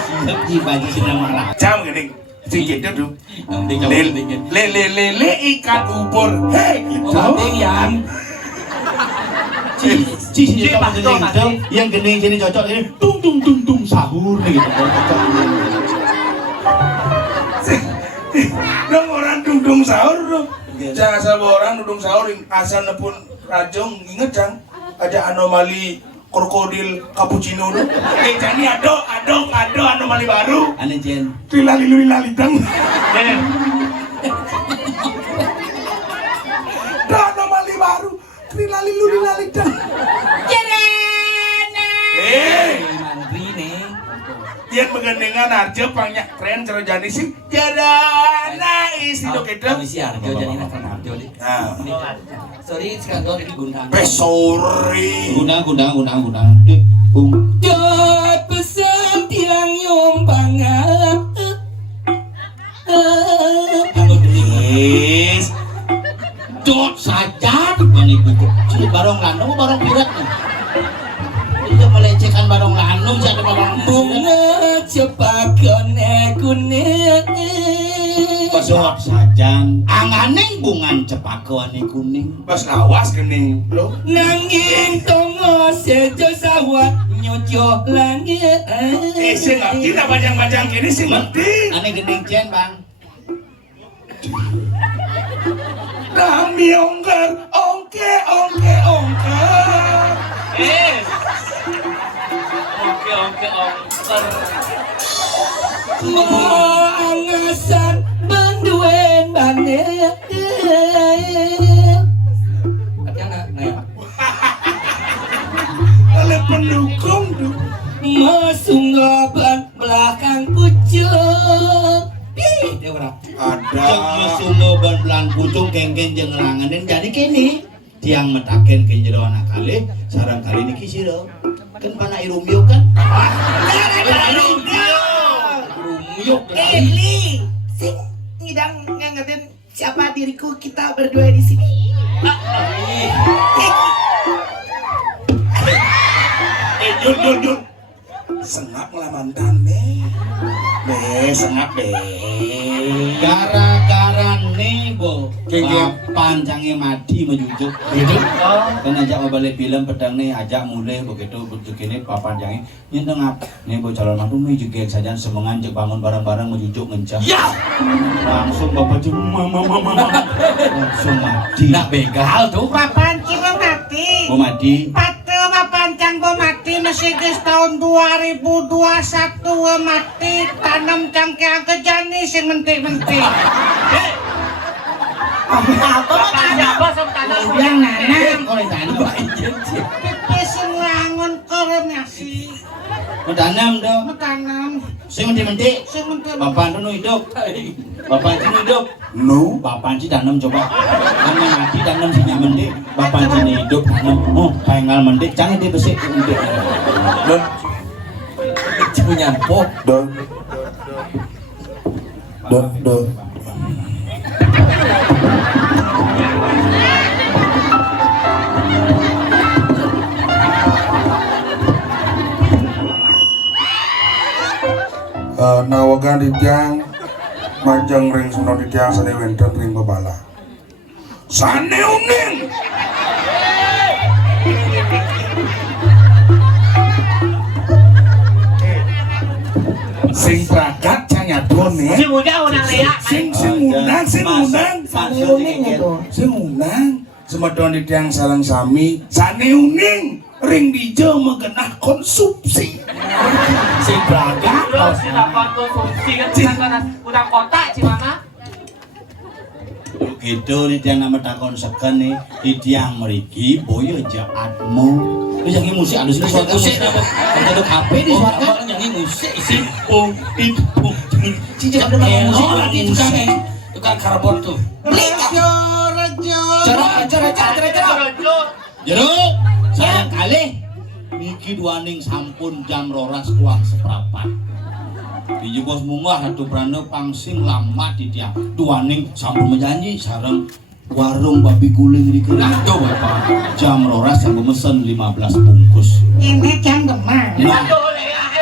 siap di baju sini malah Jam gini. Sedikit dulu. nanti kamu dingin Lele ikan ubur. Hei, Cantik yang yang gede sini cocok ini tung sahur nih gitu cocok dong orang dudung sahur dong. Jangan sama orang dudung sahur asal nepun rajong inget Jang ada anomali krokodil cappuccino dong. Jadi ado anomali baru. aneh jen Lilali dang. Ada anomali baru. Lilali dang. mantri nih Yang mengendengar arja banyak keren cerjani sih. Jadana isi dok itu. siar jo jadi nak kenal jo di Nah, sorry sekarang di gundang sorry. gundang bung Jod pesan tiang yombangap. Yes. dot saja ini buku jadi barong landung barong pirat nih itu melecehkan barong landung jadi barong Bunga cepakon kuning. Pasot sajan anganeng bungan cepakone kuning Pas lawas gening lo. Nanging tongo sejo sawat nyojo langit. Sing ngerti tak bajang-bajang kini sing ngerti. aneh gending jen bang Kami ongker. Mo angasan benduen bane. Oleh pendukung tuh. Masunggoban belakang pucuk. Dia berapa? cok musuh ban belang pucuk kengken jeung langanin jadi kini tiang metaken ke jero anak kali sarang kali niki sira kan pana irumyuk kan rumyuk Eli, sing ngidang ngangetin siapa diriku kita berdua di sini. Jul. Sengak lah mantan sengak deh. gara-gara nih bo Kengken kapan canggih mati menyujuk Itu. kan ajak mau balik film pedang nih ajak mulai begitu begini papan canggih nyenteng apa nih bu calon mantu nih juga saja semangat cek bangun bareng-bareng menyujuk ngencang Ya. langsung bapak cuma mama langsung mati Nak begal tuh. Papan cima mati. mau mati Pate papancang bo mati masih guys tahun 2021 mati tanam cangkang kejani sing mentik-mentik. Apa Yang nanam Oleh tanam. pipis sing wangun koronasi. mentanam dong Tanam sing mentik-mentik sing mentik. bapak itu hidup bapak itu hidup No. bapak ci tanam coba kan yang mati tanam sih mendik bapak ci hidup tanam oh pengal mendik jangan dia besi mendik Don. Punya pok. Don. Don. Don. Nawagan di tiang majang ring suno di tiang sane wenten ring babala sane uning sing prakat canya done Si muda unang leak. sing undang itu. sing undang semedon di tiang sareng sami sane uning ring dijo megenah konsumsi Sing pragat. Terus dapat konsumsi kan udah kota Cimama. gitu di tiang nama takon seken nih di tiang meriki boyo jaatmu itu yang musik ada sih suara musik ada HP di suara Yang ini musik isi. Oh, itu. cincin ada nama musik Nanti tukang karbon tuh. Rejo rejo. jeruk sayang kali niki duaning sampun jam roras kuang seprapat di bos munggah satu prana pangsing lama di tiang duaning sampun menjanji sareng warung babi guling di kena Tuh bapak. jam roras yang mesen 15 bungkus Ini jam gemar. nah Aduh,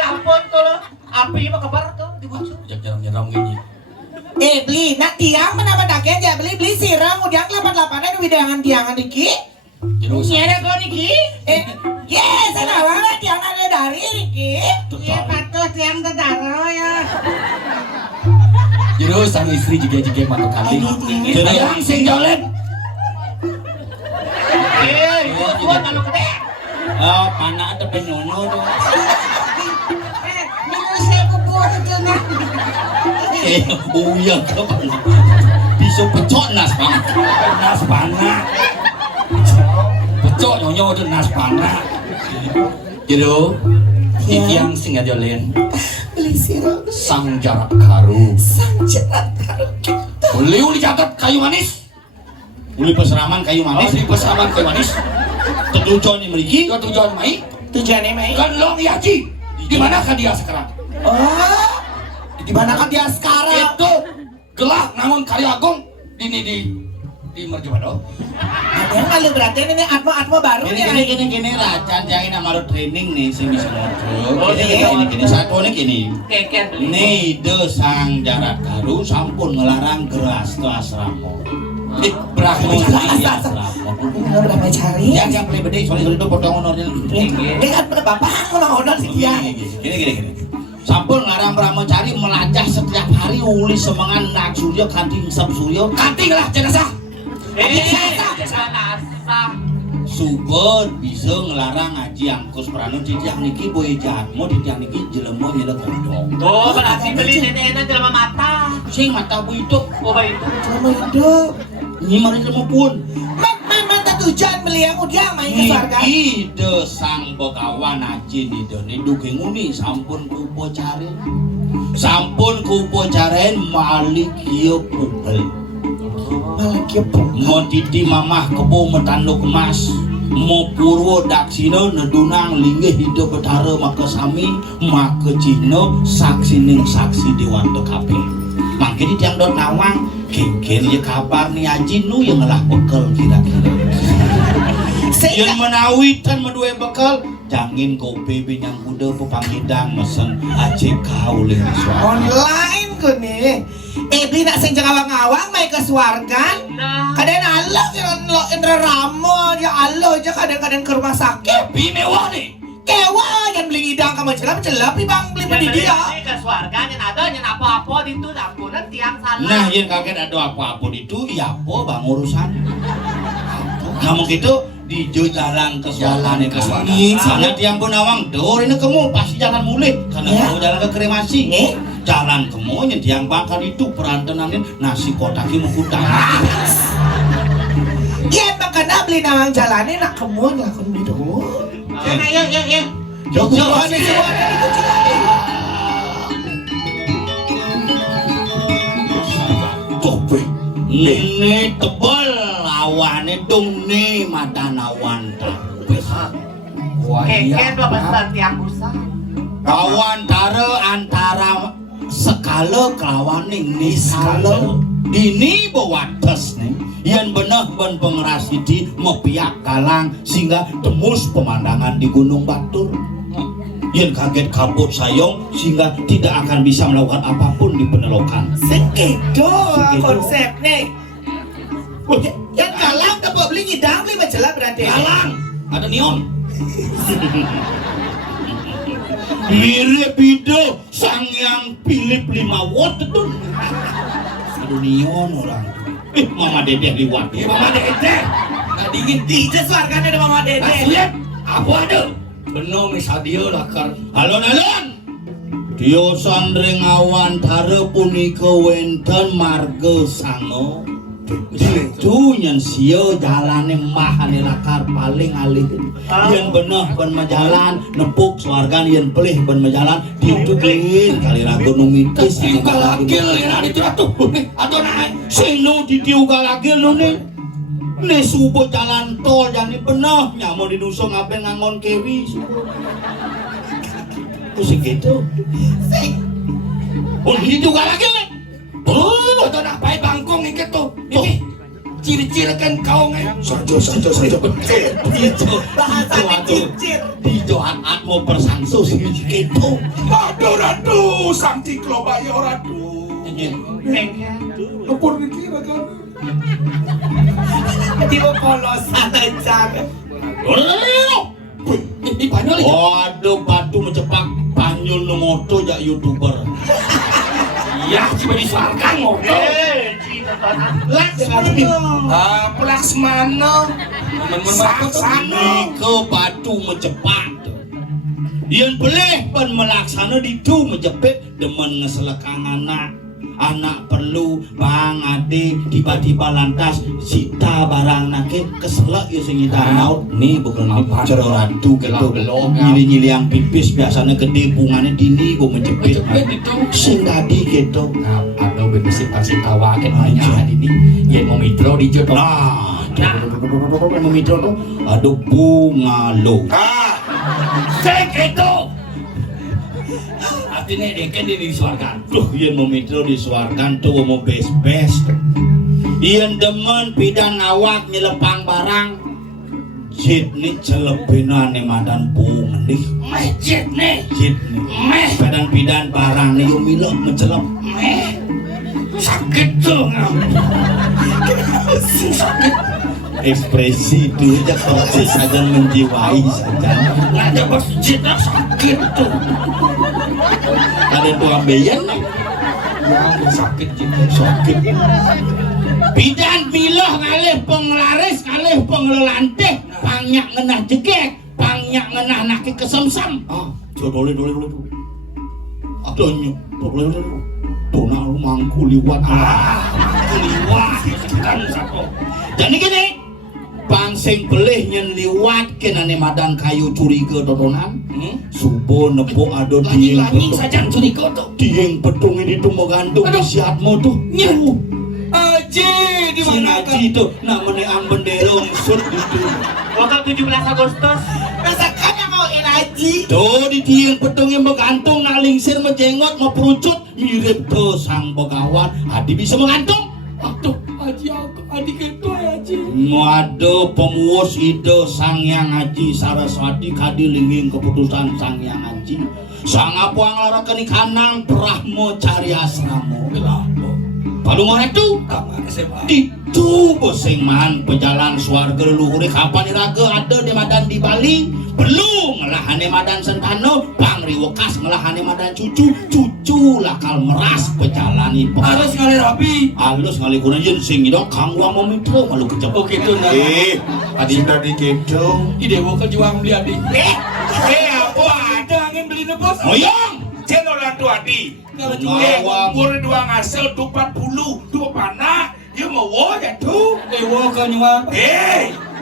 ampun tuh. Api mah kebar tuh dibujuk. Jarang nyerang gini. Beli, nak tiang menambah dagen ya beli sirang udah 88-an widangan diki. Jeruk. Nyere kau niki. Yes, ada banget tiang ada dari Riki. Iya patuh tiang tetaro ya. Jeruk sang istri juga matu kali. jadi yang sing jolet Gua kalau gede. panah ada penyono tuh Dulu saya bubur itu nah. uya kapan bisa pecok nas panah Pecok nyonyo tuh nas panah. Jeruk. Iki yang sing aja len. Beli sirang Sang jarak karu. sanjat taruh kita. Uli catat kayu manis. uli peseraman kayu Oh, manis di pesaman kayu manis. tetujon yang memiliki Kau tujuan mai. Tujuannya Mei. Kan long yaji. Di mana kan dia sekarang? Oh, di mana kan dia sekarang? Itu gelah namun karya agung di Merjubado. Ada yang kali berarti ini atma baru ya. gini racan jangan nama training nih sing bisa Oh, gini satu nih gini Keken beli. nih de sang jarak karu sampun ngelarang geras ke asrama Brahmo asrama Nggak berapa cari. yang beli bede soalnya itu potong honornya Dengan bapak aku honor sih dia. gini sampun ngarang Brahmacari melacah setiap hari uli semangat nak suryo kanting sab suryo Kanting lah jenazah. Jenazah. super bisa ngelarang ngaji angkus prano di tiang niki boy jatmo di tiang niki jelemo nyelek kodong Oh, berarti beli nenek dalam mata. sing mata bu itu Oh, baik. Sama hidup. nyimari ilmu pun Memang tujuan beli yang udah main ke surga. niki de sang begawan aji nih de nih duking uni sampun kupo cari malik kieu pupel Malah kepo. mau titi mamah kebo metanduk emas mau purwo daksina nedunang linggih hidup betara maka sami maka cino saksi ning saksi dewan TKP mangke di tiang dot nawang kengken ya kabar nih aji nu yang ngelah bekal kira-kira yang menawi dan medue bekal jangin kopi binyang kuda pepanggidang mesen aja kau lagi suara Online ko ni. Beli nak sing awang-awang may kasuargan. Kadang Allah indra ramo ya Allah aja kadang-kadang ke rumah sakit. Tapi mewah nih. Kewa yang beli hidang ka mencelap bang beli di dia. Ke swarga nya ada nya apa-apa ditu ampunan tiang salah. Nah, yang kaget ada apa-apa itu, ya apa bang urusan? Namun gitu di jalan ke swarga. Sangat yang bunawang dor ini kamu pasti jalan mulai karena kamu jalan ke kremasi. Jalan kamu yang tiang bakar itu perantenanin nasi kotaki mukutang. Iya makanya beli nawang jalanin nak kamu ngelakuin gitu. Ya. Jauh-jauh Kopi ini tebal awane dong nih mata nawan tapis. Wah iya. Keken 12 tiang busa. Kawan antara skala kelawan ini skala ini bawa tes nih yang benar ben pengerasi di mepiak kalang sehingga tembus pemandangan di Gunung Batur yang kaget kabut sayong sehingga tidak akan bisa melakukan apapun di penelokan. Segitu konsep nih. Yang kalang dapat beli ngidang beli majalah berarti. Kalang ada neon. Mirip video sang yang Philip 5 watt itu. Ada neon orang. Mama Dedeh liwat. Mama Dedeh. Nggak dingin di swarga ada Mama Dedeh. Lihat apa ada? Benar misal dia lah kan. Alon. Dia sandring awan tare punika wenten marga sango. Itu yang sio jalane mahane lakar paling alih. Yang bener ben majalan nepuk swargan yang pelih ben majalan ditukeun kali gunung mitis galagil ya itu atuh. Atuh naik seno didiuga lagi lu nih. Nih subuh jalan tol jani bener nyamun di dusun ngapain ngangon keri. Pusing gitu. Oh didiuga lagi nih. Oh, itu nak baik bangkong ini tuh. Ini ciri-ciri kan kau nggak? Saja. Bahasa cicir. Di Johan mau bersangsu sih gitu. Aduh, sang ciklo bayo aduh. Lepur dikira kan. Di polosan aja. Ini Panyol ya? Waduh, batu mencepak Panyol nu moto jak YouTuber. Ya, cuma di swarga moto. Laksmana. Ke batu mencepak. Yang boleh pen melaksana ditu menjepit demen ngeselekang anak perlu bang ade tiba-tiba lantas sita barang nake keselak ya sing kita naut nih bukan cero ratu gitu nyili-nyili yang pipis biasanya gede bunganya dini gue menjepit sing tadi gitu atau berbisik pasti tawa kan hanya ini yang mau mitro di jodoh mau mitro tuh aduh bunga lo sing gitu artinya deken di swarga tuh yang mau mitro di swarga tuh mau best yang demen pidan awak nyelepang barang jit nih celepinan nih madan bung nih jit nih pidan barang nih yung milok mencelep sakit tuh sakit ekspresi itu aja persis saja menjiwai saja ada masjid sakit tuh ada tuang beyan sakit bidan bilah ngalih penglaris ngalih penglelanteh pangyak ngenah jegek pangyak ngenah naki kesemsam boleh adanya boleh dona rumangku liwat kan satu jadi gini pangsing belih nyen liwat kenane madan kayu curiga dodonan subuh nepuk ado dieng sajan curiga tuh dieng pedung ini tuh mau gantung di siatmu tuh nyew Aji gimana Aji tuh namanya ang bendera unsur gitu Tanggal 17 Agustus rasakan yang mau Aji tuh di dieng pedung yang menggantung nalingsir menjengot mau perucut mirip tuh sang begawan Adi bisa menggantung aduh Aji adik itu Aji waduh pemuus ide sang yang Aji Saraswati kadilinging keputusan sang yang Aji Sangapuang lara keni kanang Brahmo Caryasramo. Palu ngorek tuh itu bosengan pejalan swarga leluhur kapan iraga ada di madan di Bali belum ngelahane madan sentano pangri wekas ngelahane madan cucu lakal meras pejalan itu Harus kali rapi. halus ngali kuna yen sing dong kang wang memitra malu kecep Oke tuh nah. Adi sudah digendong. Ide mau ke juang beli adi. Apa ada angin beli nebos? moyong Channel tu adi. Kalau Umur dua ngasel 40 dua panah. Dia mau ya tuh. dewa ke nyuang.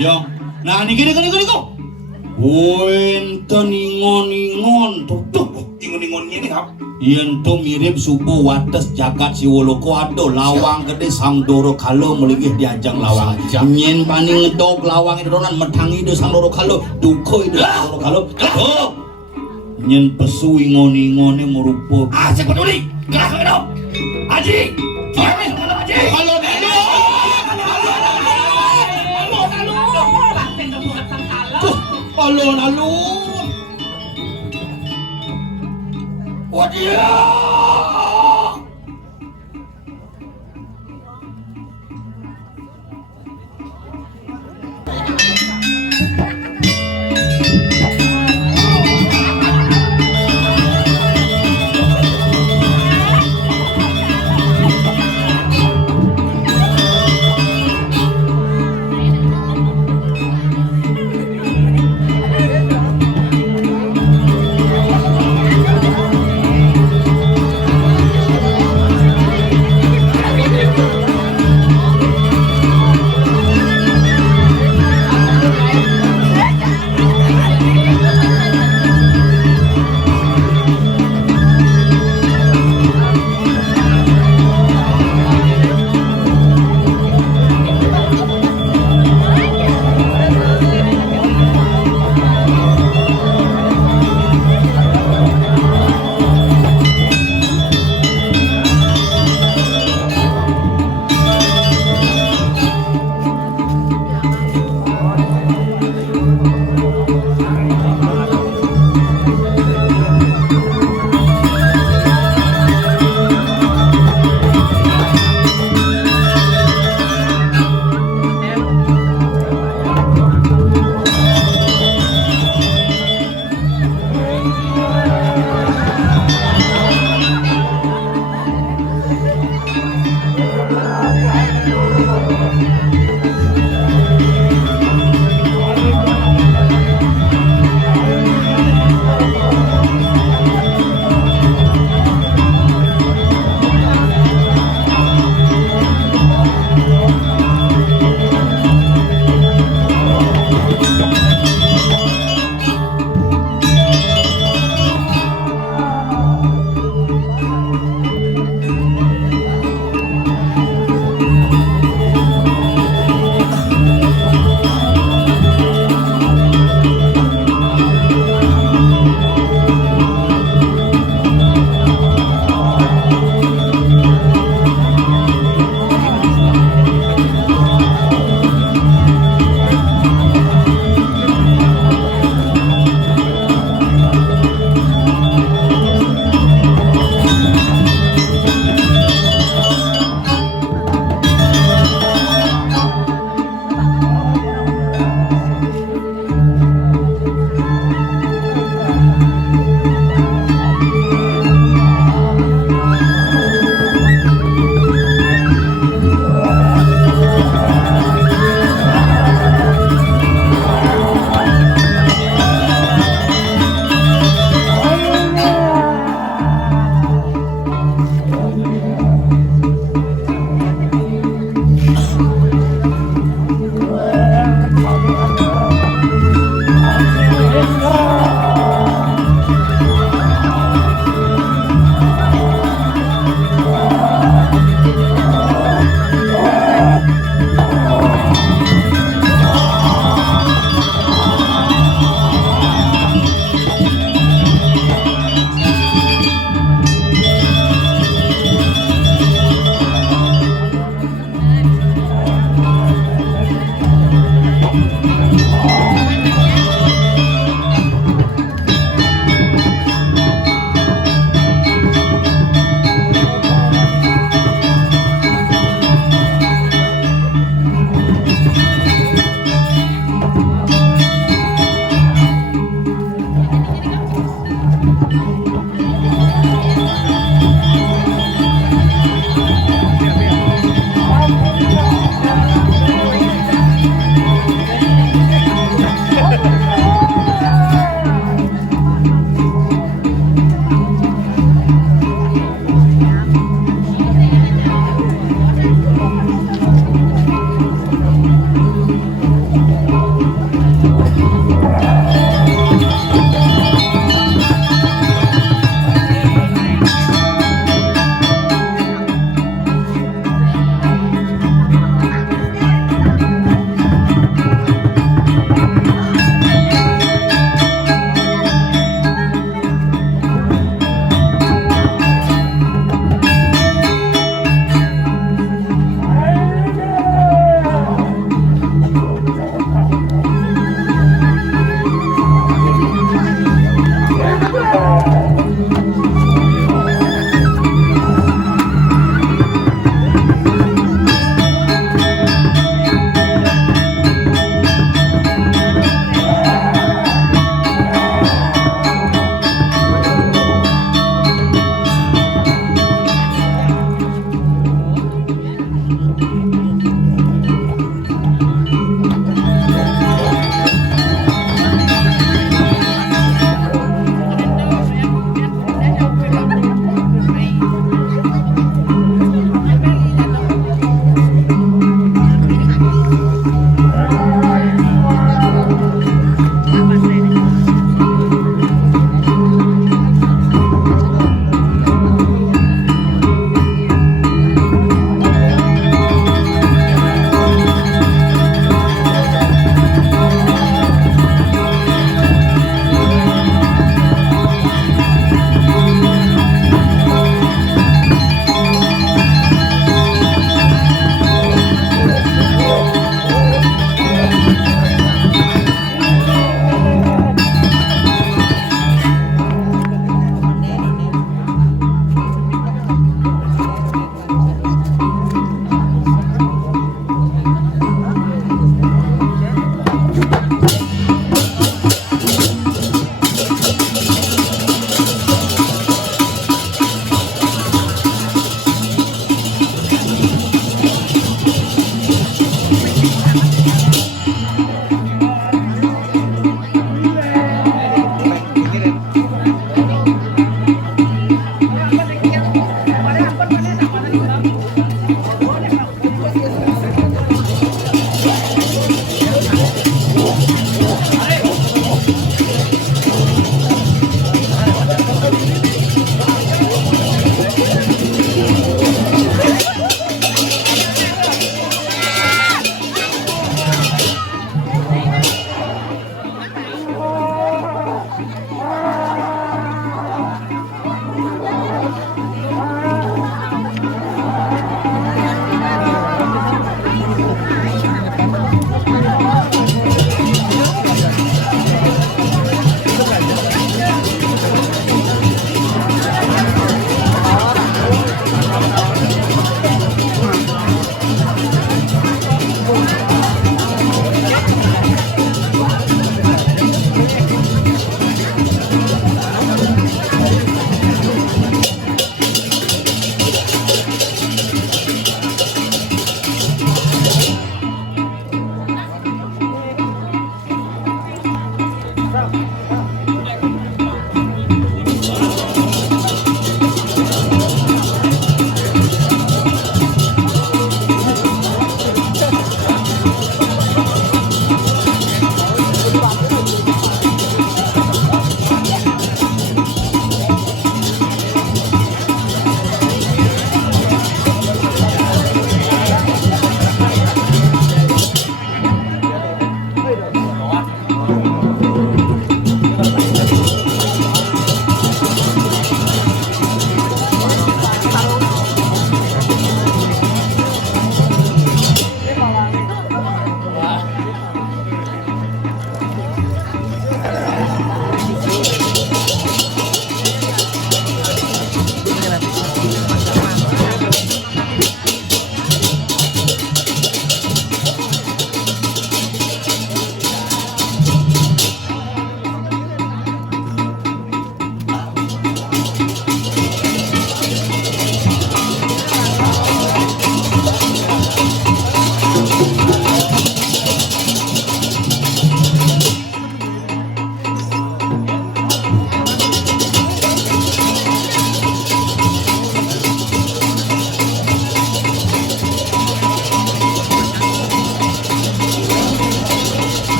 yang nah niki kok enten ingon tuh Ingon-ingonnya ini kap. yen to mirip subuh wates jagat siwoloko ado lawang gede sang doro kalo meligih diajang lawang nyen paning ngedog lawang idonan metangi de sang doro kalo duko ide sang doro kalo nyen pesu ingon-ingone merupa Saya peduli. Gerak ke dong. Aji. Aji. halo Alun-alun. Wadiah.